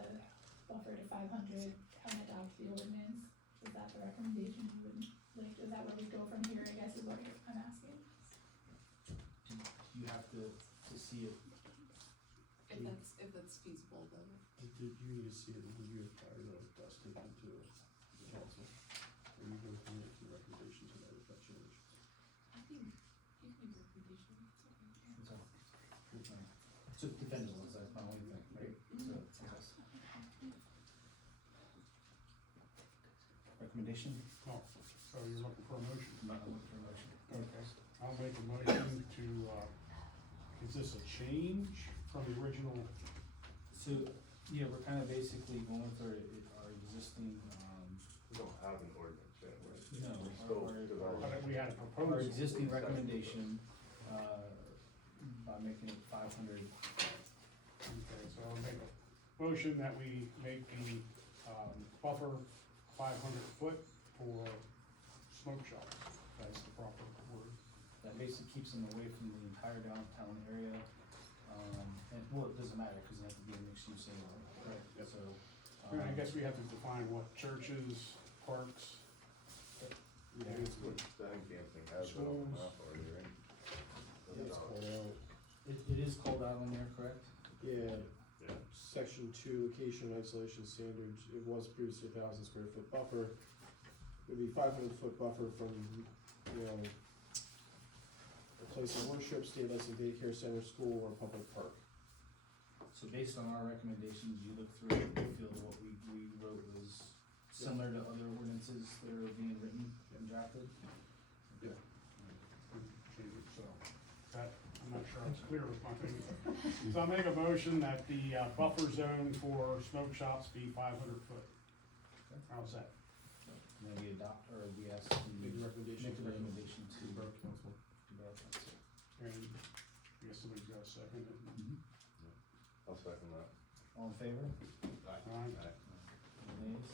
buffer to 500 and adopt the ordinance? Is that the recommendation you would, like, is that where we go from here, I guess is what I'm asking? You have to see it. If that's feasible, then. Did you need to see it in review prior to us taking it to the council? Or you going to make a recommendation to that effect change? I think you can make a recommendation, it's okay. Okay. So dependable, that's my only thing, right? So, recommendation? Oh, so you're looking for a motion? Not looking for a motion. Okay, I'll make a motion to, is this a change from the original? So, yeah, we're kind of basically going through our existing, We don't have an ordinance yet, right? no, We're still our- developing. We had a proposal. our existing recommendation, by making it 500. Okay, so I'll make a motion that we make the, buffer 500 foot for smoke shops. That's the proper word. That basically keeps them away from the entire downtown area. And, well, it doesn't matter, cause it has to be a mixed use anyway. Right. So. I guess we have to define what churches, parks. Yeah, it's good. Then camping has it on the map already, right? Yeah, it's called out. It is called out on there, correct? Yeah, Yeah. section 2, location and isolation standards, it was previously 1,000 square foot buffer. It would be 500 foot buffer from, you know, a place of worship, state lesson daycare center, school, or public park. So based on our recommendations, you look through it, you feel that what we wrote was similar to other ordinances that are being written and drafted? Yeah. Change it, so, that, I'm not sure I was clear with my thing. So I'll make a motion that the, buffer zone for smoke shops be 500 foot. How's that? And then we adopt, or we ask the. Make the recommendation. Make the recommendation to. Borough council. to Borough Council. And I guess somebody's got a second. I'll second that. All in favor? Alright. Any nays?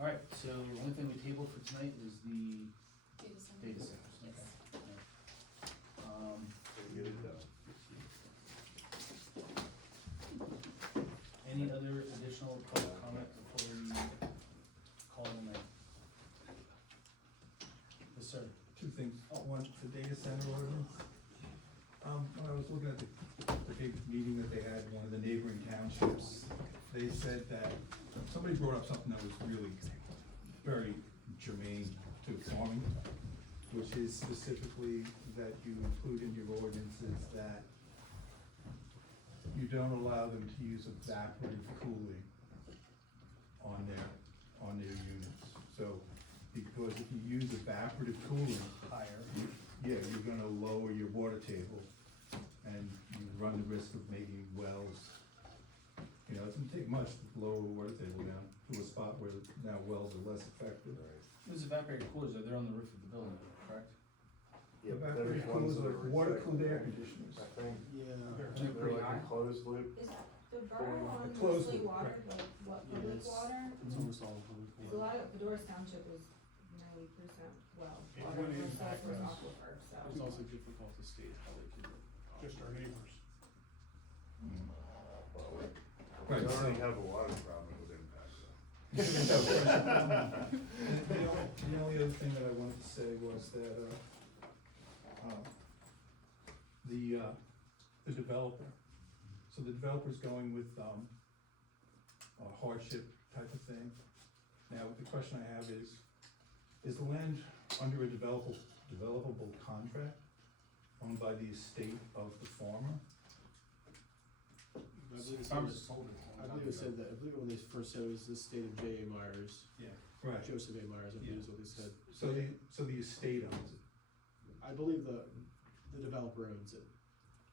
Alright, so the only thing we tabled for tonight is the Data center. data centers, Yes. okay. Get it done. Any other additional public comment before we call it a night? Yes, sir. Two things. One, the data center ordinance. When I was looking at the big meeting that they had in one of the neighboring townships, they said that, somebody brought up something that was really very germane to farming, which is specifically that you include in your ordinances that you don't allow them to use evaporative cooling on their units. So, because if you use evaporative cooling, Higher. yeah, you're gonna lower your water table, and you run the risk of making wells. You know, it doesn't take much to lower the water table down to a spot where now wells are less effective. Those evaporated coolers, they're on the roof of the building, correct? Yeah, but Evaporative there's ones coolers that are are water-cooled air recyclable. conditioners. I think Yeah. They're they're pretty like high. a closed loop. Is the borough on Close mostly loop, water, right. like what, Yeah, public it's- water? It's almost all public. Cause a lot of, Doris Township was 90% well, It water, went in for back sulfur then. aquifer, so. It's also difficult to state how they can. Just our neighbors. Right, We so- already have a water problem with impact, so. The only other thing that I wanted to say was that, the developer, so the developer's going with, a hardship type of thing. Now, the question I have is the land under a developable contract owned by the estate of the farmer? I believe it Farmers said, sold it. I believe it said that, I believe when they first said it was the state of J.A. Myers, Yeah. Right. Joseph A. Myers, I believe is what they said. So the estate owns it? I believe the developer owns it.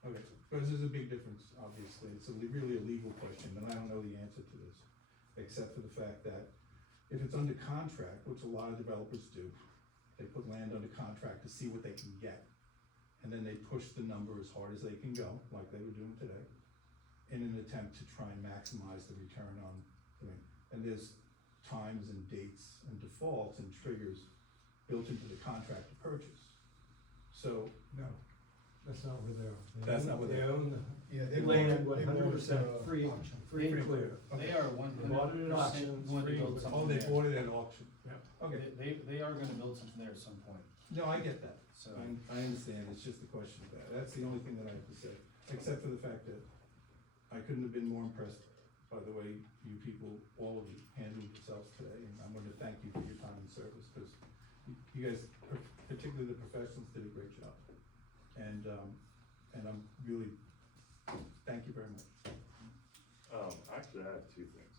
Okay, because there's a big difference, obviously, it's really a legal question, and I don't know the answer to this, except for the fact that if it's under contract, which a lot of developers do, they put land under contract to see what they can get, and then they push the number as hard as they can go, like they were doing today, in an attempt to try and maximize the return on, and there's times and dates and defaults and triggers built into the contract to purchase. So, No, that's not where they are. That's not where they They are. own the. Yeah, they land bought it 100% free, auction. free and clear. They are 100% Bought it at auction, going to free. build something oh, they there. bought it at auction? Yeah. Okay, They are gonna build something there at some point, no, I get that. so. I understand, it's just a question of that. That's the only thing that I have to say, except for the fact that I couldn't have been more impressed by the way you people, all of you, handled yourselves today, and I'm gonna thank you for your time and service, because you guys, particularly the professionals, did a great job. And I'm really, thank you very much. Actually, I have two things.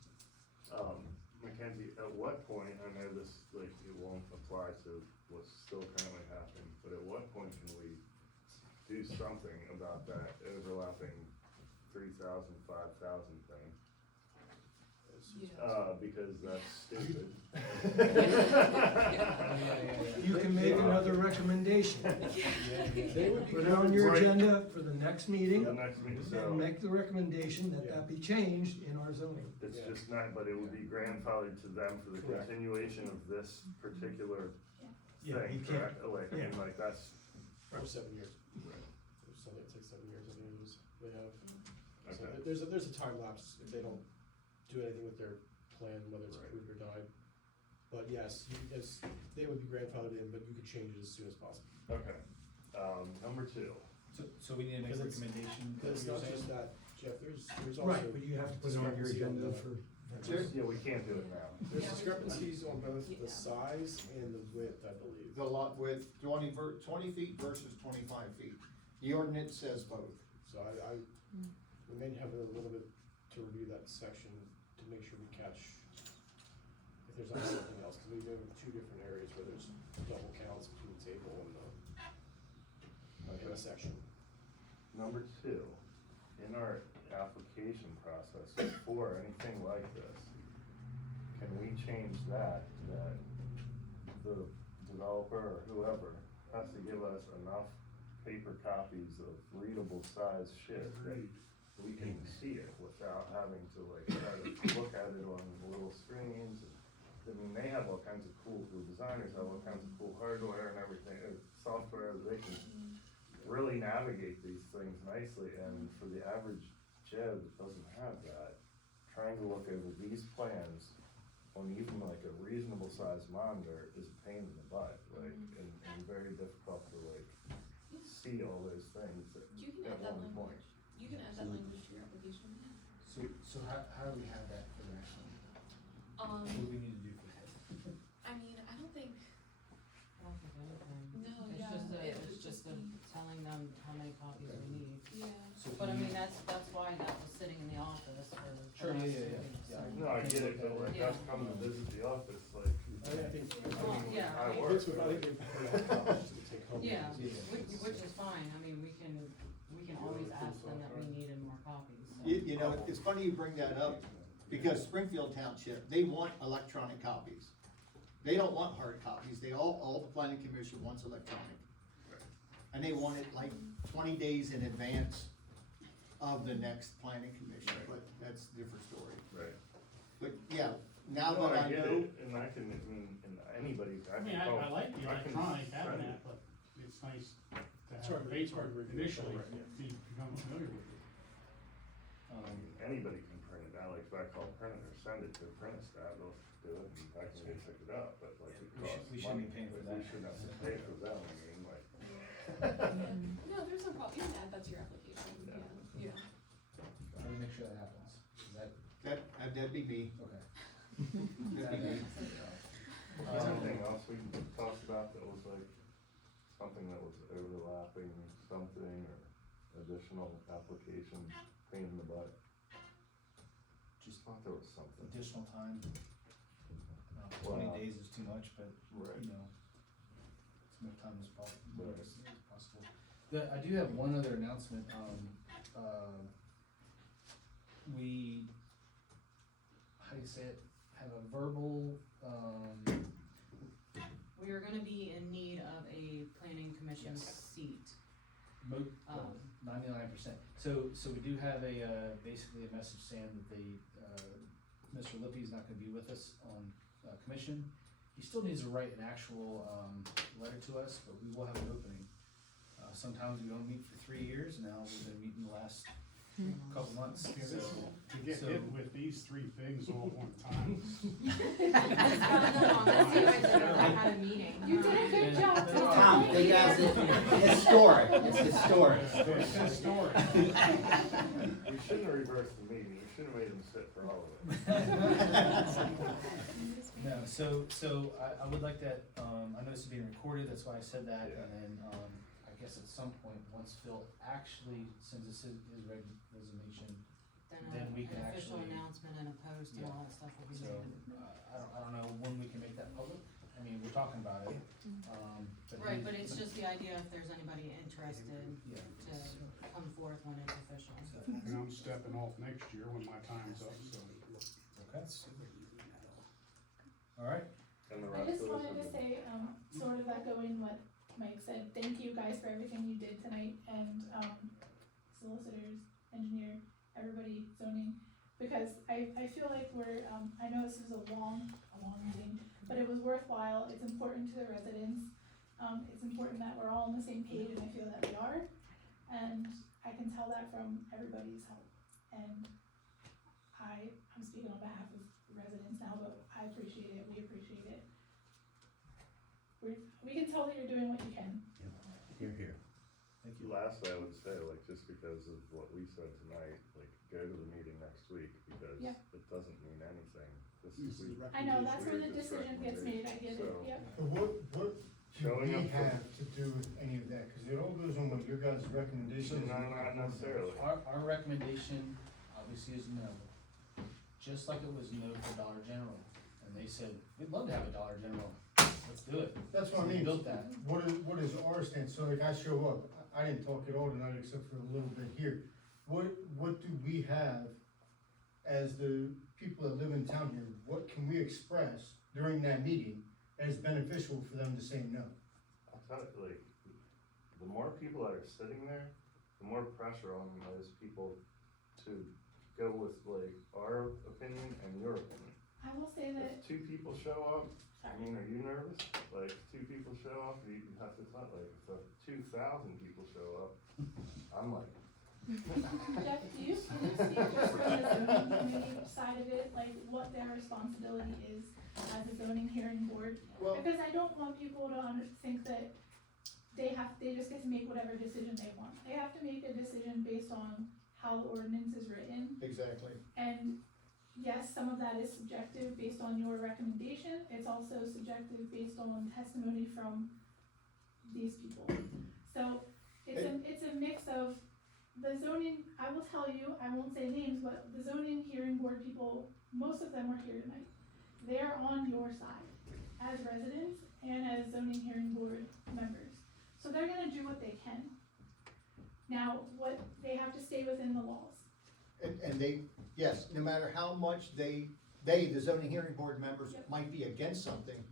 Mackenzie, at what point, I know this, like, it won't apply to what's still currently happening, but at what point can we do something about that overlapping 3,000, 5,000 thing? Because that's stupid. You can make another recommendation. They would be Put it on your Right. agenda for the next meeting, The next meeting, and so make the recommendation that that be changed in our zoning. it's Yeah. just not, but it would be grandfathered to them for the Correct. continuation of this particular Yeah, you thing, can't- correct? Like, I mean, like, that's, For 7 years. There's something that takes 7 years, I think it is, they have. So Okay. there's a time lapse if they don't do anything with their plan, whether it's Right. approved or denied. But yes, they would be grandfathered in, but you could change it as soon as possible. okay. Number two. So we need to make a Because it's- recommendation. Because it's you're not saying? just that, Jeff, there's also. Right, but you have to put it on your discrepancy on agenda the- for. Yeah, we can't do it now. There's Yeah, we- discrepancies on both Yeah. the size and the width, I believe. The lot width, 20 feet versus 25 feet. The ordinance says both. So we may have a little bit to review that section to make sure we catch if there's something else, because we have two different areas where there's double counts between the table and the section. Number two, in our application process for anything like this, can we change that the developer or whoever has to give us enough paper copies of readable size shit that we can see it without having to like try to look at it on little screens? I mean, they have all kinds of cool, the designers have all kinds of cool hardware and everything, software, they can really navigate these things nicely, and for the average Joe that doesn't have that, trying to look over these plans on even like a reasonable sized monitor is a pain in the butt, like, and very difficult to like see all those things You can at add that one point. language, you can add that language to your application, yeah. So how do we have that for next one? What do we need to do for that? I mean, I don't think, I don't think anything. No, It's yeah, just it would just just be- telling them how many copies we need. yeah. But I mean, that's why that was sitting in the office for the Sure, last yeah, 2 yeah. weeks. Yeah, No, I get it, but like, Yeah. us coming to visit the office, like, I think, Well, yeah, I I mean- work. I think we prefer to have copies to take home. Yeah, Yeah. which is fine, I mean, we can always ask them that we needed more copies, so. You know, it's funny you bring that up, because Springfield Township, they want electronic copies. They don't want hard copies, all the planning commission wants electronic. And they want it like 20 days in advance of the next planning commission, but that's a different story. right. But yeah, now No, that I get know, it, and I can, and anybody, I I mean, can I call. like the I can electronic send having it. that, but it's nice It's to have hard a to- it's paper hard to review, initially, right, yeah. to become familiar with it. Anybody can print it out, like if I call print it or send it to a print stat, they'll do it, and I can go pick it up, but like it costs We shouldn't money. be paying for We that. shouldn't have to pay for them, I mean, like. No, there's no problem, you can add that to your application, yeah. How do we make sure that happens? Is that, that'd be me. okay. That'd be me. Anything else we talked about that was like something that was overlapping something or additional application, pain in the butt. Just thought there was something. Additional time. Wow. 20 days is too much, but, Right. you know, as much time as possible. Right. I do have one other announcement, we, how do you say it, have a verbal, We are gonna be in need of a planning commission Yes. seat. 99%. So we do have basically a message saying that Mr. Lippy is not gonna be with us on, commission. He still needs to write an actual, letter to us, but we will have an opening. Sometimes we don't meet for 3 years, now we've been meeting the last couple months, To get so- hit with these three things all at one time. That's probably the longest you guys have ever had a meeting. You did a good job, Tom. Tom, big ass, historic, it's historic. It's historic. We shouldn't have reversed the meeting, we should have made him sit for all of it. No, so I would like that, I know this is being recorded, that's why I said that, Yeah. and then, I guess at some point, once Phil actually sends us his resignation, then we can An official actually- announcement and a post and Yeah. all that stuff will be so, made. I don't know when we can make that public, I mean, we're talking about it, but. Right, but it's just the idea if there's anybody interested Yeah. to come forth when it's official. And I'm stepping off next year when my time's up, so. Okay. All right. And the I rest just of us wanted to are- say, sort of echoing what Mike said, thank you guys for everything you did tonight, and, solicitors, engineer, everybody, zoning, because I feel like we're, I know this is a long meeting, but it was worthwhile, it's important to the residents, it's important that we're all on the same page, and I feel that we are, and I can tell that from everybody's help, and I'm speaking on behalf of the residents now, but I appreciate it, we appreciate it. We can tell that you're doing what you can. Here. Thank you. Lastly, I would say, like, just because of what we said tonight, like, go to the meeting next week, because Yeah. it doesn't mean anything. This is we- the I know, that's where the Just decision gets made, I get it, So- yep. But what do Showing we up for- have to do with any of that? Cause it all goes on what your guys' recommendations. No, not necessarily. Our recommendation, obviously, is no, just like it was no for Dollar General, and they said, we'd love to have a Dollar General, let's do it. That's what I So we mean. built that. What is our stance? So like I show up, I didn't talk at all tonight except for a little bit here. What do we have as the people that live in town here? What can we express during that meeting as beneficial for them to say no? I'll tell you, like, the more people that are sitting there, the more pressure on those people to go with, like, our opinion and your opinion. I will say that, If 2 people show up, I sorry, mean, are you nervous? Like, 2 people show up, you have to thought, like, if 2,000 people show up, I'm like, Jeff, do you speak just from the zoning committee side of it, like what their responsibility is as a zoning hearing board? Well, Because I don't want people to think that they just get to make whatever decision they want. They have to make a decision based on how the ordinance is written. exactly. And yes, some of that is subjective based on your recommendation, it's also subjective based on testimony from these people. So, it's a mix of the zoning, I will tell you, I won't say names, but the zoning hearing board people, most of them are here tonight. They're on your side, as residents and as zoning hearing board members. So they're gonna do what they can. Now, they have to stay within the laws. And they, yes, no matter how much the zoning hearing board members Yep. might be against something,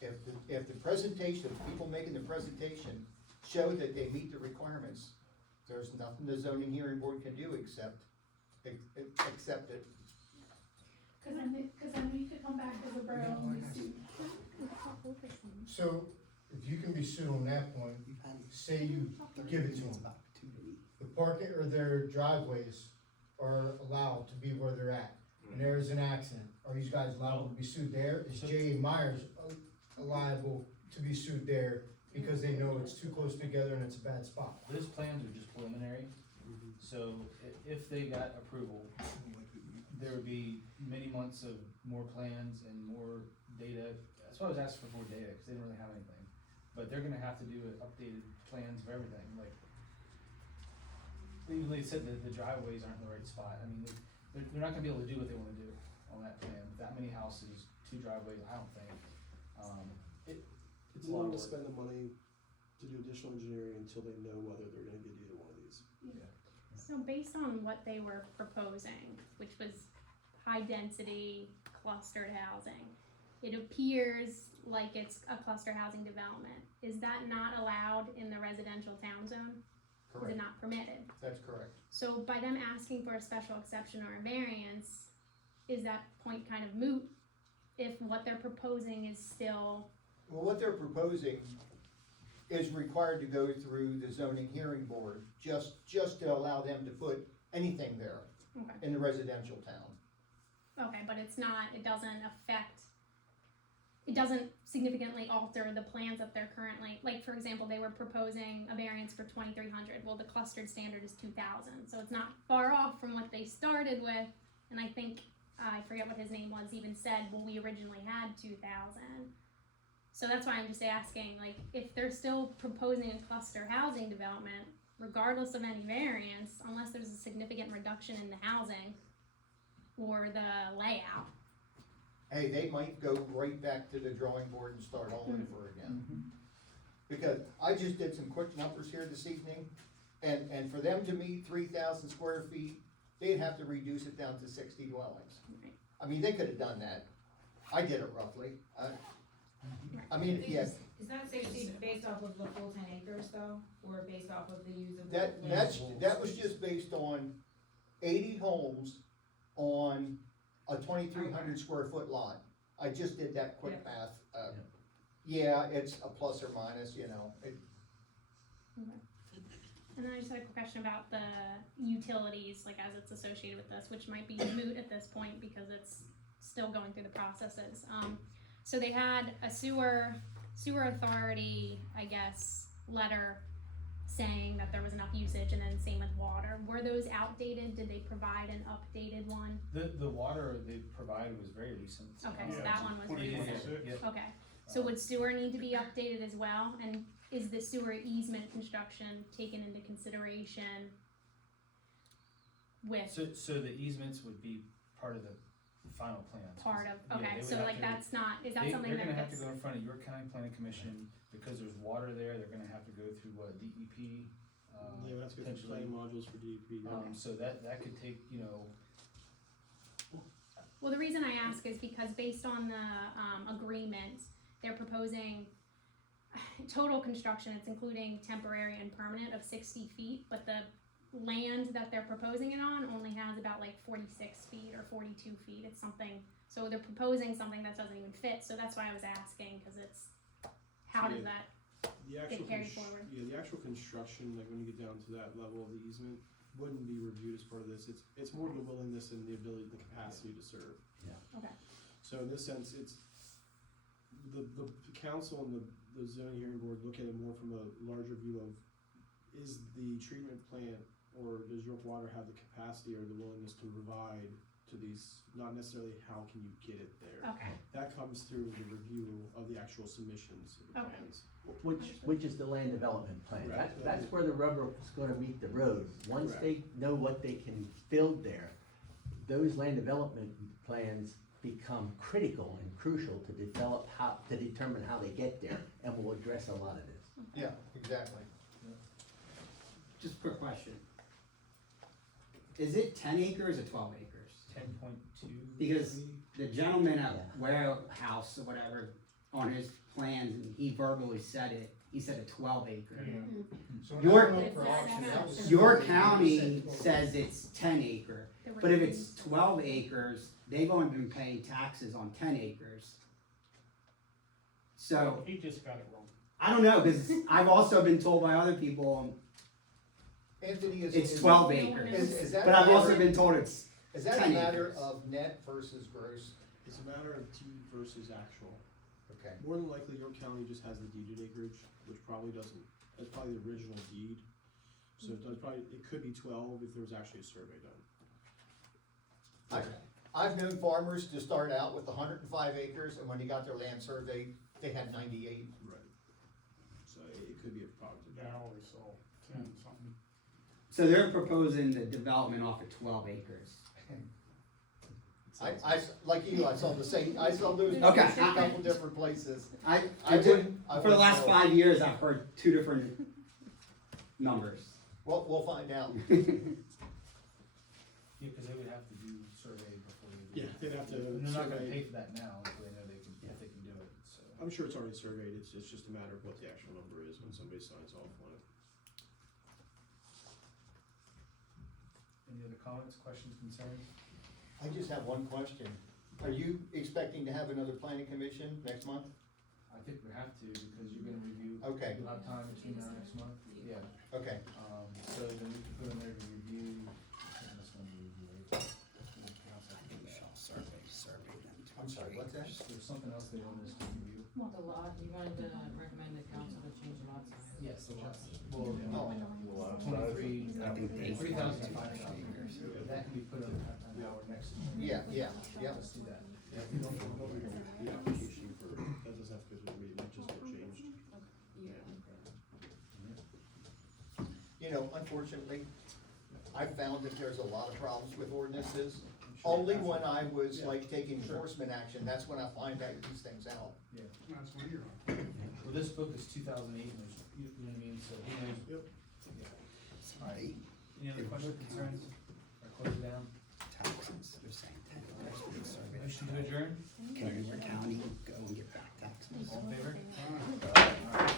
if the presentation, the people making the presentation show that they meet the requirements, there's nothing the zoning hearing board can do except accept it. Cause then we could come back as a borough and be sued. So if you can be sued on that point, say you give it to them. The parking or their driveways are allowed to be where they're at, and there is an accident. Are you guys liable to be sued there? Is J.A. Myers liable to be sued there because they know it's too close together and it's a bad spot? Those plans are just preliminary, so if they got approval, there would be many months of more plans and more data. That's why I was asking for more data, because they didn't really have anything. but they're gonna have to do updated plans of everything, like, even they said that the driveways aren't in the right spot, I mean, they're not gonna be able to do what they wanna do on that plan, that many houses, 2 driveways, I don't think. It's a They lot don't of want to work. spend the money to do additional engineering until they know whether they're gonna get either one of these. So based on what they were proposing, which was high density clustered housing, it appears like it's a cluster housing development. Is that not allowed in the residential town zone? Is Correct. it not permitted? That's correct. So by them asking for a special exception or a variance, is that point kind of moot if what they're proposing is still, Well, what they're proposing is required to go through the zoning hearing board, just to allow them to put anything there okay, in the residential town. okay, but it's not, it doesn't significantly alter the plans that they're currently, like, for example, they were proposing a variance for 2,300, well, the clustered standard is 2,000, so it's not far off from what they started with, and I think, I forget what his name was, even said, well, we originally had 2,000. So that's why I'm just asking, like, if they're still proposing a cluster housing development, regardless of any variance, unless there's a significant reduction in the housing or the layout. Hey, they might go right back to the drawing board and start all over again. Because I just did some quick numbers here this evening, and for them to meet 3,000 square feet, they'd have to reduce it down to 60 dwellings. Right. I mean, they could have done that. I did it roughly. I mean, yes, Is that 60 based off of the full 10 acres though, or based off of the usable? that was just based on 80 homes on a 2,300 square foot lot. I just did that quick math. Yeah, it's a plus or minus, you know. And then I just had a quick question about the utilities, like as it's associated with this, which might be moot at this point because it's still going through the processes. So they had a sewer authority, I guess, letter saying that there was enough usage, and then same with water. Were those outdated? Did they provide an updated one? The water they provided was very recent. Okay, so that one was Yeah, recent. yeah. Okay, so would sewer need to be updated as well? And is the sewer easement construction taken into consideration with So the easements would be part of the final plans. part of, Yeah, okay, they would so have like to- that's not, is that They're something gonna that have to gets? go in front of York County Planning Commission, because there's water there, they're gonna have to go through what, DEP? They would have to go through potentially. planning modules for DEP. So that could take, you know, Well, the reason I ask is because based on the agreement, they're proposing total construction, it's including temporary and permanent, of 60 feet, but the land that they're proposing it on only has about like 46 feet or 42 feet, it's something, so they're proposing something that doesn't even fit, so that's why I was asking, cause it's, how does that The actual, get carried forward? yeah, the actual construction, like when you get down to that level of the easement, wouldn't be reviewed as part of this. It's more the willingness and the ability, the capacity to serve. Okay. So in this sense, it's, the council and the zoning hearing board look at it more from a larger view of, is the treatment plant, or does York Water have the capacity or the willingness to provide to these, not necessarily how can you get it there. Okay. That comes through the review of the actual submissions of the Okay. plans. Which is the land development plan. Right. That's where the rubber is gonna meet the road. Once Correct. they know what they can build there, those land development plans become critical and crucial to determine how they get there, and will address a lot of this. Yeah, exactly. Just a quick question. Is it 10 acres or 12 acres? 10.2. Because the gentleman at Yeah. Warehouse or whatever, on his plans, and he verbally said it, he said a 12 acre. So Your- now for auction, that was- Your county says it's 10 acre, but if it's 12 acres, they've only been paying taxes on 10 acres. So, He just got it wrong. I don't know, cause I've also been told by other people, Anthony, it's 12 acres. Is that But I've a also matter- been told it's Is that a 10 matter acres. of net versus gross? It's a matter of deed versus actual. Okay. More than likely, York County just has the deeded acreage, which probably doesn't, that's probably the original deed. So it does probably, it could be 12 if there was actually a survey done. I've known farmers to start out with 105 acres, and when they got their land surveyed, they had 98. Right. so it could be a product of that. Generally, so 10 something. So they're proposing the development off of 12 acres. Like you, I saw the same, I saw those Okay, numbers in a couple different places. I wouldn't- for the last know. 5 years, I've heard 2 different numbers. Well, we'll find out. Yeah, cause they would have to do survey before they do. Yeah, they'd have to And they're not gonna survey. pay for that now, if they know they can, if they can do it, so. I'm sure it's already surveyed, it's just a matter of what the actual number is when somebody signs off on it. Any other comments, questions, concerns? I just have one question. Are you expecting to have another planning commission next month? I think we have to, because you're gonna review. Okay. You'll have time between now and next month, yeah. Okay. So then we can put in there to review, this one to review, right? I'm sorry, what's that? There's something else they wanted us to review. Want the lot, you wanted to recommend the council to change the lot size. Yes, the lots, well, Oh. 23, 3,500 acres. That can be put on our next. Yeah, yeah. Let's do that. Yeah, we don't, the application for, that doesn't have to go through the meeting, it just get changed. You know, unfortunately, I found that there's a lot of problems with ordinances. Only when I was like taking enforcement action, that's when I find out these things out. Yeah. That's when you're on. Well, this book is 2008, and there's, you know what I mean, so who knows? Yep. Yeah. Alright, any other questions, concerns, or close it down? Taxes, they're saying 10 acres to be surveyed. Motion to adjourn? Can Weaver County go and get back taxes? All in favor? All right. Alright.